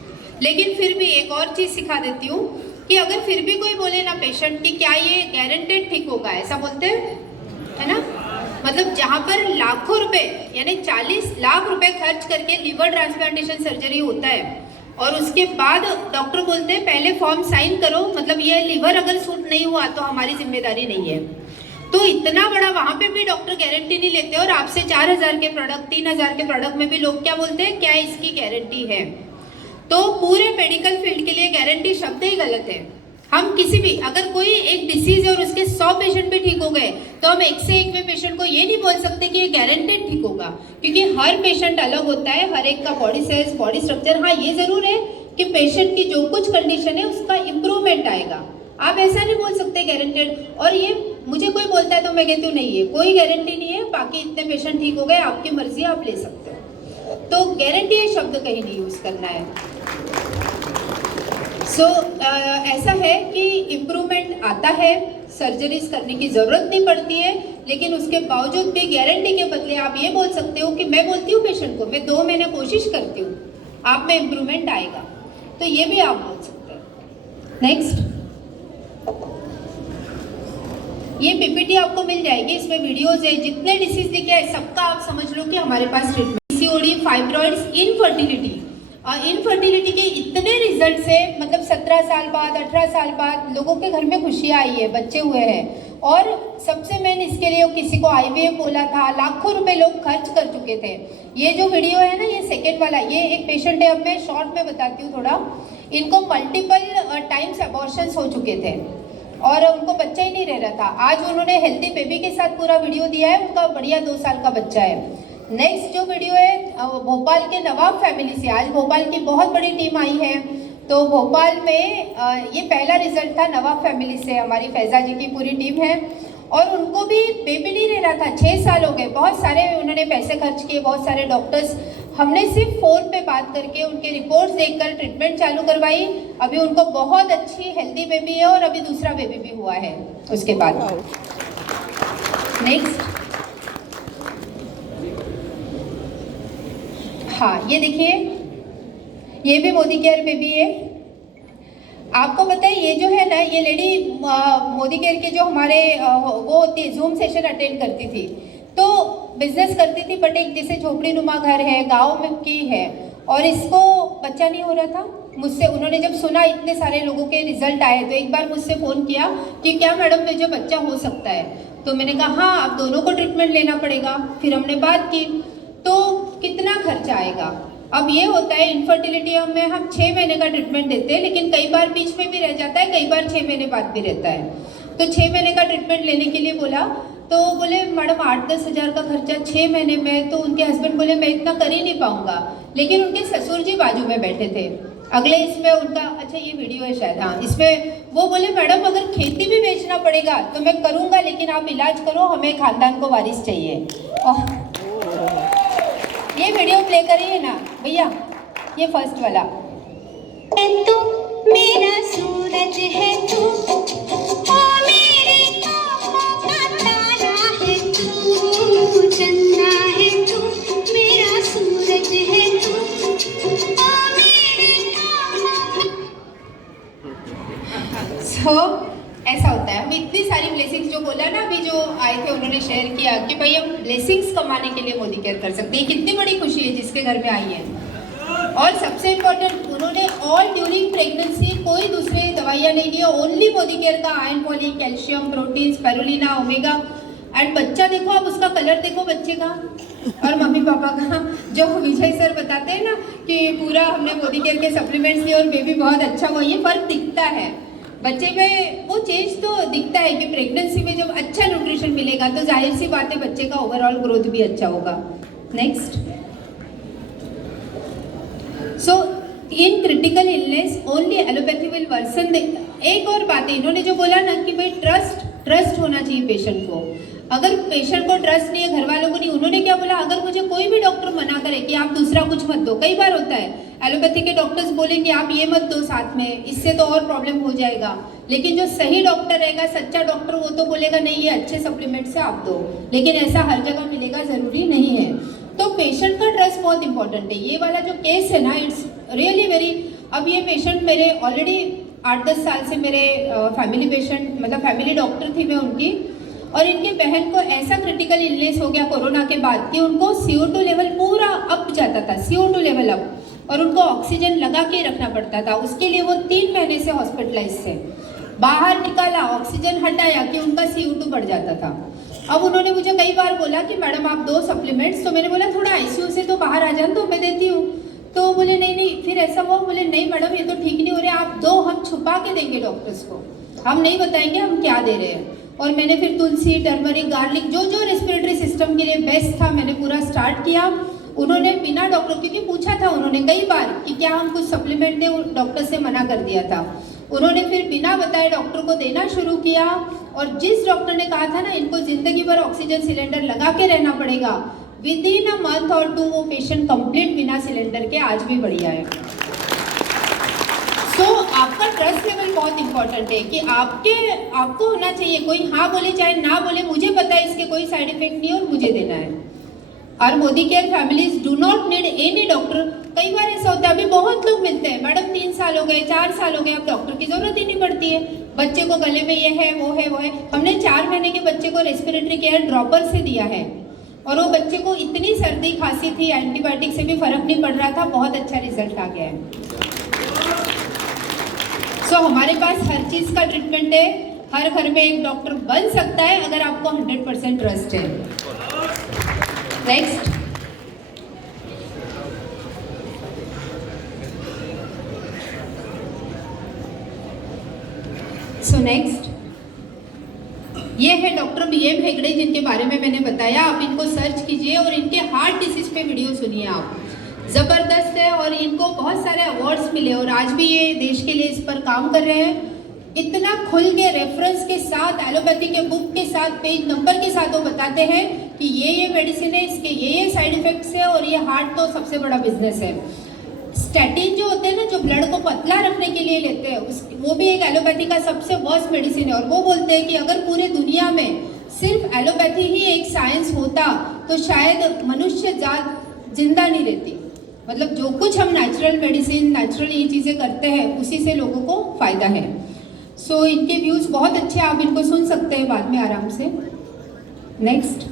लेकिन फिर भी एक और चीज़ सिखा देती हूँ कि अगर फिर भी कोई बोले ना पेशेंट कि क्या ये गारंटेड ठीक होगा, ऐसा बोलते हैं, है ना, मतलब जहाँ पर लाखों रुपए यानी 40 लाख रुपए खर्च करके लिवर ट्रांसप्लांटेशन सर्जरी होता है, और उसके बाद डॉक्टर बोलते हैं पहले फॉर्म साइन करो, मतलब ये लिवर अगर सूट नहीं हुआ तो हमारी जिम्मेदारी नहीं है। तो इतना बड़ा वहाँ पे भी डॉक्टर गारंटी नहीं लेते, और आपसे 4000 के प्रोडक्ट, 3000 के प्रोडक्ट में भी लोग क्या बोलते हैं, क्या इसकी गारंटी है। तो पूरे मेडिकल फील्ड के लिए गारंटी शब्द ही गलत है। हम किसी भी, अगर कोई एक डिसीज है और उसके 100 पेशेंट भी ठीक हो गए, तो हम एक से एक में पेशेंट को ये नहीं बोल सकते कि ये गारंटेड ठीक होगा, क्योंकि हर पेशेंट अलग होता है, हर एक का बॉडी साइज, बॉडी स्ट्रक्चर। हाँ, ये जरूर है कि पेशेंट की जो कुछ कंडीशन है उसका इम्प्रूवमेंट आएगा, आप ऐसा नहीं बोल सकते गारंटेड। और ये मुझे कोई बोलता है तो मैं कहती हूँ नहीं है, कोई गारंटी नहीं है, बाकी इतने पेशेंट ठीक हो गए, आपकी मर्जी, आप ले सकते हो। तो गारंटी ये शब्द कहीं नहीं यूज करना है। सो ऐसा है कि इम्प्रूवमेंट आता है, सर्जरीज करने की ज़रूरत नहीं पड़ती है, लेकिन उसके बावजूद भी गारंटी के बदले आप ये बोल सकते हो कि मैं बोलती हूँ पेशेंट को, मैं 2 महीने कोशिश करती हूँ, आप में इम्प्रूवमेंट आएगा, तो ये भी आप बोल सकते हैं। नेक्स्ट, ये पीपीटी आपको मिल जाएगी, इसमें वीडियोज है, जितने डिसीज दिखे हैं सबका आप समझ लो कि हमारे पास ट्रीटमेंट। पीसीओडी, फाइब्रॉइड्स, इनफर्टिलिटी, और इनफर्टिलिटी के इतने रिजल्ट है, मतलब 17 साल बाद 18 साल बाद लोगों के घर में खुशियाँ आई है, बच्चे हुए हैं। और सबसे मेन इसके लिए किसी को आईवीएफ बोला था, लाखों रुपए लोग खर्च कर चुके थे। ये जो वीडियो है ना, ये सेकेंड वाला, ये एक पेशेंट है, अब मैं शॉर्ट में बताती हूँ थोड़ा। इनको मल्टीपल टाइम्स अबॉर्शंस हो चुके थे और उनको बच्चा ही नहीं रह रहा था। आज उन्होंने हेल्दी बेबी के साथ पूरा वीडियो दिया है, उनका बढ़िया 2 साल का बच्चा है। नेक्स्ट जो वीडियो है भोपाल के नवाब फैमिली से, आज भोपाल की बहुत बड़ी टीम आई है, तो भोपाल में ये पहला रिजल्ट था नवाब फैमिली से, हमारी फैजा जी की पूरी टीम है। और उनको भी बेबी नहीं रह रहा था, 6 साल हो गए, बहुत सारे उन्होंने पैसे खर्च किए, बहुत सारे डॉक्टर्स, हमने सिर्फ फ़ोन पे बात करके उनके रिपोर्ट्स देखकर ट्रीटमेंट चालू करवाई। अभी उनको बहुत अच्छी हेल्दी बेबी है और अभी दूसरा बेबी भी हुआ है उसके बाद। नेक्स्ट, हाँ ये देखिए, ये भी मोदी केयर बेबी है। आपको पता है ये जो है ना, ये लेडी मोदी केयर के जो हमारे वो होती है, जूम सेशन अटेंड करती थी, तो बिजनेस करती थी, बट एक जैसे झोपड़ी नुमा घर है, गांव में की है, और इसको बच्चा नहीं हो रहा था। मुझसे उन्होंने जब सुना इतने सारे लोगों के रिजल्ट आए, तो एक बार मुझसे फ़ोन किया कि क्या मैडम मुझे बच्चा हो सकता है, तो मैंने कहा हाँ, आप दोनों को ट्रीटमेंट लेना पड़ेगा। फिर हमने बात की, तो कितना खर्चा आएगा। अब ये होता है इनफर्टिलिटी में हम 6 महीने का ट्रीटमेंट देते हैं, लेकिन कई बार बीच में भी रह जाता है, कई बार 6 महीने बाद भी रहता है। तो 6 महीने का ट्रीटमेंट लेने के लिए बोला, तो बोले मैडम 8-10 हज़ार का खर्चा 6 महीने में। तो उनके हस्बैंड बोले मैं इतना कर ही नहीं पाऊंगा, लेकिन उनके ससुर जी बाजू में बैठे थे। अगले इसमें उनका, अच्छा ये वीडियो है शायद, हाँ, इसमें वो बोले मैडम अगर खेती भी बेचना पड़ेगा तो मैं करूँगा, लेकिन आप इलाज करो, हमें खानदान को वारिस चाहिए। और ये वीडियो प्ले करिए ना भैया, ये फर्स्ट वाला। तू मेरा सूरज है, तू ओ मेरे आँखों का तारा है, तू चंदा है, तू मेरा सूरज है, तू ओ मेरे आँखों का। सो ऐसा होता है, हम इतनी सारी ब्लेसिंग्स जो बोला ना, अभी जो आए थे उन्होंने शेयर किया कि भाई हम ब्लेसिंग्स कमाने के लिए मोदी केयर कर सकते हैं। कितनी बड़ी खुशी है जिसके घर में आई है। और सबसे इम्पोर्टेंट, उन्होंने ऑल ड्यूरिंग प्रेगनेंसी कोई दूसरे दवाइयाँ नहीं ली, ओनली मोदी केयर का iron, poly, calcium, protein, spirulina, omega. And बच्चा देखो, आप उसका कलर देखो बच्चे का और मम्मी पापा का। जो विजय सर बताते हैं ना कि पूरा हमने मोदी केयर के सप्लीमेंट्स लिए और बेबी बहुत अच्छा हुआ, ये फर्क दिखता है बच्चे में, वो चेंज तो दिखता है कि प्रेगनेंसी में जब अच्छा न्यूट्रिशन मिलेगा तो जाहिर सी बात है बच्चे का ओवरऑल ग्रोथ भी अच्छा होगा। Next, so in critical illness only allopathy will worsen. एक और बात है, इन्होंने जो बोला ना कि भाई ट्रस्ट होना चाहिए पेशेंट को। अगर पेशेंट को ट्रस्ट नहीं है, घर वालों को नहीं, उन्होंने क्या बोला, अगर मुझे कोई भी डॉक्टर मना करे कि आप दूसरा कुछ मत दो, कई बार होता है एलोपैथी के डॉक्टर्स बोलेंगे आप ये मत दो साथ में, इससे तो और प्रॉब्लम हो जाएगा, लेकिन जो सही डॉक्टर रहेगा, सच्चा डॉक्टर, वो तो बोलेगा नहीं ये अच्छे सप्लीमेंट से आप दो, लेकिन ऐसा हर जगह मिलेगा जरूरी नहीं है। तो पेशेंट का ट्रस्ट बहुत इंपॉर्टेंट है। ये वाला जो केस है ना, इट्स रियली वेरी, अब ये पेशेंट मेरे ऑलरेडी 8-10 साल से मेरे फैमिली पेशेंट, मतलब फैमिली डॉक्टर थी मैं उनकी, और इनके बहन को ऐसा क्रिटिकल इलनेस हो गया कोरोना के बाद कि उनको CO2 लेवल पूरा अप जाता था, CO2 लेवल अप, और उनको ऑक्सीजन लगा के रखना पड़ता था। उसके लिए वो 3 महीने से हॉस्पिटलाइज थे। बाहर निकाला, ऑक्सीजन हटाया कि उनका CO2 बढ़ जाता था। अब उन्होंने मुझे कई बार बोला कि मैडम आप दो सप्लीमेंट्स, तो मैंने बोला थोड़ा ICU से तो बाहर आ जाए तो मैं देती हूँ। तो बोले नहीं, फिर ऐसा हुआ, बोले नहीं मैडम ये तो ठीक नहीं हो रहा, आप दो, हम छुपा के देंगे डॉक्टर्स को, हम नहीं बताएंगे हम क्या दे रहे हैं। और मैंने फिर तुलसी, टर्मरिक, गार्लिक, जो जो रेस्पिरेटरी सिस्टम के लिए बेस्ट था मैंने पूरा स्टार्ट किया। उन्होंने बिना डॉक्टर, क्योंकि पूछा था उन्होंने कई बार कि क्या हम कुछ सप्लीमेंट दें, डॉक्टर से मना कर दिया था। उन्होंने फिर बिना बताए डॉक्टर को देना शुरू किया, और जिस डॉक्टर ने कहा था ना इनको जिंदगी भर ऑक्सीजन सिलेंडर लगा के रहना पड़ेगा, विद इन अ मंथ और 2 वो पेशेंट कंप्लीट बिना सिलेंडर के आज भी बढ़िया है। सो आपका पॉइंट बहुत इंपॉर्टेंट है कि आपको होना चाहिए, कोई हाँ बोले चाहे ना बोले, मुझे पता है इसके कोई साइड इफेक्ट नहीं और मुझे देना है। और Modi care families do not need any doctor. कई बार ऐसा होता है, अभी बहुत लोग मिलते हैं, मैडम 3 साल हो गए, 4 साल हो गए, अब डॉक्टर की जरूरत ही नहीं पड़ती है। बच्चे को गले में ये है वो है वो है। हमने 4 महीने के बच्चे को रेस्पिरेटरी केयर ड्रॉपर से दिया है और वो बच्चे को इतनी सर्दी खांसी थी, एंटीबायोटिक से भी फर्क नहीं पड़ रहा था, बहुत अच्छा रिजल्ट आ गया है। सो हमारे पास हर चीज़ का ट्रीटमेंट है, हर घर में एक डॉक्टर बन सकता है अगर आपको 100% ट्रस्ट है। नेक्स्ट, नेक्स्ट ये है डॉक्टर BM हेगड़े, जिनके बारे में मैंने बताया। आप इनको सर्च कीजिए और इनके हार्ट डिसीज पे वीडियो सुनिए आप, ज़बरदस्त है। और इनको बहुत सारे अवार्ड्स मिले और आज भी ये देश के लिए इस पर काम कर रहे हैं। इतना खुल के रेफरेंस के साथ, एलोपैथी के बुक के साथ, पेज नंबर के साथ वो बताते हैं कि ये मेडिसिन है, इसके ये साइड इफेक्ट्स है और ये हार्ट तो सबसे बड़ा बिजनेस है। स्टैटिन जो होते हैं ना, जो ब्लड को पतला रखने के लिए लेते हैं, वो भी एक एलोपैथी का सबसे वर्स्ट मेडिसिन है। और वो बोलते हैं कि अगर पूरे दुनिया में सिर्फ एलोपैथी ही एक साइंस होता तो शायद मनुष्य जात जिंदा नहीं रहती। मतलब जो कुछ हम नेचुरल मेडिसिन, नेचुरल ये चीज़ें करते हैं, उसी से लोगों को फ़ायदा है। सो इनके व्यूज़ बहुत अच्छे हैं, आप इनको सुन सकते हैं बाद में आराम से। Next,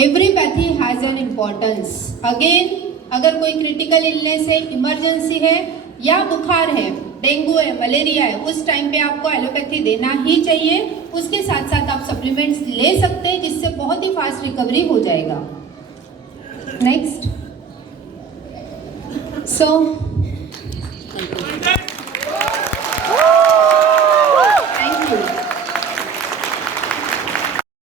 everypathy has an importance. Again, अगर कोई क्रिटिकल इलनेस है, इमरजेंसी है या बुखार है, डेंगू है, मलेरिया है, उस टाइम पे आपको एलोपैथी देना ही चाहिए। उसके साथ साथ आप सप्लीमेंट्स ले सकते हैं, जिससे बहुत ही फास्ट रिकवरी हो जाएगा। नेक्स्ट, सो